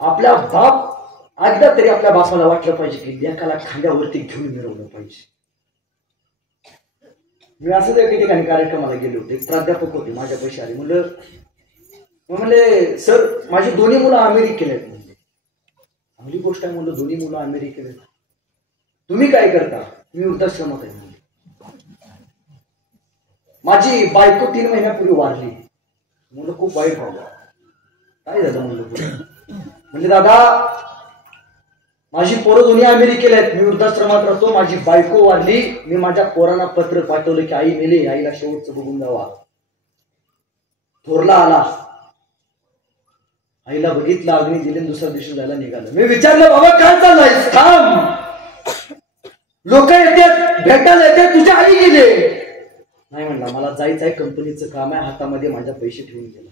आपल्या बाप एकदा तरी आपल्या बापाला वाटलं पाहिजे की लेकाला खांद्यावरती घेऊन मिरवलं पाहिजे. मी असं एके ठिकाणी कार्यक्रमाला गेले होते, एक प्राध्यापक होते, माझ्या पैसे आले. म्हणले सर माझी दोन्ही मुलं अमेरिकेला आहेत. म्हणजे चांगली गोष्ट आहे म्हणलं, दोन्ही मुलं अमेरिकेला आहेत. तुम्ही काय करता? मी वृद्धाश्रमात आहे. माझी बायको 3 महिन्यापूर्वी वारली. मुलं खूप वाईट व्हावं, काय झालं म्हणलं. म्हणजे दादा माझी पोरं दोन्ही अमेरिकेला आहेत, मी वृद्धाश्रमात राहतो, माझी बायको वारली, मी माझ्या पोरांना पत्र पाठवलं की आई मेली, आईला शेवटचं बघून जावा. थोरला आला, आईला बघितलं, अग्नी दिले, दुसऱ्या दिवशी जायला निघालं. मी विचारलं बाबा काय चाललंय? थांब, लोक येतात भेटायला येतात, तुझ्या आई गेले. नाही म्हणला, मला जायचं आहे, कंपनीचं काम आहे, हातामध्ये माझ्या पैसे ठेवून गेला.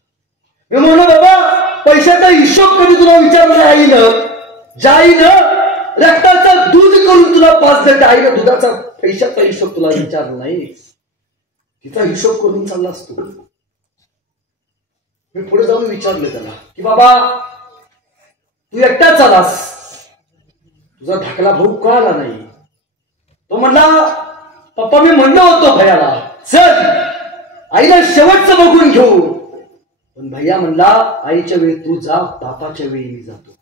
मी म्हणलो बाबा पैशाचा हिशोब कधी तुला विचारला आईनं? जाईनं रक्ताचं दूध करून तुला पास देते, आईनं दुधाचा पैशाचा हिशोब तुला विचारला नाही, तिचा हिशोब करून चालला असतो. मी पुढे जाऊन विचारलं त्याला की बाबा तू एकटाच चालास, तुझा धाकला भाऊ का आला नाही? तो म्हणला पप्पा मी म्हणलो होतो भैयाला चल आईला शेवटचं बघून घेऊ, पण भैया म्हणला आईच्या वेळी तू जा, बापाच्या वेळी मी जातो.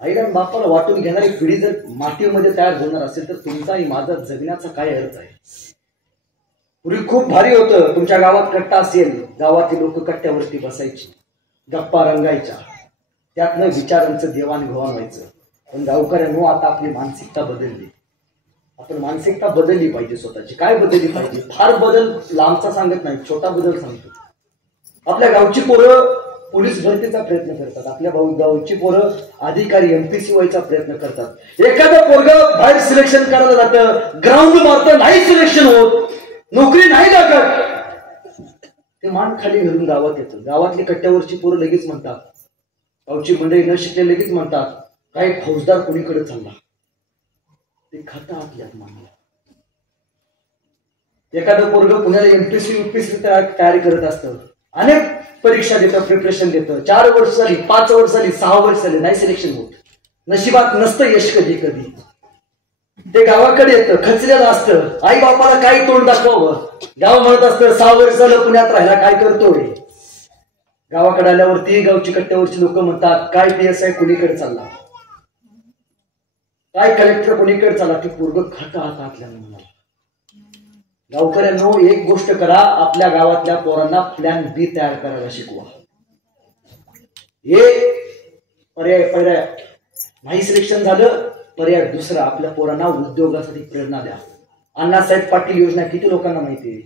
आईला बापाला वाटून घेणारी पिढी जर मातीमध्ये तयार होणार असेल तर तुमचा आणि माझा जगण्याचा काय अर्थ आहे? पूर्वी खूप भारी होतं, तुमच्या गावात कट्टा असेल, गावातील लोक कट्ट्यावरती बसायची, गप्पा रंगायच्या, त्यातनं विचारांचं देवाणघेवाण व्हायचं. पण गावकऱ्यांनो आता आपली मानसिकता बदलली, आपण मानसिकता बदलली पाहिजे. स्वतःची काय बदलली पाहिजे? फार बदल लांबचा सांगत नाही, छोटा बदल सांगतो. आपल्या गावची पोरं पोलीस भरतीचा प्रयत्न करतात, आपल्या गावची पोरं अधिकारी एमपीसी व्हायचा प्रयत्न करतात. एखादं पोरगं बाहेर सिलेक्शन करायला जातं, ग्राउंड मारतं, नाही सिलेक्शन होत, नोकरी नाही लागत, ते मान खाली घालून गावात येतं. गावातली कट्ट्यावरची पोरं लगेच म्हणतात, गावची मंडळी न शिकले लगेच म्हणतात काय फौजदार कोणीकडे चालला, ते खातं आपल्यात मानलं. एखादं पोरगं पुण्याला एमपीसी युपीसी तयारी करत असतं, अनेक परीक्षा देतं, प्रिपरेशन देतं, 4 वर्ष झाली, 5 वर्ष झाली, 6 वर्ष झाली, नाही सिलेक्शन होत, नशिबात नसतं यश कधी कधी. ते गावाकडे येतं, खचलेलं असतं, आई बापाला काही तोंड दाखवावं, गाव म्हणत असतं 6 वर्ष झालं पुण्यात राहिला काय करतोय. गावाकडे आल्यावरती गावची कट्ट्यावरची लोक म्हणतात काय PSI कुणीकडे चालला, काय कलेक्टर कोणीकडे चालला. ती पोरगं खातं हातातल्या म्हणाला. गावकऱ्यांनो एक गोष्ट करा, आपल्या गावातल्या पोरांना प्लॅन बी तयार करायला शिकवा. हे पर्याय नाही सिलेक्शन झालं, पर्याय दुसरा, आपल्या पोरांना उद्योगासाठी प्रेरणा द्या. अण्णासाहेब पाटील योजना किती लोकांना माहिती आहे?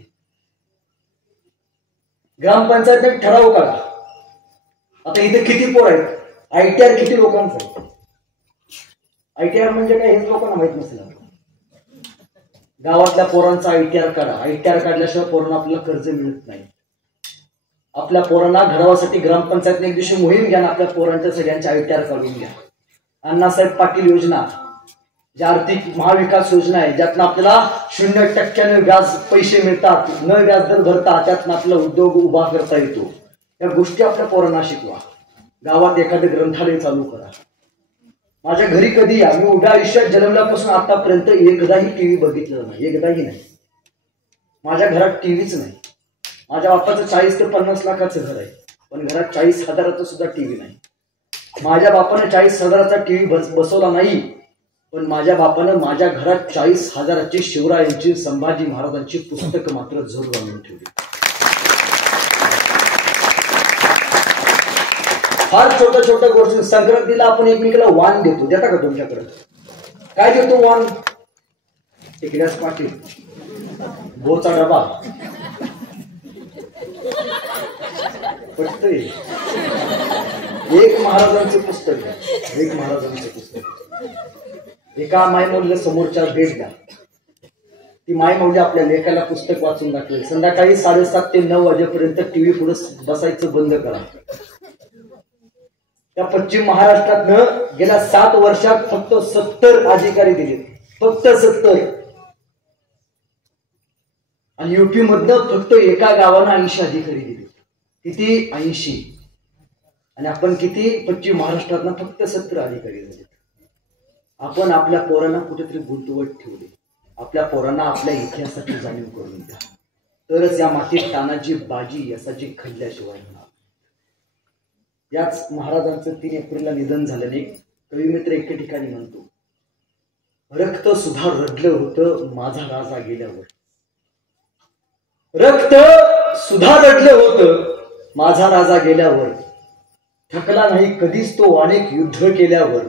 ग्रामपंचायत ठराव काढा. आता इथे किती पोर आहेत? ITR किती लोकांचं आहे? ITR म्हणजे काय हेच लोकांना माहित नसेल. गावातल्या पोरांचा ITR काढा. ITR काढल्याशिवाय पोरांना आपल्याला कर्ज मिळत नाही. आपल्या पोरांना घडवासाठी ग्रामपंचायतने एक दिवशी मोहीम घ्या, आपल्या पोरांच्या सगळ्यांच्या ITR काढून घ्या. अण्णासाहेब पाटील योजना जी आर्थिक महाविकास योजना आहे, ज्यातनं आपल्याला 0% व्याज पैसे मिळतात, न व्याजदर भरता त्यातनं आपला उद्योग उभा करता येतो. या गोष्टी आपल्या पोरांना शिकवा. गावात एखादं ग्रंथालय चालू करा. माझ्या घरी कधी या, मी उभ्या आयुष्यात जन्मल्यापासून आतापर्यंत एकदाही टीव्ही बघितलेला नाही, एकदाही नाही. माझ्या घरात टीव्हीच नाही. माझ्या बापाचं 40 ते 50 लाखाचं घर आहे, पण घरात 40,000चं सुद्धा टीव्ही नाही. माझ्या बापानं 40,000चा टीव्ही बसवला नाही, पण माझ्या बापानं माझ्या घरात 40,000ची शिवरायांची, संभाजी महाराजांची पुस्तकं मात्र जरूर आणून ठेवली. फार छोट्या छोट्या गोष्टी. संक्रांतीला आपण एकमेकाला वाण देतो, देता का तुमच्याकडे? काय देतो वाण? एक ग्लास पाटील, बोचा डबा, पटतंय? एक महाराजांचे पुस्तक द्या, एक महाराजांचे पुस्तक. एका मायमौलीला समोरच्या भेट द्या. ती मायमौली आपल्या लेखाला पुस्तक वाचून दाखवेल. संध्याकाळी 7:30 ते 9 वाजेपर्यंत टीव्ही पुढे बसायचं बंद करा. त्या पश्चिम महाराष्ट्रातनं गेल्या 7 वर्षात फक्त 70 अधिकारी दिले, फक्त 70. आणि युपी मधनं फक्त एका गावानं 80 अधिकारी दिले. किती? 80. आणि आपण किती? पश्चिम महाराष्ट्रातनं फक्त 70 अधिकारी झाले. आपण आपल्या पोरांना कुठेतरी गुंतवत ठेवले. आपल्या पोरांना आपल्या इतिहासाची जाणीव करून द्या, तरच या मातीत तानाजी बाजी यशाची खल्ल्याशिवाय होणार. याच महाराजांचं 3 एप्रिलला निधन झालं. एक कविमित्र एके ठिकाणी म्हणतो, रक्त सुद्धा रडलं होतं माझा राजा गेल्यावर. रक्त सुद्धा रडलं होतं माझा राजा गेल्यावर. थकला नाही कधीच तो अनेक युद्ध केल्यावर.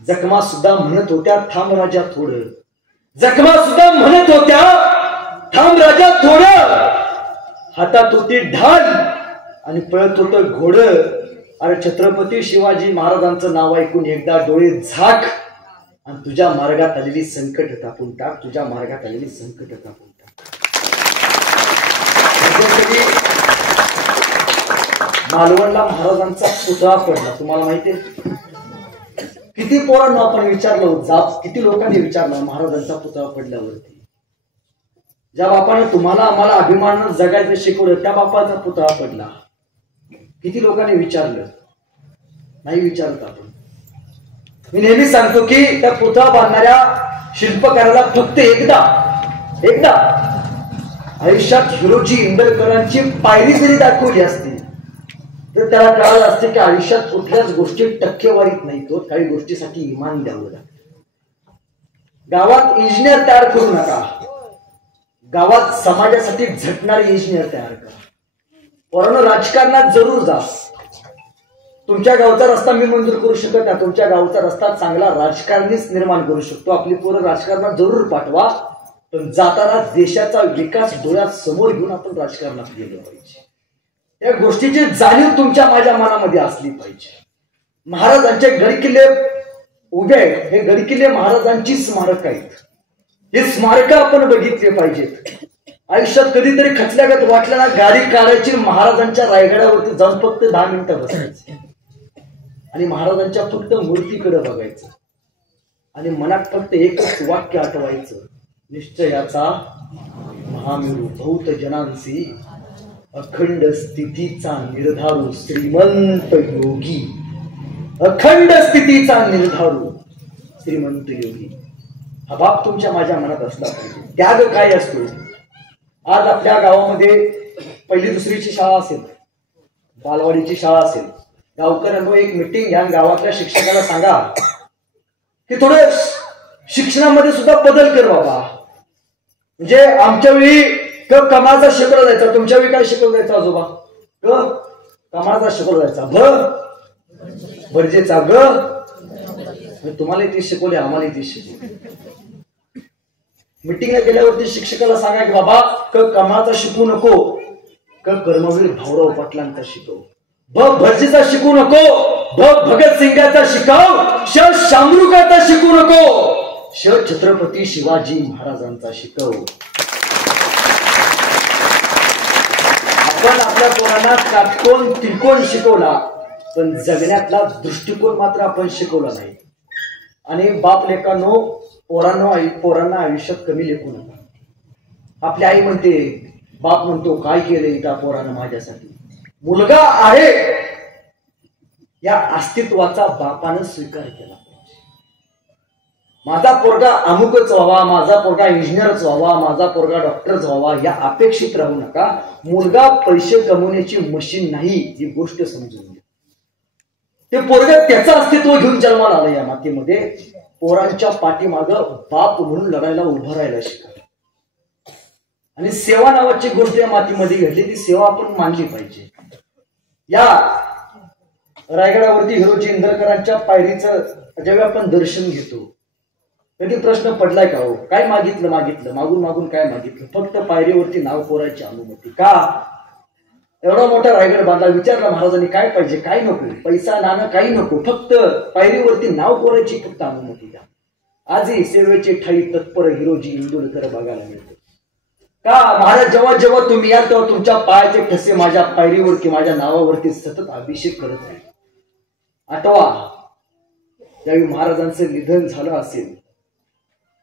जखमा सुद्धा म्हणत होत्या थांब राजा थोडं. जखमा सुद्धा म्हणत होत्या थांब राजा थोडं. हातात होती ढाल आणि पळत होतं घोडं. अरे छत्रपती शिवाजी महाराजांचं नाव ऐकून एकदा डोळे झाक आणि तुझ्या मार्गात आलेली संकट कापून टाक. तुझ्या मार्गात आलेली संकट कापून टाक. मालवणला महाराजांचा पुतळा पडला, तुम्हाला माहितीये? किती पोरांना आपण विचारलं, किती लोकांनी विचारलं महाराजांचा पुतळा पडल्यावरती. ज्या बापाने तुम्हाला आम्हाला अभिमानानं जगायचं शिकवलं त्या बापाचा पुतळा पडला. किती लोकांनी विचारलं? नाही विचारत आपण. मी नेहमी सांगतो की त्या पुतळा बांधणाऱ्या शिल्पकाराला फक्त एकदा आयुष्यात हिरोजी इंदरकरांची पायरी जरी दाखवली असती तर त्याला कळालं असते की आयुष्यात कुठल्याच गोष्टी टक्केवारीत नाही, तो काही गोष्टीसाठी इमान द्यावं लागतं. गावात इंजिनियर तयार करू नका, गावात समाजासाठी झटणारे इंजिनियर तयार करा. पोरांनो, राजकारणात जरूर जा. तुमच्या गावचा रस्ता मी मंजूर करू शकत नाही, तुमच्या गावचा रस्ता चांगला राजकारणीच निर्माण करू शकतो. आपली पोरं राजकारणात जरूर पाठवा, पण जाताना देशाचा विकास डोळ्यात समोर घेऊन आपण राजकारणात गेलो पाहिजे. या गोष्टीची जाणीव तुमच्या माझ्या मनामध्ये असली पाहिजे. महाराजांचे गडकिल्ले उभे आहेत, हे गडकिल्ले महाराजांची स्मारक आहेत. हे स्मारक आपण बघितले पाहिजेत. आयुष्यात कधीतरी खचल्यागत वाटलं ना, गाडी काढायची, महाराजांच्या रायगडावरती जाऊन फक्त 10 मिनिटं बसायची आणि महाराजांच्या फक्त मूर्तीकडे बघायचं आणि मनात फक्त एकच वाक्य आठवायचं, निश्चयाचा महामेरू भौत जनांसी अखंड स्थितीचा निर्धारू श्रीमंत योगी. अखंड स्थितीचा निर्धारू श्रीमंत योगी. हा बाप तुमच्या माझ्या मनात असला पाहिजे. त्याग काय असतो? आज आपल्या गावामध्ये 1ली 2रीची शाळा असेल, बालवाडीची शाळा असेल, गावकऱ्यांना एक मिटिंग घ्या, गावातल्या शिक्षकाला सांगा की थोडं शिक्षणामध्ये सुद्धा बदल कर बाबा. म्हणजे आमच्या वेळी कमाचा शिकवला जायचा, तुमच्या वेळी काय शिकवलं जायचं आजोबा? कमाचा शिकवला जायचा. भरजेचा तुम्हाला ते शिकवले, आम्हाला ते शिकवले. मिटिंगला गेल्यावरती शिक्षकाला सांगा की बाबा कमाचा शिकू नको, कर्मवीर भाऊराव पाटलांचा शिकव. भरजेचा शिकू नको, भगतसिंगाचा शिकव. शामरुकाचा शिकू नको, छत्रपती शिवाजी महाराजांचा शिकव. आपण आपल्या पोरांना काटकोन त्रिकोण शिकवला, पण जगण्यातला दृष्टिकोन मात्र आपण शिकवला नाही. आणि बाप लेकांनो, पोरांना आयुष्यात कमी लेखू नका. आपली आई म्हणते, बाप म्हणतो काय केलंय त्या पोरानं माझ्यासाठी. मुलगा आहे या अस्तित्वाचा बापानं स्वीकार केला पाहिजे. माझा पोरगा अमुकच व्हावा, माझा पोरगा इंजिनियरच व्हावा, माझा पोरगा डॉक्टरच व्हावा या अपेक्षित राहू नका. मुलगा पैसे कमवण्याची मशीन नाही, ही गोष्ट समजून घ्या. ते पोरग त्याचं अस्तित्व घेऊन जन्माला आलं या मातीमध्ये. पोरांच्या पाठीमागं बाप म्हणून लढायला उभं राहायला शिका. आणि सेवा नावाची गोष्ट या मातीमध्ये घडली. ती सेवा आपण मानली पाहिजे. या रायगडावरती हिरोजी इंदरकरांच्या पायरीचं ज्यावेळी आपण दर्शन घेतो, कधी प्रश्न पडलाय का हो, काय मागितलं मागून मागून काय मागितलं? फक्त पायरीवरती नाव कोरायची अनुमती. का एवढा मोठा रायगड बांधला? विचारला महाराजांनी काय पाहिजे, काय नको, पैसा नाणं काही नको, फक्त पायरीवरती नाव कोरायची फक्त अनुमती द्या. आजही सेवेचे ठाई तत्पर हिरोजी इंदुरकर बघायला मिळतो. का महाराज जेव्हा जेव्हा तुम्ही याल तेव्हा तुमच्या पायाचे ठसे माझ्या पायरीवरती माझ्या नावावरती सतत अभिषेक करत राहील. आठवा, ज्यावेळी महाराजांचं निधन झालं असेल,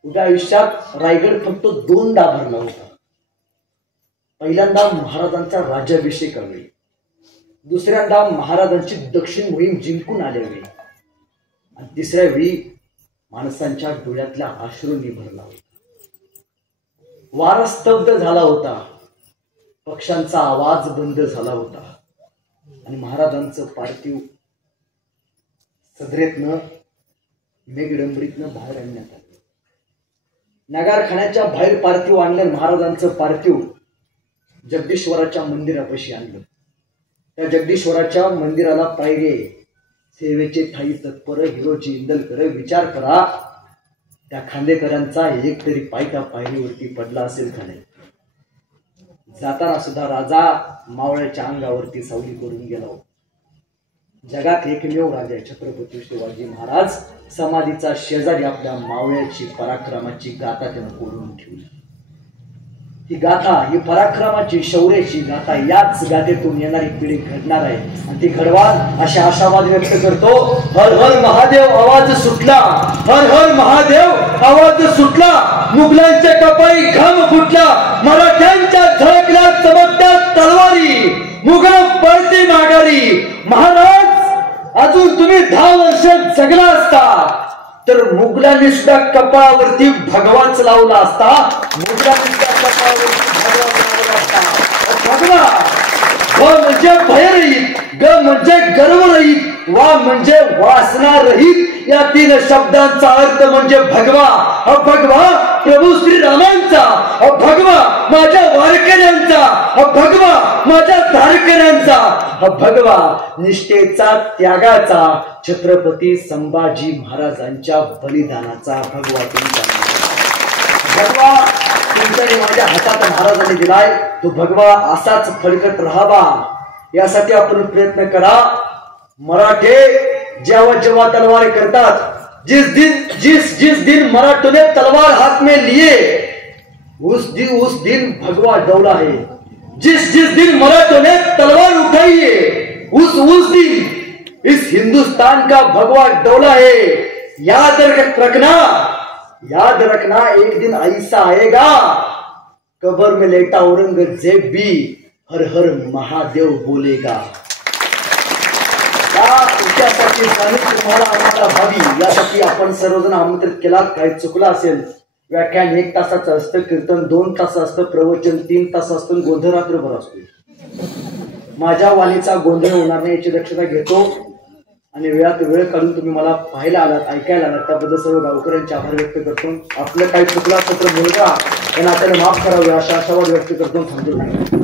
उद्या आयुष्यात रायगड फक्त 2दा भरला होता. पहिल्यांदा महाराजांचा राज्याभिषेक आले, दुसऱ्यांदा महाराजांची दक्षिण मोहीम जिंकून आल्यावेळी, आणि तिसऱ्या वेळी माणसांच्या डोळ्यातल्या अश्रूंनी भरला होता. वारा स्तब्ध झाला होता, पक्ष्यांचा आवाज बंद झाला होता, आणि महाराजांचं पार्थिव सदरेतनं मेघडंबरीतनं बाहेर आणण्यात आलं. नगारखान्याच्या बाहेर पार्थिव आणलं. महाराजांचं पार्थिव जगदीश्वराच्या मंदिरापाशी आणलं. त्या जगदीश्वराच्या मंदिराला पायरे, सेवेचे ठाई तत्पर हिरोजी इंदलकर. विचार करा, त्या खांदेकरांचा एक तरी पाय त्या पायरीवरती पडला असेल का नाही? जाताना सुद्धा राजा मावळ्याच्या अंगावरती सावली करून गेला. जगात एकमेव राजा छत्रपती शिवाजी महाराज समाधीचा शेजारी आपल्या मावळ्याची पराक्रमाची गाथा त्यानं कोरून ठेवली. ही गाथा, ही पराक्रमाची, शौर्याची गाथा, याच गाथेतून येणारी पिढी घडणार आहे. आणि ती घडवा अशा आशावाद व्यक्त करतो. हर हर महादेव आवाज सुटला, हर हर महादेव आवाज सुटला, मुघलांच्या कपाळी घाम फुटला, मराठ्यांच्या झळकल्या चमकत्या तलवारी, मुघल पळती माघारी. महाराज, अजून तुम्ही 10 वर्ष जगला असता तर मुघलांनी सुद्धा कपाळावरती भगवाच लावला असता. मुघलांनी सुद्धा कपाळावरती भगवाच लावला असता. भगवा व म्हणजे भयरहित, ग म्हणजे गर्वरहित, वा म्हणजे वासना रहित, या 3 शब्दांचा अर्थ म्हणजे भगवा. हा भगवा प्रभू श्रीरामांचा, हा भगवा माझ्या वारकऱ्यांचा, हा भगवा माझ्या धारकऱ्यांचा, हा भगवा निष्ठेचा, त्यागाचा, छत्रपती संभाजी महाराजांच्या बलिदानाचा भगवा तुमचा. भगवा तुमच्या माझ्या हातात महाराजांनी दिलाय. तो भगवा असाच फडकत राहावा यासाठी आपण प्रयत्न करा. मराठे जेव्हा जेव्हा तलवार करतात, जिस दिन मराठों ने तलवार हाथ में लिए उस दिन भगवा डौला है. जिस दिन मराठों ने तलवार उठाई है उस दिन इस हिंदुस्तान का भगवा डौला है. याद रखना एक दिन ऐसा आएगा, कब्र में लेटा औरंगजेब भी हर हर महादेव बोलेगा. त्यासाठी तुम्हाला आम्हाला भावी यासाठी आपण सर्वजण आमंत्रित केला. काही चुकलं असेल, व्याख्यान 1 तासाचं असतं, कीर्तन 2 तास असतं, प्रवचन 3 तास असतं, गोंधळ रात्रभर असतो. माझ्या वाणीचा गोंधळ होणार नाही याची दक्षता घेतो. आणि वेळात वेळ काढून तुम्ही मला पाहायला आलात, ऐकायला आलात, त्याबद्दल सर्व गावकऱ्यांचे आभार व्यक्त करतो. आपलं काही चुकलं असेल तर मुलगा यांना आपल्याला माफ करावे अशा आशावाद व्यक्त करतो. थांबतो.